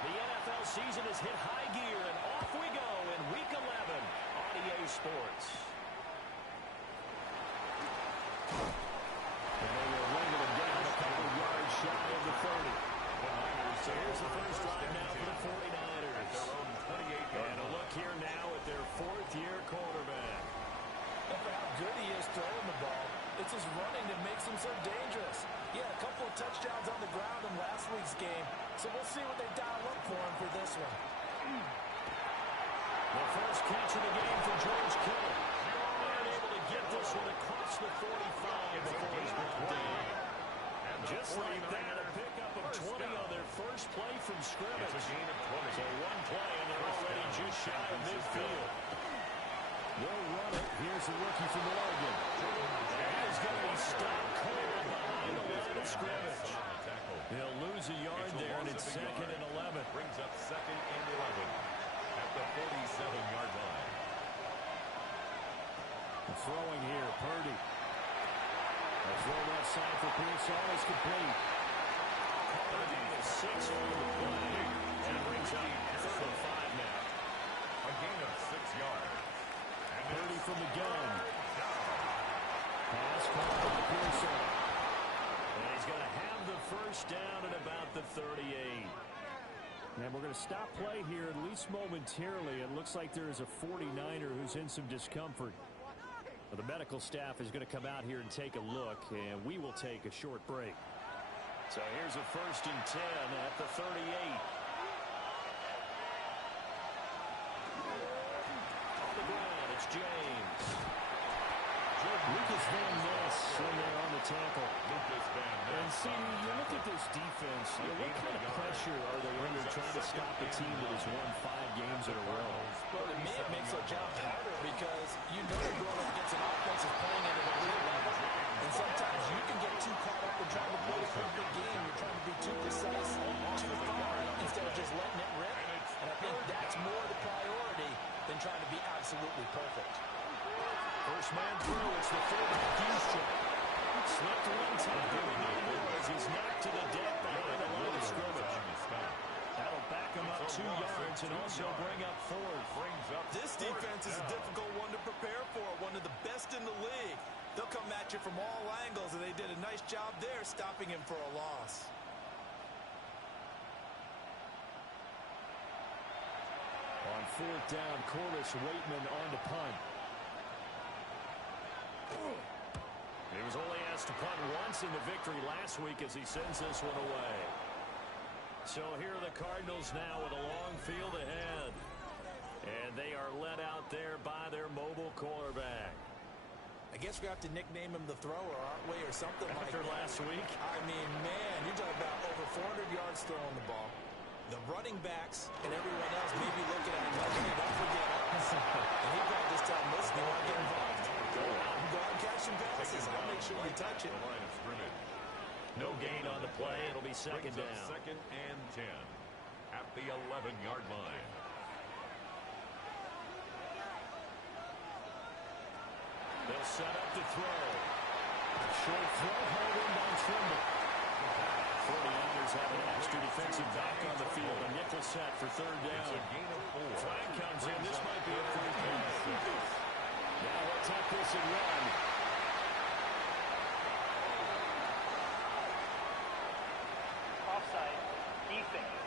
The NFL season has hit high gear, and off we go in Week 11 on EA Sports. And they will wrangle them down a couple yards shy of the 30. So here's the first drive now for the 49ers. And a look here now at their 4th-year quarterback. Look at how good he is throwing the ball. It's his running that makes him so dangerous. He had a couple of touchdowns on the ground in last week's game, so we'll see what they dial up for him for this one. The first catch of the game for George Kittle. And able to get this one across the 45 before he's brought down. Just like that, a pickup of 20 on their first play from scrimmage. So one play, and they're already just shy of midfield. They'll run it. Here's the rookie from Oregon. And he's going to be stopped cold behind the line of scrimmage. He'll lose a yard there, and it's 2nd and 11. Brings up 2nd and 11 at the 47-yard line. Throwing here, Purdy. A throw left side for Pearsall is complete. Purdy is 6 on the play, and it brings up 3rd and 5 now. A gain of 6 yards. Purdy from the gun. Pass caught by Pearsall. And he's going to have the first down at about the 38. And we're going to stop play here, at least momentarily. It looks like there is a 49er who's in some discomfort. Well, the medical staff is going to come out here and take a look, and we will take a short break. So here's a 1st and 10 at the 38. On the ground, it's James. Lucas Van Ness in there on the tackle. And see, you look at this defense, what kind of pressure are they under trying to stop a team that has won 5 games in a row? Well, to me, it makes their job harder because you know they're going up against an offense that's playing at an elite level. And sometimes you can get too caught up in trying to play a perfect game. You're trying to be too precise, too far, instead of just letting it rip. And I think that's more the priority than trying to be absolutely perfect. First man through, it's the fullback Houston. Slipped one tackle, and he's knocked to the deck behind the line of scrimmage. That'll back him up 2 yards and also bring up 4th. This defense is a difficult one to prepare for, one of the best in the league. They'll come at you from all angles, and they did a nice job there stopping him for a loss. On 4th down, Corliss Waitman on to punt. He was only asked to punt once in the victory last week as he sends this one away. So here are the Cardinals now with a long field ahead. And they are led out there by their mobile quarterback. I guess we have to nickname him the thrower, aren't we, or something like that. After last week? I mean, man, you're talking about over 400 yards throwing the ball. The running backs and everyone else may be looking at him like, hey, don't forget us. And he probably just tell them, listen, you want to get involved? Go out and catch some passes. I'll make sure you touch it. No gain on the play. It'll be second down. Second and 10 at the 11-yard line. They'll set up to throw. Short throw, held in by Trimble. 49ers have an extra defensive back on the field. A nickel set for third down. It's a gain of 4. Flag comes in. This might be a free play. Now he'll tuck this and run. Offside. Defense.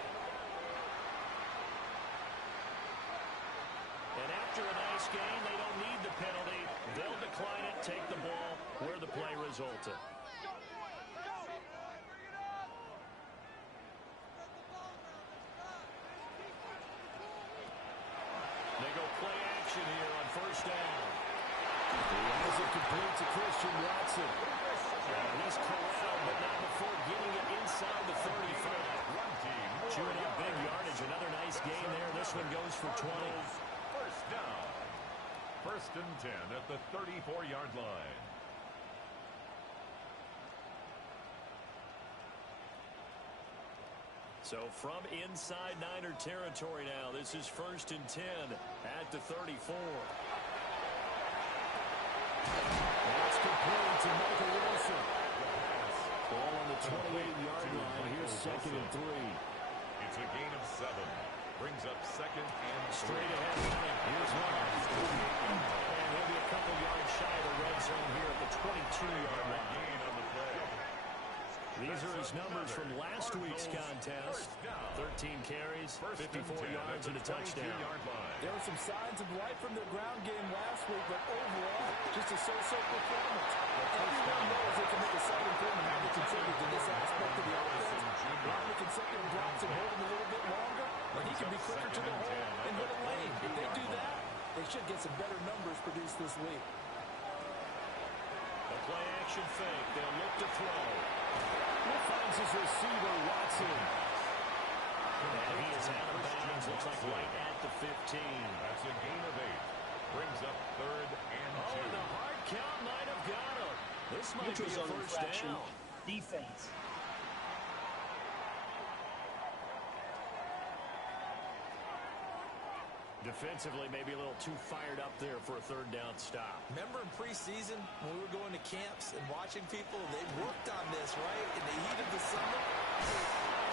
And after a nice game, they don't need the penalty. They'll decline it, take the ball where the play resulted. They go play action here on first down. He has it complete to Christian Watson. And this corral, but not before getting it inside the 35. Chewing up big yardage. Another nice gain there. This one goes for 20. First down. First and 10 at the 34-yard line. So from inside Niner territory now, this is first and 10 at the 34. That's complete to Michael Wilson. Ball on the 28-yard line. Here's second and 3. It's a gain of 7. Brings up second and straight ahead running. Here's one. And he'll be a couple yards shy of the red zone here at the 22-yard line. gain on the play. These are his numbers from last week's contest. 13 carries, 54 yards, and a touchdown. There were some signs of life from their ground game last week, but overall, just a so-so performance. Everyone knows they can make a slight improvement how they contribute to this aspect of the offense. Line the consecutive drops and hold him a little bit longer, but he can be quicker to the hole and hit a lane. If they do that, they should get some better numbers produced this week. A play-action fake. They'll look to throw. He finds his receiver, Watson. And he is out of bounds. Looks like right at the 15. That's a gain of 8. Brings up third and 2. Oh, the hard count might have got him. This might be a first down. Defense. Defensively, maybe a little too fired up there for a third down stop. Remember in preseason when we were going to camps and watching people, they worked on this, right? In the heat of the summer.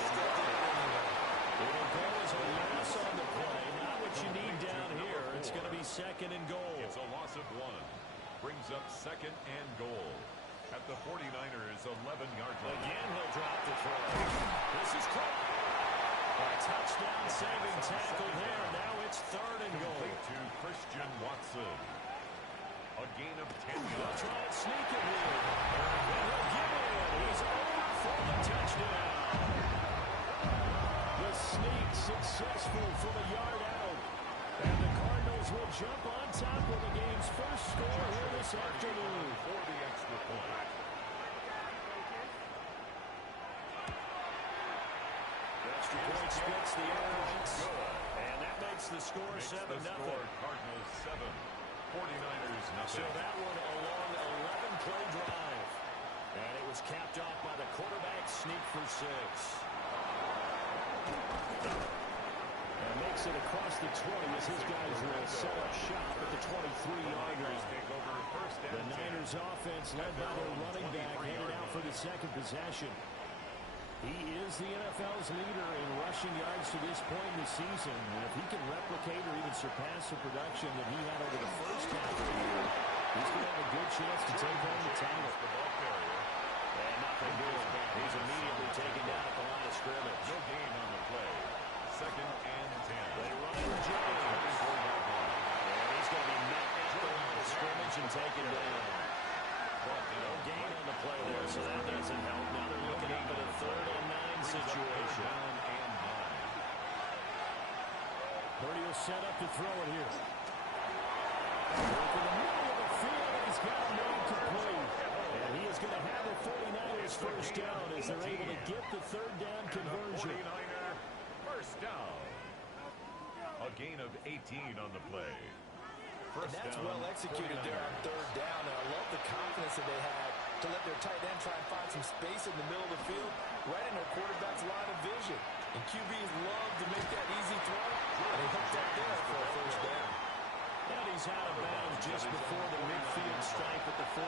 Still did it anyway. It'll go as a loss on the play. Not what you need down here. It's going to be second and goal. It's a loss of 1. Brings up second and goal at the 49ers 11-yard line. Again, he'll drop the throw. This is caught. A touchdown saving tackle there. Now it's third and goal. To Christian Watson. A gain of 10 yards. They'll try and sneak it here. And he'll give it in. He's over for the touchdown. The sneak successful from a yard out. And the Cardinals will jump on top of the game's first score here this afternoon. For the extra point. Extra point splits the air points. And that makes the score 7-0. Cardinals 7. 49ers nothing. So that one a long 11-play drive. And it was capped off by the quarterback sneak for 6. And makes it across the 20 as his guys will set up shop at the 23-yard line. The Niners offense led by their running back headed out for the second possession. He is the NFL's leader in rushing yards to this point in the season. And if he can replicate or even surpass the production that he had over the first half of the year, he's going to have a good chance to take home the title. And nothing good. He's immediately taken down at the line of scrimmage. No gain on the play. Second and 10. They run in James. And he's going to be met at the line of scrimmage and taken down. No gain on the play there, so that doesn't help. Now they're looking up at a 3rd and 9 situation. Purdy will set up to throw it here. Look in the middle of the field, he's got him made complete. And he is going to have the 49ers first down as they're able to get the third down conversion. 49er first down. A gain of 18 on the play. And that's well executed there on third down. And I love the confidence that they had to let their tight end try and find some space in the middle of the field, right in their quarterback's line of vision. And QBs love to make that easy throw. And they hooked up there for a first down. And he's out of bounds just before the midfield stripe at the 49.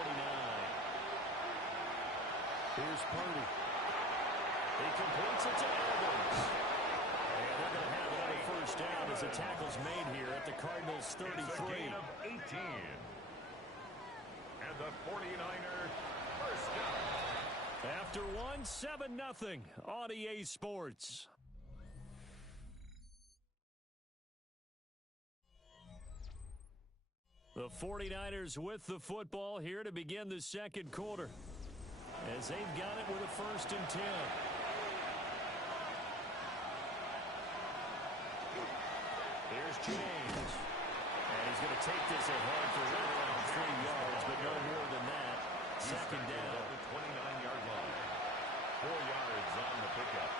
Here's Purdy. He completes it to Evans. And they're going to have another first down as the tackle's made here at the Cardinals' 33. It's a gain of 18. And the 49er first down. After one, 7-0 on EA Sports. The 49ers with the football here to begin the second quarter, as they've got it with a 1st and 10. Here's James. And he's going to take this ahead for right around 3 yards, but no more than that. Second down. At the 29-yard line. 4 yards on the pickup.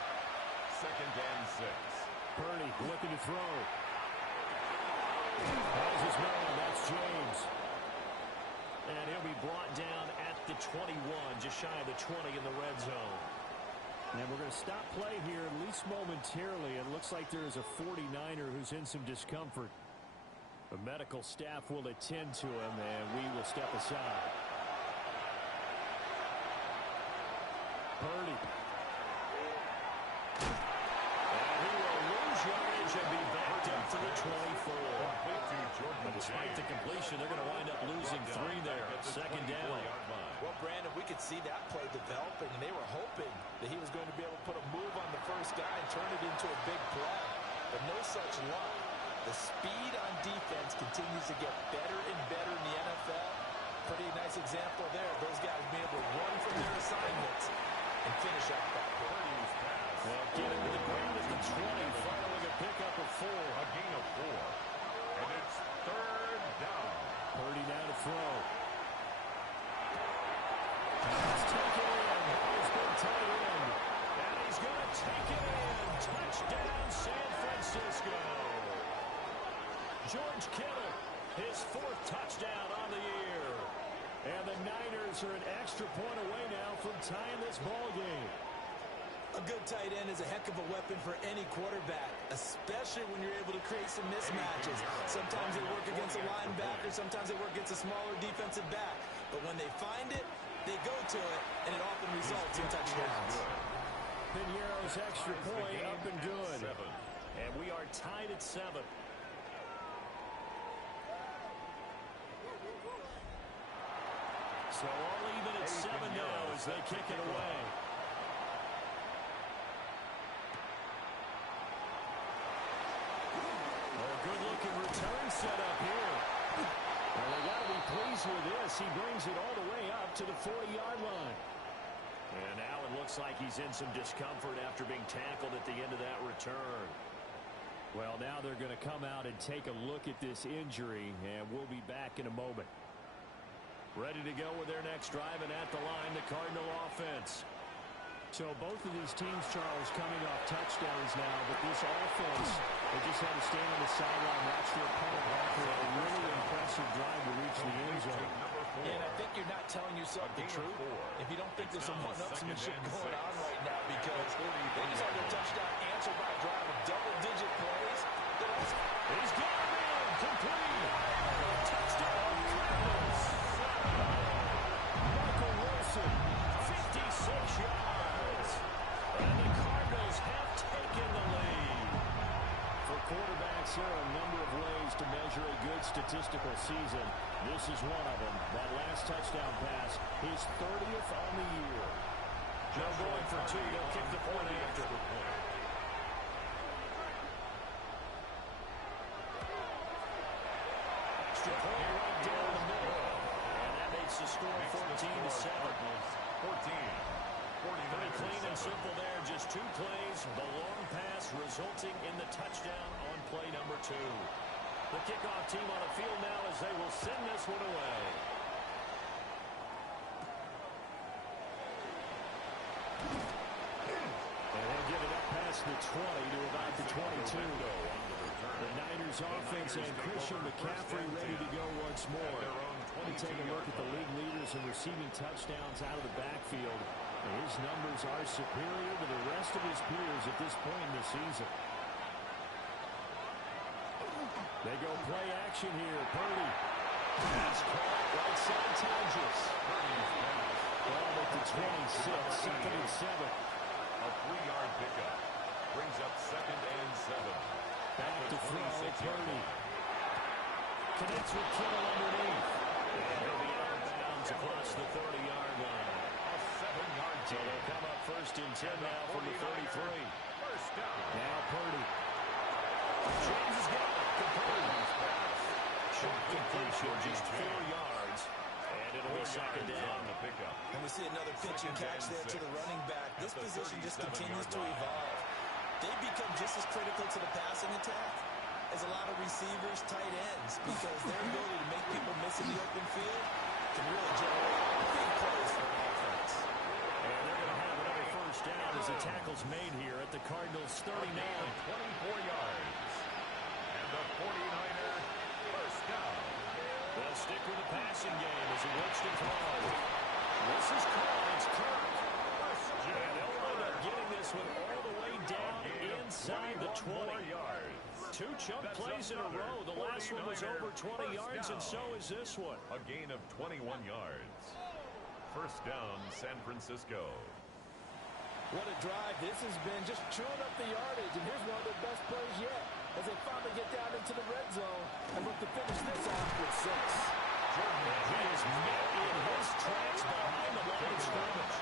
2nd and 6. Purdy looking to throw. Has his man. That's James. And he'll be brought down at the 21, just shy of the 20 in the red zone. And we're going to stop play here, at least momentarily. It looks like there is a 49er who's in some discomfort. The medical staff will attend to him, and we will step aside. Purdy. And he will lose yardage and be backed up to the 24. But despite the completion, they're going to wind up losing 3 there. Second down. Well, Brandon, we could see that play developing, and they were hoping that he was going to be able to put a move on the first guy and turn it into a big play. But no such luck. The speed on defense continues to get better and better in the NFL. Pretty nice example there. Those guys being able to run from their assignments and finish out that play. Well, get him to the ground at the 20, following a pickup of 4. A gain of 4. And it's 3rd down. Purdy now to throw. He's taken in. He's been tight end. And he's going to take it in. Touchdown, San Francisco. George Kittle, his 4th touchdown on the year. And the Niners are an extra point away now from tying this ball game. A good tight end is a heck of a weapon for any quarterback, especially when you're able to create some mismatches. Sometimes they work against a linebacker, sometimes they work against a smaller defensive back. But when they find it, they go to it, and it often results in touchdowns. Piñeiro's extra point up and good. And we are tied at 7. So all even at 7 now as they kick it away. Good-looking return set up here. Well, they got to be pleased with this. He brings it all the way up to the 40-yard line. And now it looks like he's in some discomfort after being tackled at the end of that return. Well, now they're going to come out and take a look at this injury, and we'll be back in a moment. Ready to go with their next drive, and at the line, the Cardinal offense. So both of these teams, Charles, coming off touchdowns now, but this offense, they just had to stand on the sideline, watch their opponent after a really impressive drive to reach the end zone. Yeah, and I think you're not telling yourself the truth if you don't think there's some one-upsmanship going on right now, because they just had their touchdown answered by a drive of double-digit plays. He's got him in, complete. Touchdown, Cardinals. Michael Wilson, 56 yards. And the Cardinals have taken the lead. For quarterbacks, there are a number of ways to measure a good statistical season. This is one of them. That last touchdown pass, his 30th on the year. No going for 2. They'll kick the point after. Extra point right down the middle. And that makes the score 14-7. 14. Pretty clean and simple there. Just 2 plays. The long pass resulting in the touchdown on play number 2. The kickoff team on the field now as they will send this one away. the 20 to about the 22. The Niners offense and Christian McCaffrey ready to go once more. We take a look at the league leaders in receiving touchdowns out of the backfield. His numbers are superior to the rest of his peers at this point in the season. They go play action here. Purdy. Pass caught. Right side Tonjes. Ball at the 26. 2nd and 7. A 3-yard pickup. Brings up 2nd and 7. Back to throw. Purdy. Connects with Kittle underneath. And he'll be out of bounds across the 30-yard line. A 7-yard So they'll come up 1st and 10 now from the 33. First down. Now Purdy. James has got it. Complete. Short completion, just 4 yards. And it'll be 2nd down. On the pickup. And we see another pitch and catch there to the running back. This position just continues to evolve. They become just as critical to the passing attack as a lot of receivers, tight ends, because their ability to make people miss in the open field can really generate big plays for an offense. And they're going to have another first down as the tackle's made here at the Cardinals' 39. 24 yards. And the 49er first down. They'll stick with the passing game as he looks to throw. This is caught. It's Kirk. And they'll wind up getting this one all the way down inside the 20. Yards. 2 chunk plays in a row. The last one was over 20 yards, and so is this one. A gain of 21 yards. First down, San Francisco. What a drive this has been, just chewing up the yardage, and here's one of their best plays yet as they finally get down into the red zone and look to finish this off with 6. He is met in his tracks behind the line of scrimmage.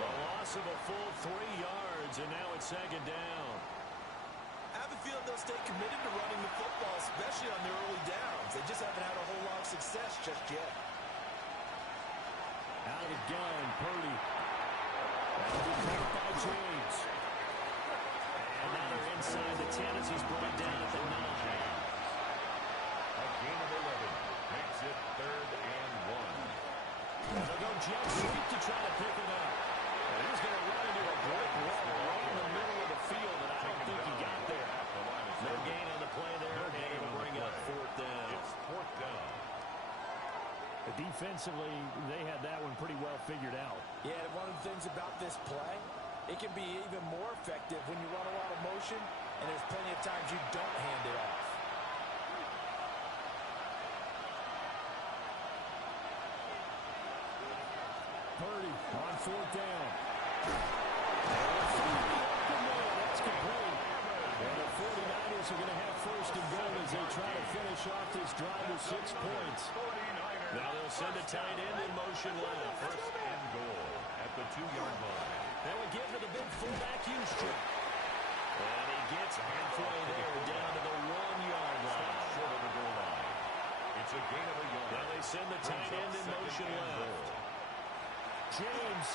The loss of a full 3 yards, and now it's 2nd down. I have a feeling they'll stay committed to running the football, especially on their early downs. They just haven't had a whole lot of success just yet. Out of the gun, Purdy. That'll be caught by James. And now they're inside the 10 as he's brought down at the 9. A gain of 11 makes it 3rd and 1. And they'll go jet sweep to try to pick it up. And he's going to run into a brick wall right in the middle of the field, and I don't think he got there. No gain on the play there, and it'll bring up 4th down. It's 4th down. Defensively, they had that one pretty well figured out. Yeah, and one of the things about this play, it can be even more effective when you run a lot of motion, and there's plenty of times you don't hand it off. Purdy on 4th down. That's complete. And the 49ers are going to have 1st and goal as they try to finish off this drive with 6 points. Now they'll send a tight end in motion left. 1st and goal at the 2-yard line. They will give to the big fullback, Houston. And he gets halfway there down to the 1-yard line. Short of the goal line. It's a gain of a yard. Now they send the tight end in motion left. James,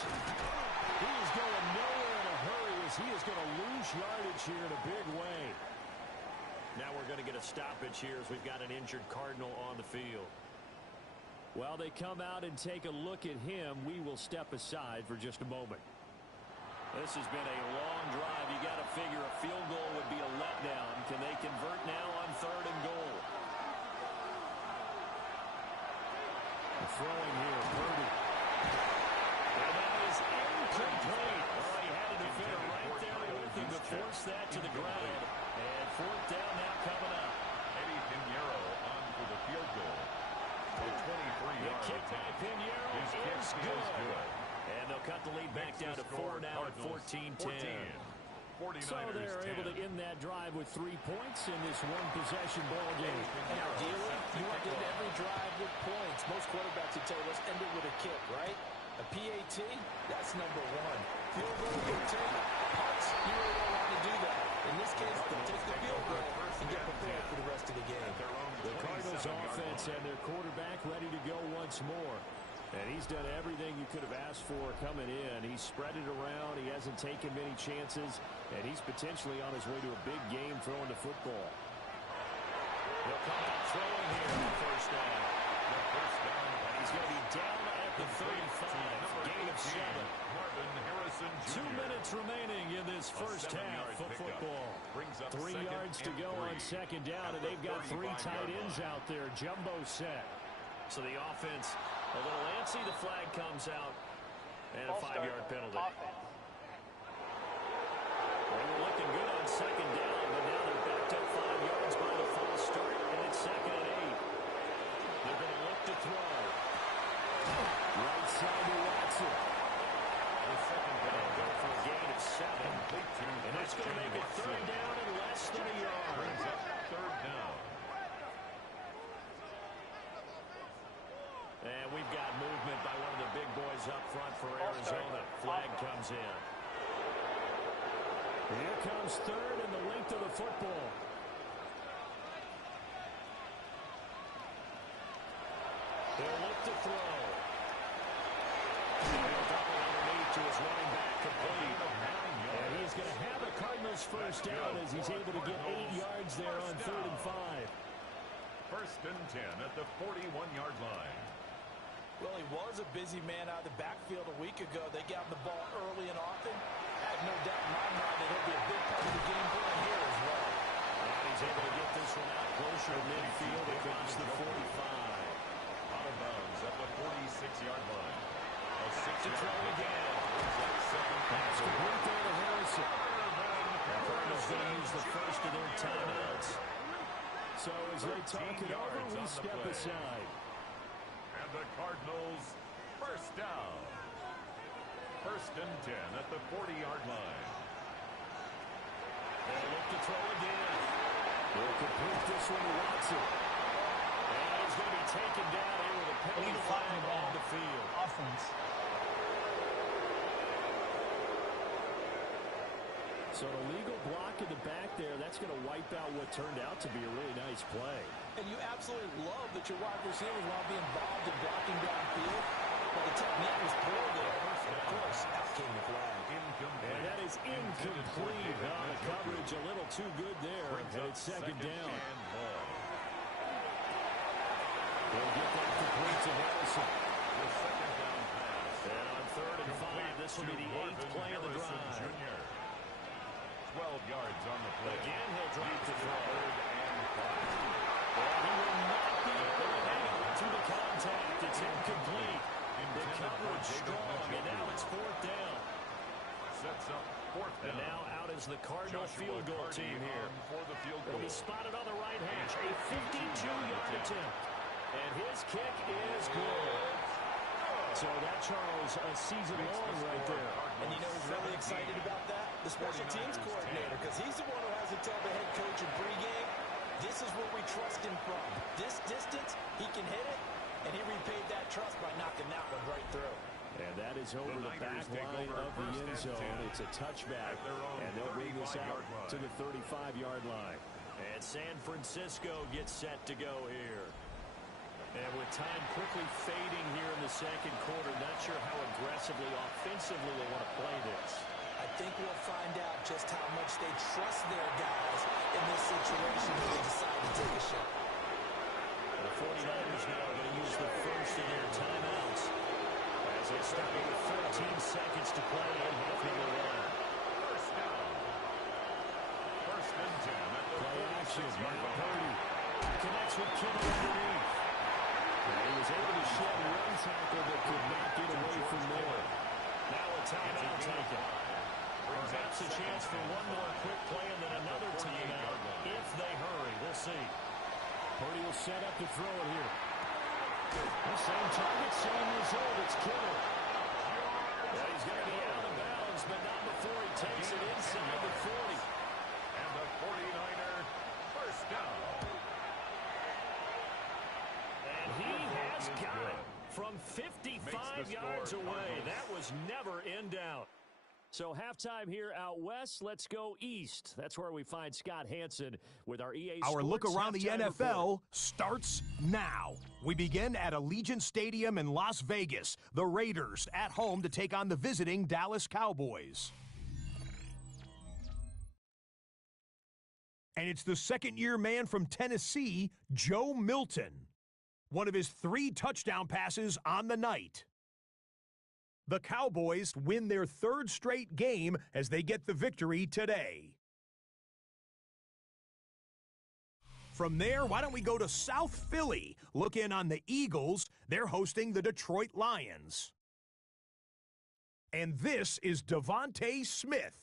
he is going nowhere in a hurry as he is going to lose yardage here in a big way. Now we're going to get a stoppage here as we've got an injured Cardinal on the field. While they come out and take a look at him, we will step aside for just a moment. This has been a long drive. You got to figure a field goal would be a letdown. Can they convert now on 3rd and goal? The throwing here, Purdy. And that is incomplete. Oh, he had a defender right there with him to force that to the ground. And 4th down now coming up. Eddie Pinheiro on for the field goal. The 23-yard kick by Pinheiro is good. And they'll cut the lead back down to 4 now at 14-10. So they're able to end that drive with 3 points in this one-possession ball game. And ideally, you want to end every drive with points. Most quarterbacks would tell you, let's end it with a kick, right? A PAT, that's number 1. Field goal, you take punts, you really don't want to do that. In this case, they'll take the field goal and get prepared for the rest of the game. The Cardinals offense and their quarterback ready to go once more. And he's done everything you could have asked for coming in. He's spread it around. He hasn't taken many chances. And he's potentially on his way to a big game throwing the football. He'll come out throwing here on 1st down. And he's going to be down at the 35. Gain of 7. 2 minutes remaining in this first half of football. 3 yards to go on second down, and they've got 3 tight ends out there. Jumbo set. So the offense a little antsy. The flag comes out, and a 5-yard penalty. They were looking good on second down, but now they're backed up 5 yards by the false start, and it's 2nd and 8. They're going to look to throw. Right side to Watson. They'll go for a gain of 7. And that's going to make it 3rd down and less than a yard. 3rd down. And we've got movement by one of the big boys up front for Arizona. Flag comes in. Here comes 3rd and the length of the football. They'll look to throw. Underneath to his running back, complete. And he's going to have a Cardinals first down as he's able to get 8 yards there on 3rd and 5. 1st and 10 at the 41-yard line. Well, he was a busy man out of the backfield a week ago. They got him the ball early and often. I have no doubt in my mind that he'll be a big part of the game plan here as well. And he's able to get this one out closer to midfield across the 45. Out of bounds at the 46-yard line. To throw again. Pass complete there to Harrison. The Cardinals going to use the first of their timeouts. So as they talk it over, we step aside. And the Cardinals first down. 1st and 10 at the 40-yard line. They'll look to throw again. They'll complete this one to Watson. And he's going to be taken down here with a penalty flag on the field. Offense. So the legal block in the back there, that's going to wipe out what turned out to be a really nice play. And you absolutely love that your wide receivers want to be involved in blocking downfield. But the technique was poor there. Of course, out came the flag. And that is incomplete. The coverage a little too good there. And it's 2nd down. They'll get that complete to Harrison. The 2nd down pass. And on 3rd and 5, this will be the 8th play of the drive. Jr. 12 yards on the play. Again, he'll drop to throw. 3rd and 5. And he will not be able to hang on to the contact. It's incomplete. The coverage strong, and now it's 4th down. Sets up 4th down. And now out is the Cardinal field goal team here. For the field goal. He'll be spotted on the right hash. A 52-yard attempt. And his kick is good. So that, Charles, a season long right there. And you know who's really excited about that? The special teams coordinator, because he's the one who has to tell the head coach in pregame, this is where we trust him from. This distance, he can hit it, and he repaid that trust by knocking that one right through. And that is over the back line of the end zone. It's a touchback, and they'll bring this out to the 35-yard line. And San Francisco gets set to go here. And with time quickly fading here in the 2nd quarter, not sure how aggressively, offensively they want to play this. I think we'll find out just how much they trust their guys in this situation when they decide to take a shot. The 49ers now are going to use the first of their timeouts as they start with 13 seconds to play in half number 1. First down. 1st and 10 at the play action. 46-yard Purdy connects with Kittle underneath. And he was able to shed one tackle but could not get away from there. Now a timeout taken. Perhaps a chance for one more quick play and then another timeout if they hurry. We'll see. Purdy will set up to throw it here. The same target, same result. It's Kittle. Yeah, he's going to be out of bounds, but not before he takes it inside the 40. And the 49er first down. And he has got it from 55 yards away. That was never in doubt. So halftime here out west, let's go east. That's where we find Scott Hansen with our EA Sports. Our look around the NFL report starts now. We begin at Allegiant Stadium in Las Vegas. The Raiders at home to take on the visiting Dallas Cowboys. And it's the second-year man from Tennessee, Joe Milton. One of his 3 touchdown passes on the night. The Cowboys win their third straight game as they get the victory today. From there, why don't we go to South Philly? Look in on the Eagles. They're hosting the Detroit Lions. And this is Devontae Smith.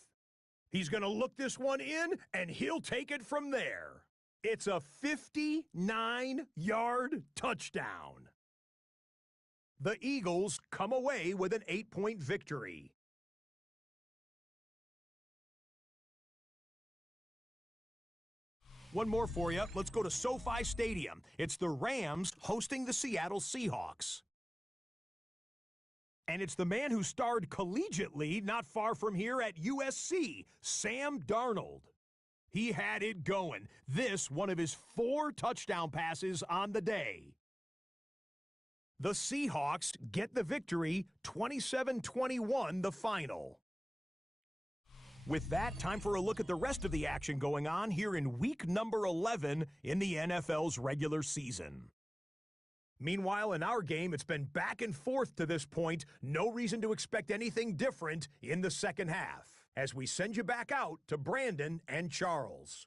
He's going to look this one in, and he'll take it from there. It's a 59-yard touchdown. The Eagles come away with an 8-point victory. One more for you. Let's go to SoFi Stadium. It's the Rams hosting the Seattle Seahawks. And it's the man who starred collegiately not far from here at USC, Sam Darnold. He had it going. This, one of his 4 touchdown passes on the day. The Seahawks get the victory, 27-21 the final. With that, time for a look at the rest of the action going on here in week number 11 in the NFL's regular season. Meanwhile, in our game, it's been back and forth to this point. No reason to expect anything different in the second half, as we send you back out to Brandon and Charles.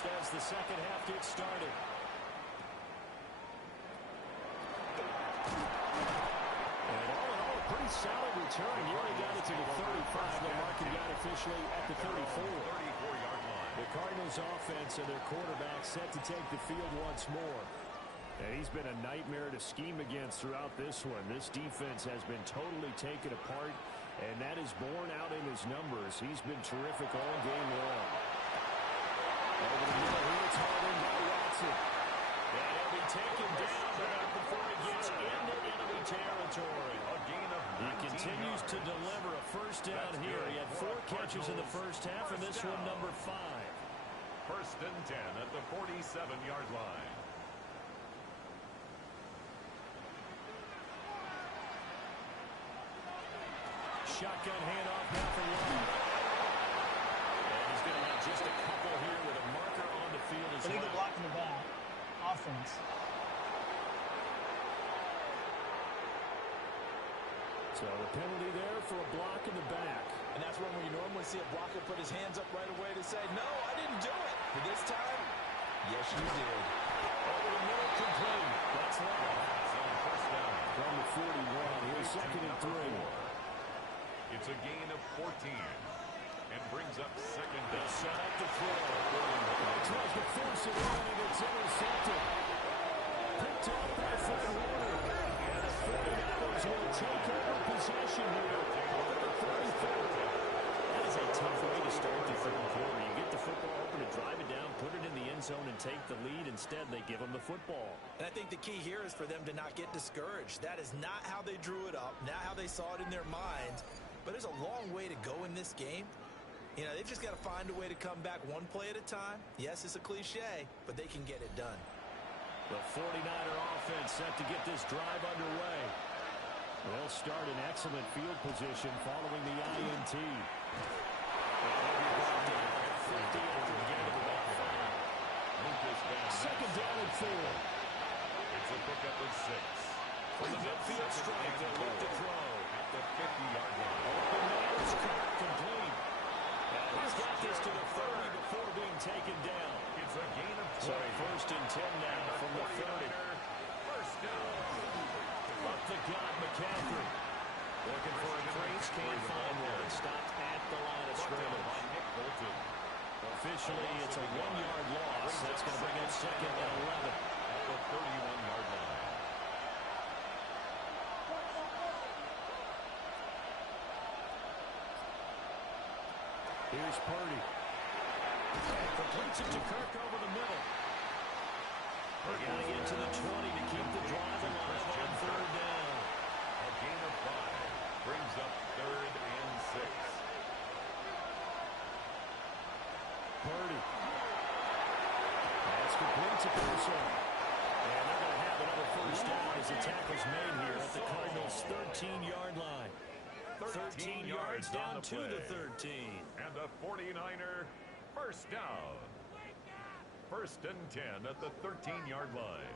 As the second half gets started. And all in all, a pretty solid return. He only got it to the 35. They're marking down officially at the 34-yard line. The Cardinals offense and their quarterback set to take the field once more. And he's been a nightmare to scheme against throughout this one. This defense has been totally taken apart, and that is borne out in his numbers. He's been terrific all game long. Over the middle, here it's hard in by Watson. And he'll be taken down, but not before it gets into enemy territory. He continues to deliver a first down here. He had 4 catches in the first half, and this one number 5. First and 10 at the 47-yard line. Shotgun handoff now for Long. And he's going to have just a couple here with a marker on the field as well. Illegal block in the back. Offense. So the penalty there for a block in the back. And that's when you normally see a blocker put his hands up right away to say, no, I didn't do it. But this time, yes, you did. Over the middle, complete. That's long. First down From the 41, here's second and 3. It's a gain of 14 and brings up second down. Set up the throw. Tries to force it in, and it's intercepted. Picked up by Fred Warner. And the 49ers will take over possession here at the 33rd. That is a tough way to start the third quarter. You get the football open to drive it down, put it in the end zone, and take the lead. Instead, they give them the football. And I think the key here is for them to not get discouraged. That is not how they drew it up, not how they saw it in their minds. But there's a long way to go in this game. You know, they've just got to find a way to come back one play at a time. Yes, it's a cliche, but they can get it done. The 49er offense set to get this drive underway. They'll start in excellent field position following the INT. Second down and 4. It's a pickup of 6. From the midfield strike, they'll look to throw. At the 50-yard line. Open man is caught complete. And he's got this to the 30 before being taken down. It's a gain of 20. So first and 10 now from the 30. First down. Up the gut, McCaffrey. Looking for a crease, can't find one. Stopped at the line of scrimmage. Officially, it's a 1-yard loss. That's going to bring up second and 11. At the 31-yard line. Here's Purdy. Completes it to Kirk over the middle. They got to get to the 20 to keep the drive alive on third down. A gain of 5 brings up third and 6. Purdy. That's complete to Pearson. And first down as the tackle's made here at the Cardinals' 13-yard line. 13 yards down to the 13. And a 49er first down. First and 10 at the 13-yard line.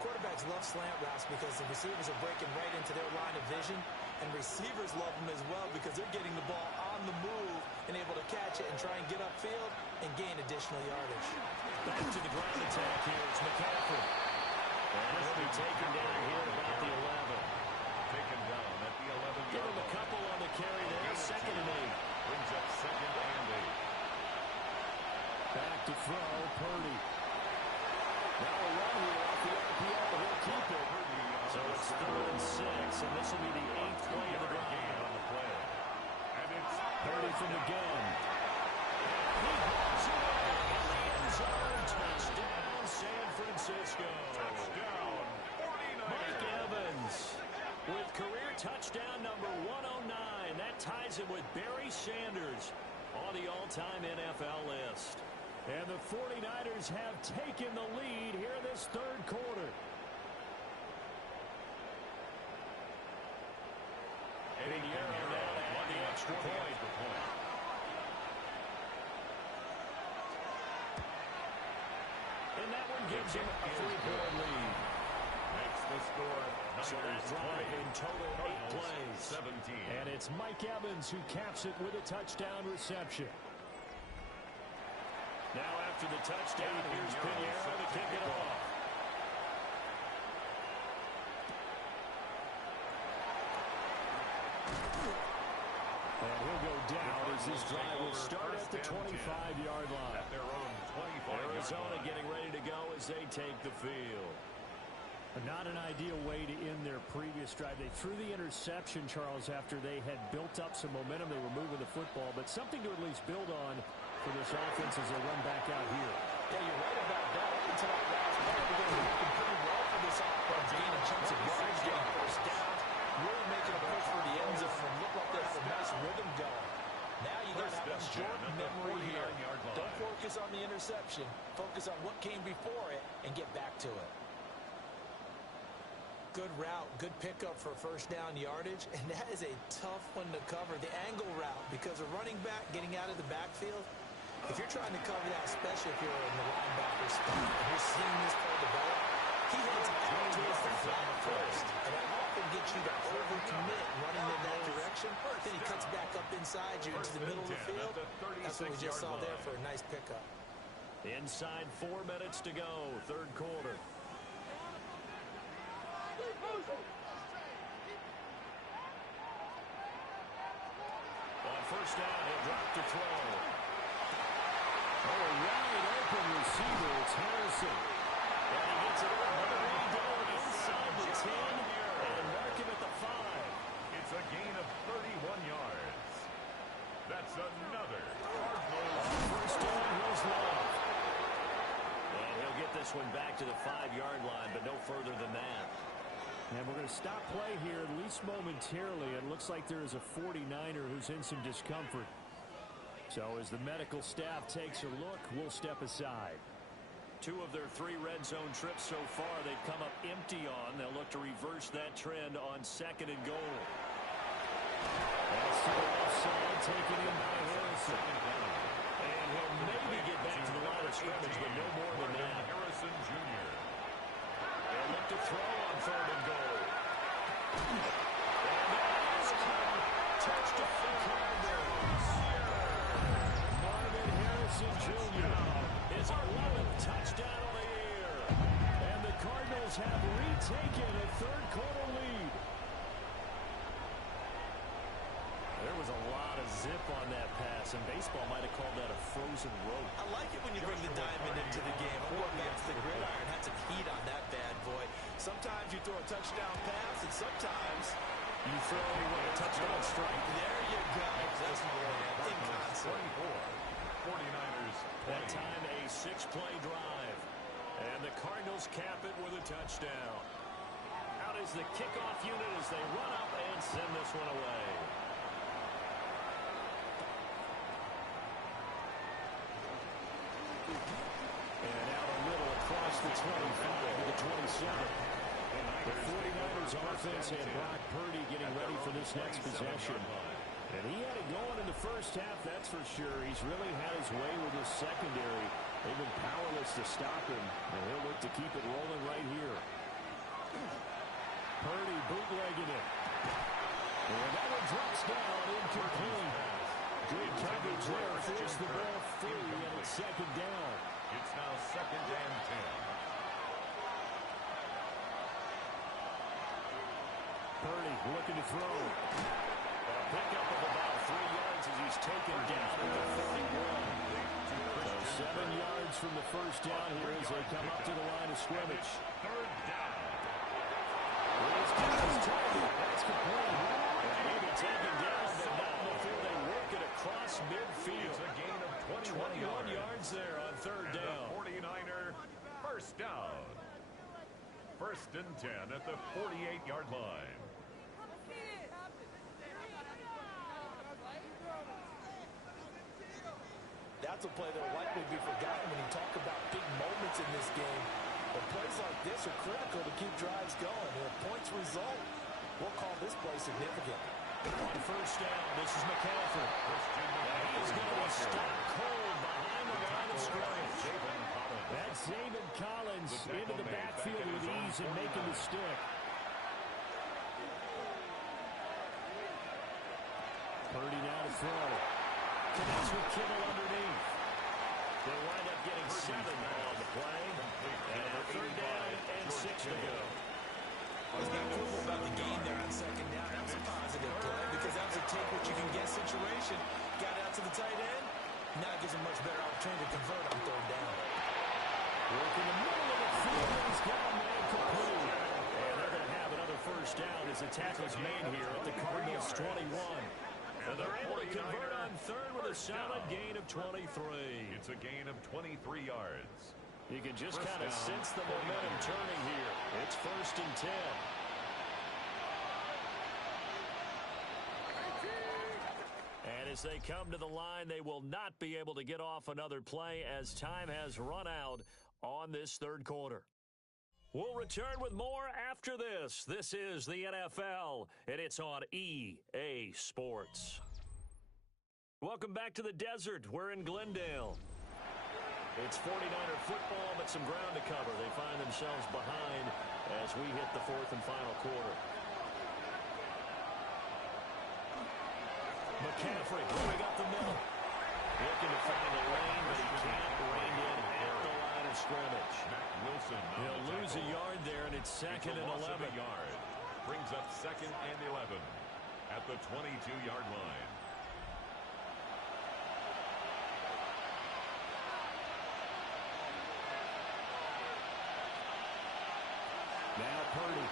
Quarterbacks love slant routes because the receivers are breaking right into their line of vision, and receivers love them as well because they're getting the ball on the move and able to catch it and try and get upfield and gain additional yardage. Back to the ground attack here. It's McCaffrey. And he'll be taken down here at about the 11. Taken down at the 11. Give him a couple on the carry there. Second and 8. Brings up second and 8. Back to throw, Purdy. Now a run here off the RPO. He'll keep it. So it's 3rd and 6, and this will be the 8th play of the drive. On the play. And it's Purdy from the gun. He hauls it in the end zone. Touchdown, San Francisco. touchdown, 49ers. Mike Evans with career touchdown number 109. That ties him with Barry Sanders on the all-time NFL list. And the 49ers have taken the lead here in this 3rd quarter. Eddie Guerrero now on the extra point. And that one gives him a 3-point lead. Makes the score. So that drive in total 8 plays. 17. And it's Mike Evans who caps it with a touchdown reception. Now after the touchdown, here's Pinheiro to kick it off. And he'll go down as this drive will start at the 25-yard line. At their own 25-yard Arizona line. getting ready to go as they take the field. Not an ideal way to end their previous drive. They threw the interception, Charles, after they had built up some momentum. They were moving the football, but something to at least build on for this offense as they run back out here. Yeah, you're right about that. Up until that last play, we're going to be pretty well for this offense. Gaining chunks of yardage, getting first down, really making a push for the end zone and look like they have a nice rhythm going. Now you got to have a short memory here. Don't focus on the interception. Focus on what came before it and get back to it. Good route, good pickup for first down yardage, and that is a tough one to cover. The angle route, because a running back getting out of the backfield, if you're trying to cover that, especially if you're in the linebacker spot, and you're seeing this play develop, he heads out towards the flat first, and that often gets you to overcommit running in that direction. Then he cuts back up inside you into the middle of the field. That's what we just saw there for a nice pickup. Inside 4 minutes to go, 3rd quarter. On first down, he'll drop to throw. Oh, a wide open receiver. It's Harrison. And he gets it over. Going inside the 10 and mark him at the 5. It's a gain of 31 yards. That's another Cardinals. First down, here's left. And he'll get this one back to the 5-yard line, but no further than that. And we're going to stop play here, at least momentarily. It looks like there is a 49er who's in some discomfort. So as the medical staff takes a look, we'll step aside. 2 of their 3 red zone trips so far, they've come up empty on. They'll look to reverse that trend on 2nd and goal. That's to the left side, taken in by Harrison. And he'll maybe get back to the line of scrimmage, but no more than that. Harrison Jr. They'll look to throw on 3rd and goal. And that is caught. Touchdown Cardinals. Marvin Harrison Jr. His 11th touchdown of the year. And the Cardinals have retaken a 3rd quarter lead. There was a lot of zip on that pass, and baseball might have called that a frozen rope. I like it when you bring the diamond into the game. I'm going back to the gridiron. Had some heat on that bad boy. Sometimes you throw a touchdown pass, and sometimes you throw a touchdown strike. There you go. That's in concert. 49ers. That time a 6-play drive. And the Cardinals cap it with a touchdown. Out is the kickoff unit as they run up and send this one away. the 25 to the 27. The 49ers offense and Brock Purdy getting ready for this next possession. And he had it going in the first half, that's for sure. He's really had his way with his secondary. They've been powerless to stop him, and he'll look to keep it rolling right here. Purdy bootlegging it. And that one drops down, incomplete. Good coverage there, forced the ball free, and it's second down. It's now 2nd and 10. Purdy looking to throw. A pickup of about 3 yards as he's taken down at the 41. So 7 yards from the first down here as they come up to the line of scrimmage. 3rd down. That's complete. Maybe taken down, but not before they work it across midfield. It's a gain of 21 yards there on 3rd down. The 49er first down. 1st and 10 at the 48-yard line. That's a play that will likely be forgotten when you talk about big moments in this game. But plays like this are critical to keep drives going. And if points result, we'll call this play significant. On 1st down, this is McCaffrey. He's going to be stopped cold behind the line of scrimmage. That's Zayvon Collins into the backfield with ease and making the stick. Purdy now to throw. Connects with Kittle underneath. They wind up getting 7 on the play. And a 3rd down and 6 to go. He's not careful about the game there on 2nd down. That was a positive play because that was a take what you can get situation. Got out to the tight end. Now it gives him much better opportunity to convert on 3rd down. Work in the middle of the field. He's got a man complete. And they're going to have another first down as the tackle's made here at the Cardinals 21. And they're able to convert on 3rd with a solid gain of 23. It's a gain of 23 yards. You can just kind of sense the momentum turning here. It's 1st and 10. And as they come to the line, they will not be able to get off another play as time has run out on this 3rd quarter. We'll return with more after this. This is the NFL, and it's on EA Sports. Welcome back to the desert. We're in Glendale. It's 49er football, but some ground to cover. They find themselves behind as we hit the 4th and final quarter. McCaffrey going up the middle. Looking to find a lane, but he can't rein in at the line of scrimmage. Wilson. He'll lose a yard there, and it's 2nd and 11. Yard. Brings up 2nd and 11 at the 22-yard line. Now Purdy.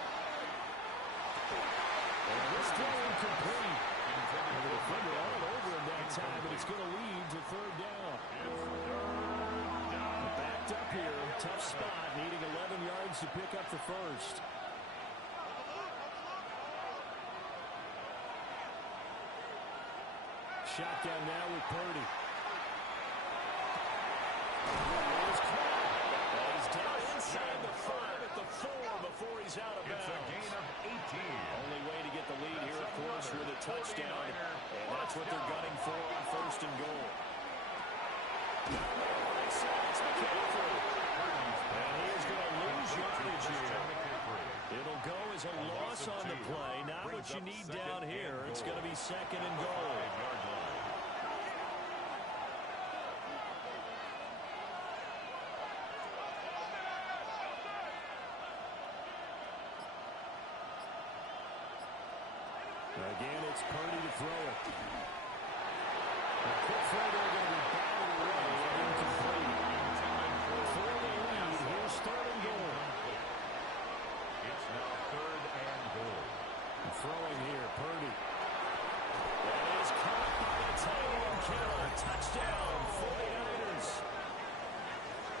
And this throw incomplete. And the defender all over him that time, but it's going to lead to 3rd down. Backed up here. Tough spot. Needing 11 yards to pick up the first. Shotgun now with Purdy. He's down inside the 5 at the 4 before he's out of bounds. It's a gain of 18. Only way to get the lead here, of course, with a touchdown. And that's what they're gunning for on 1st and goal. It's McCaffrey. And he is going to lose yardage here. It'll go as a loss on the play. Not what you need down here. It's going to be 2nd and goal. Again, it's Purdy to throw it. A quick throw there going to be batted away and incomplete. For the lead, here's 3rd and goal. It's now 3rd and goal. And throwing here, Purdy. That is caught by the tight end Kittle. Touchdown, 49ers.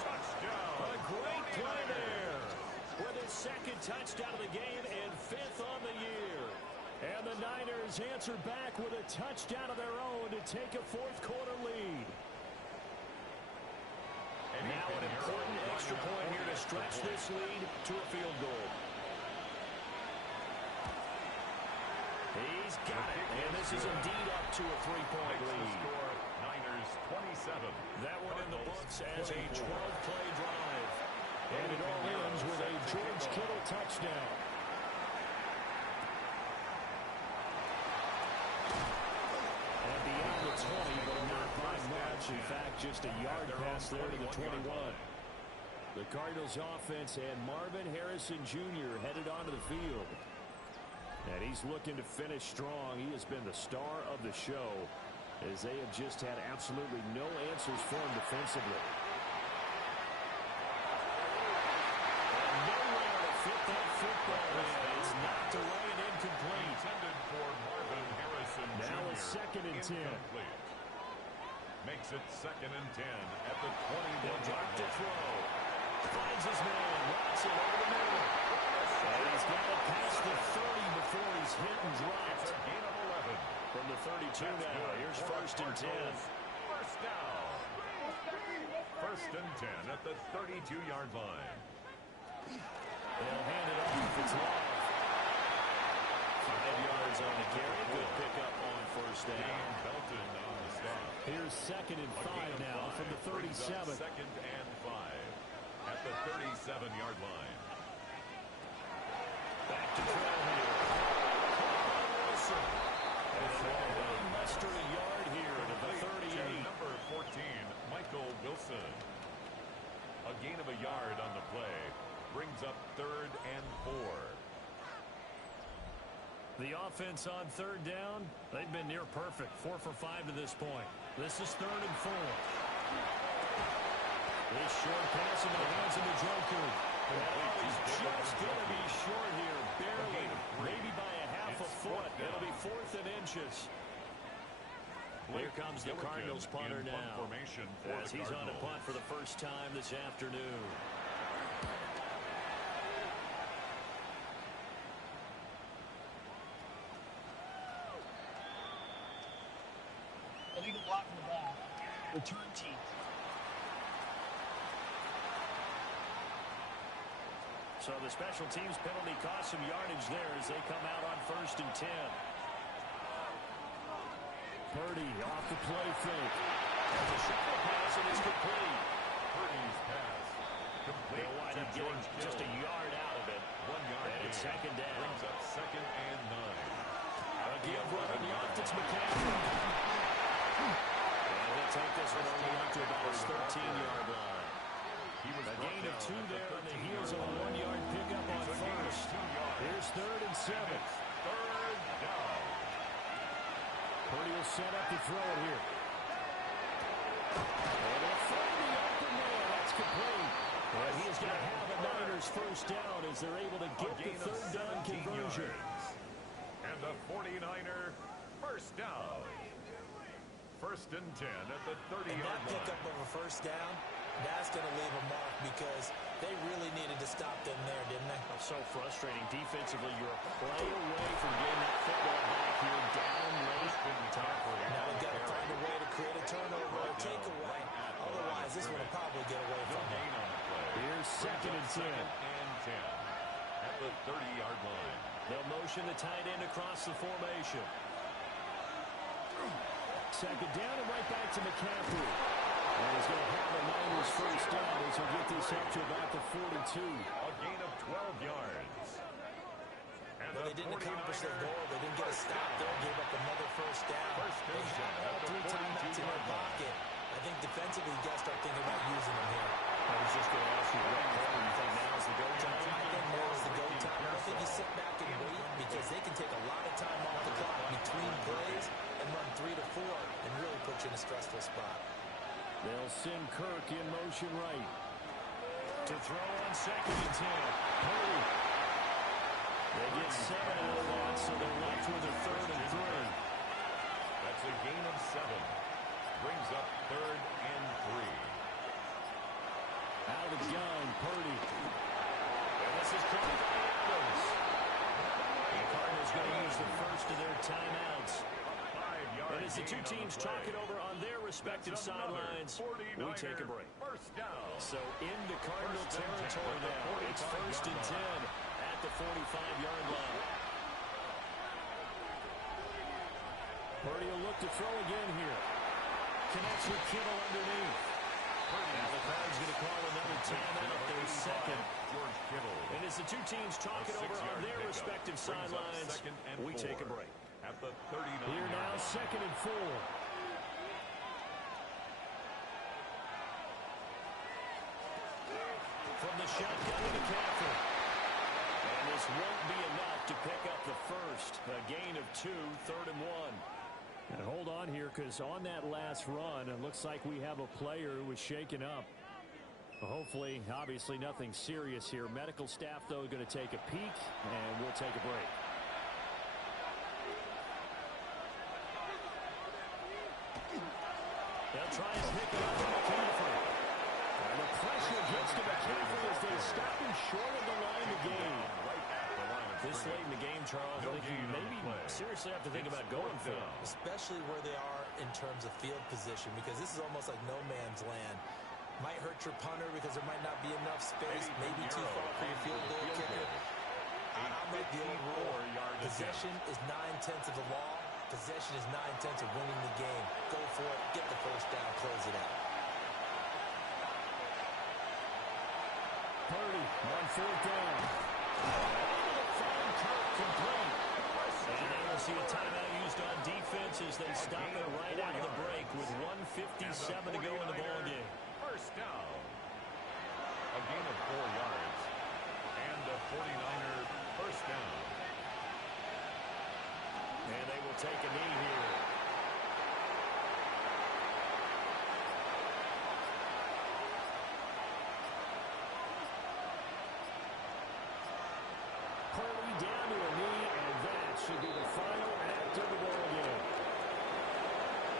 Touchdown. A great play there. With his 2nd touchdown of the game and 5th on the year. And the Niners answer back with a touchdown of their own to take a 4th quarter lead. Now an important extra point here to stretch this lead to a field goal. He's got it, and this is indeed up to a 3-point lead. Score, Niners 27. That one in the books as a 12-play drive. And it all ends with a George Kittle touchdown. And beyond the 20, but not by much. In fact, just a yard pass there to the 21. The Cardinals offense and Marvin Harrison Jr. headed onto the field. And he's looking to finish strong. He has been the star of the show as they have just had absolutely no answers for him defensively. And nowhere to fit that football in. It's knocked away and incomplete. Intended for Marvin Harrison Jr. Now it's 2nd and 10. Incomplete. Makes it 2nd and 10 at the 21. Drop to throw. Finds his man. Rots it over the middle. And he's got it past the 30 before he's hit and dropped. It's a gain of 11. From the 32 now. Here's 1st and 10. First down. 1st and 10 at the 32-yard line. They'll hand it off. It's long. 5 yards on the carry. Good pickup on 1st down. Belton on the stop. Here's 2nd and 5 now from the 37. 2nd and 5 at the 37-yard line. Back to throw here. Wilson. And they'll muster a yard here to the 38. Number 14, Michael Wilson. A gain of a yard on the play. Brings up 3rd and 4. The offense on 3rd down, they've been near perfect. 4 for 5 to this point. This is 3rd and 4. This short pass into the hands of Njoku. He's just going to be short here, barely, maybe by a half a foot. It'll be 4th and inches. Here comes the Cardinals punter now, as he's on a punt for the first time this afternoon. Illegal block in the ball. Return team. So the special teams penalty cost some yardage there as they come out on 1st and 10. Purdy off the play fake. And the shuffle pass, and it's complete. Purdy's pass. Complete. They'll wind up getting just a yard out of it. 1 yard. And it's 2nd down. Brings up 2nd and 9. Again, running left, it's McCaffrey. And they'll take this one only up to about his 13-yard line. A gain of 2 there on the heels of a 1-yard pickup on 1st. Here's 3rd and 7. 3rd down. Purdy will set up to throw it here. And they'll find the open man. That's complete. And he is going to have a Niners 1st down as they're able to get the 3rd down conversion. And the 49er 1st down. 1st and 10 at the 30-yard line. That pickup of a 1st down, that's going to leave a mark because they really needed to stop them there, didn't they? So frustrating. Defensively, you're a play away from getting that football back here down late in the top. Now they've got to find a way to create a turnover or takeaway. Otherwise, this one will probably get away from them. Here's 2nd and 10. 2nd and 10 at the 30-yard line. They'll motion the tight end across the formation. 2nd down and right back to McCaffrey. And he's going to have a Niners 1st down as he'll get this up to about the 42. A gain of 12 yards. And But they didn't accomplish their goal. They didn't get a stop there. Gave up another 1st down. They had all 3 timeouts in their pocket. I think defensively, you got to start thinking about using them here. I was just going to ask you, what play do you think now is the go time? I think now is the go time. I don't think you sit back and wait because they can take a lot of time off the clock between plays and run 3 to 4 and really put you in a stressful spot. They'll send Kirk in motion right. To throw on 2nd and 10. Purdy. They get 7 out of that, so they're left with a 3rd and 3. That's a gain of 7. Brings up 3rd and 3. Out of the gun, Purdy. And this is caught by Adams. The Cardinals going to use the first of their timeouts. And as the two teams talk it over on their respective sidelines, we take a break. 1st down. So into Cardinal territory now. It's 1st and 10 at the 45-yard line. Purdy will look to throw again here. Connects with Kittle underneath. Now the crowd's going to call another timeout. Their second. And as the two teams talk it over on their respective sidelines, we take a break. At the 39. Here now, 2nd and 4. From the shotgun to McCaffrey. And this won't be enough to pick up the first. A gain of 2, 3rd and 1. And hold on here, because on that last run, it looks like we have a player who was shaken up. Hopefully, obviously nothing serious here. Medical staff, though, going to take a peek, and we'll take a break. They'll try and pick it up from McCaffrey. And the pressure gets to McCaffrey as they stop him short of the line of the game. This late in the game, Charles, I think you maybe seriously have to think about going for it. Especially where they are in terms of field position, because this is almost like no man's land. Might hurt your punter because there might not be enough space, maybe too far for your field goal kicker. I'm like the old rule. Possession is 9/10 of the law. Possession is 9/10 of winning the game. Go for it, get the first down, close it out. Purdy on 4th down. Complete. And now we'll see a timeout used on defense as they stop it right out of the break with 1:57 to go in the ballgame. First down. A gain of 4 yards. And a 49er first down. And they will take a knee here. Purdy down to a knee, and that should be the final act of the ballgame.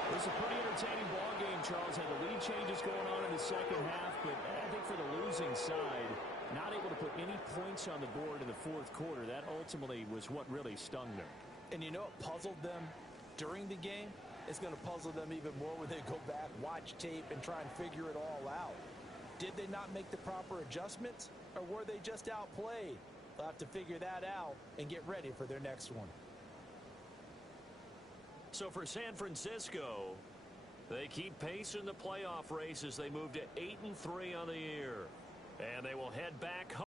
It was a pretty entertaining ballgame, Charles. Had the lead changes going on in the second half, but I think for the losing side, not able to put any points on the board in the 4th quarter. That ultimately was what really stung them. And you know what puzzled them during the game? It's going to puzzle them even more when they go back, watch tape, and try and figure it all out. Did they not make the proper adjustments, or were they just outplayed? They'll have to figure that out and get ready for their next one. So for San Francisco, they keep pace in the playoff race as they move to 8-3 on the year. And they will head back home.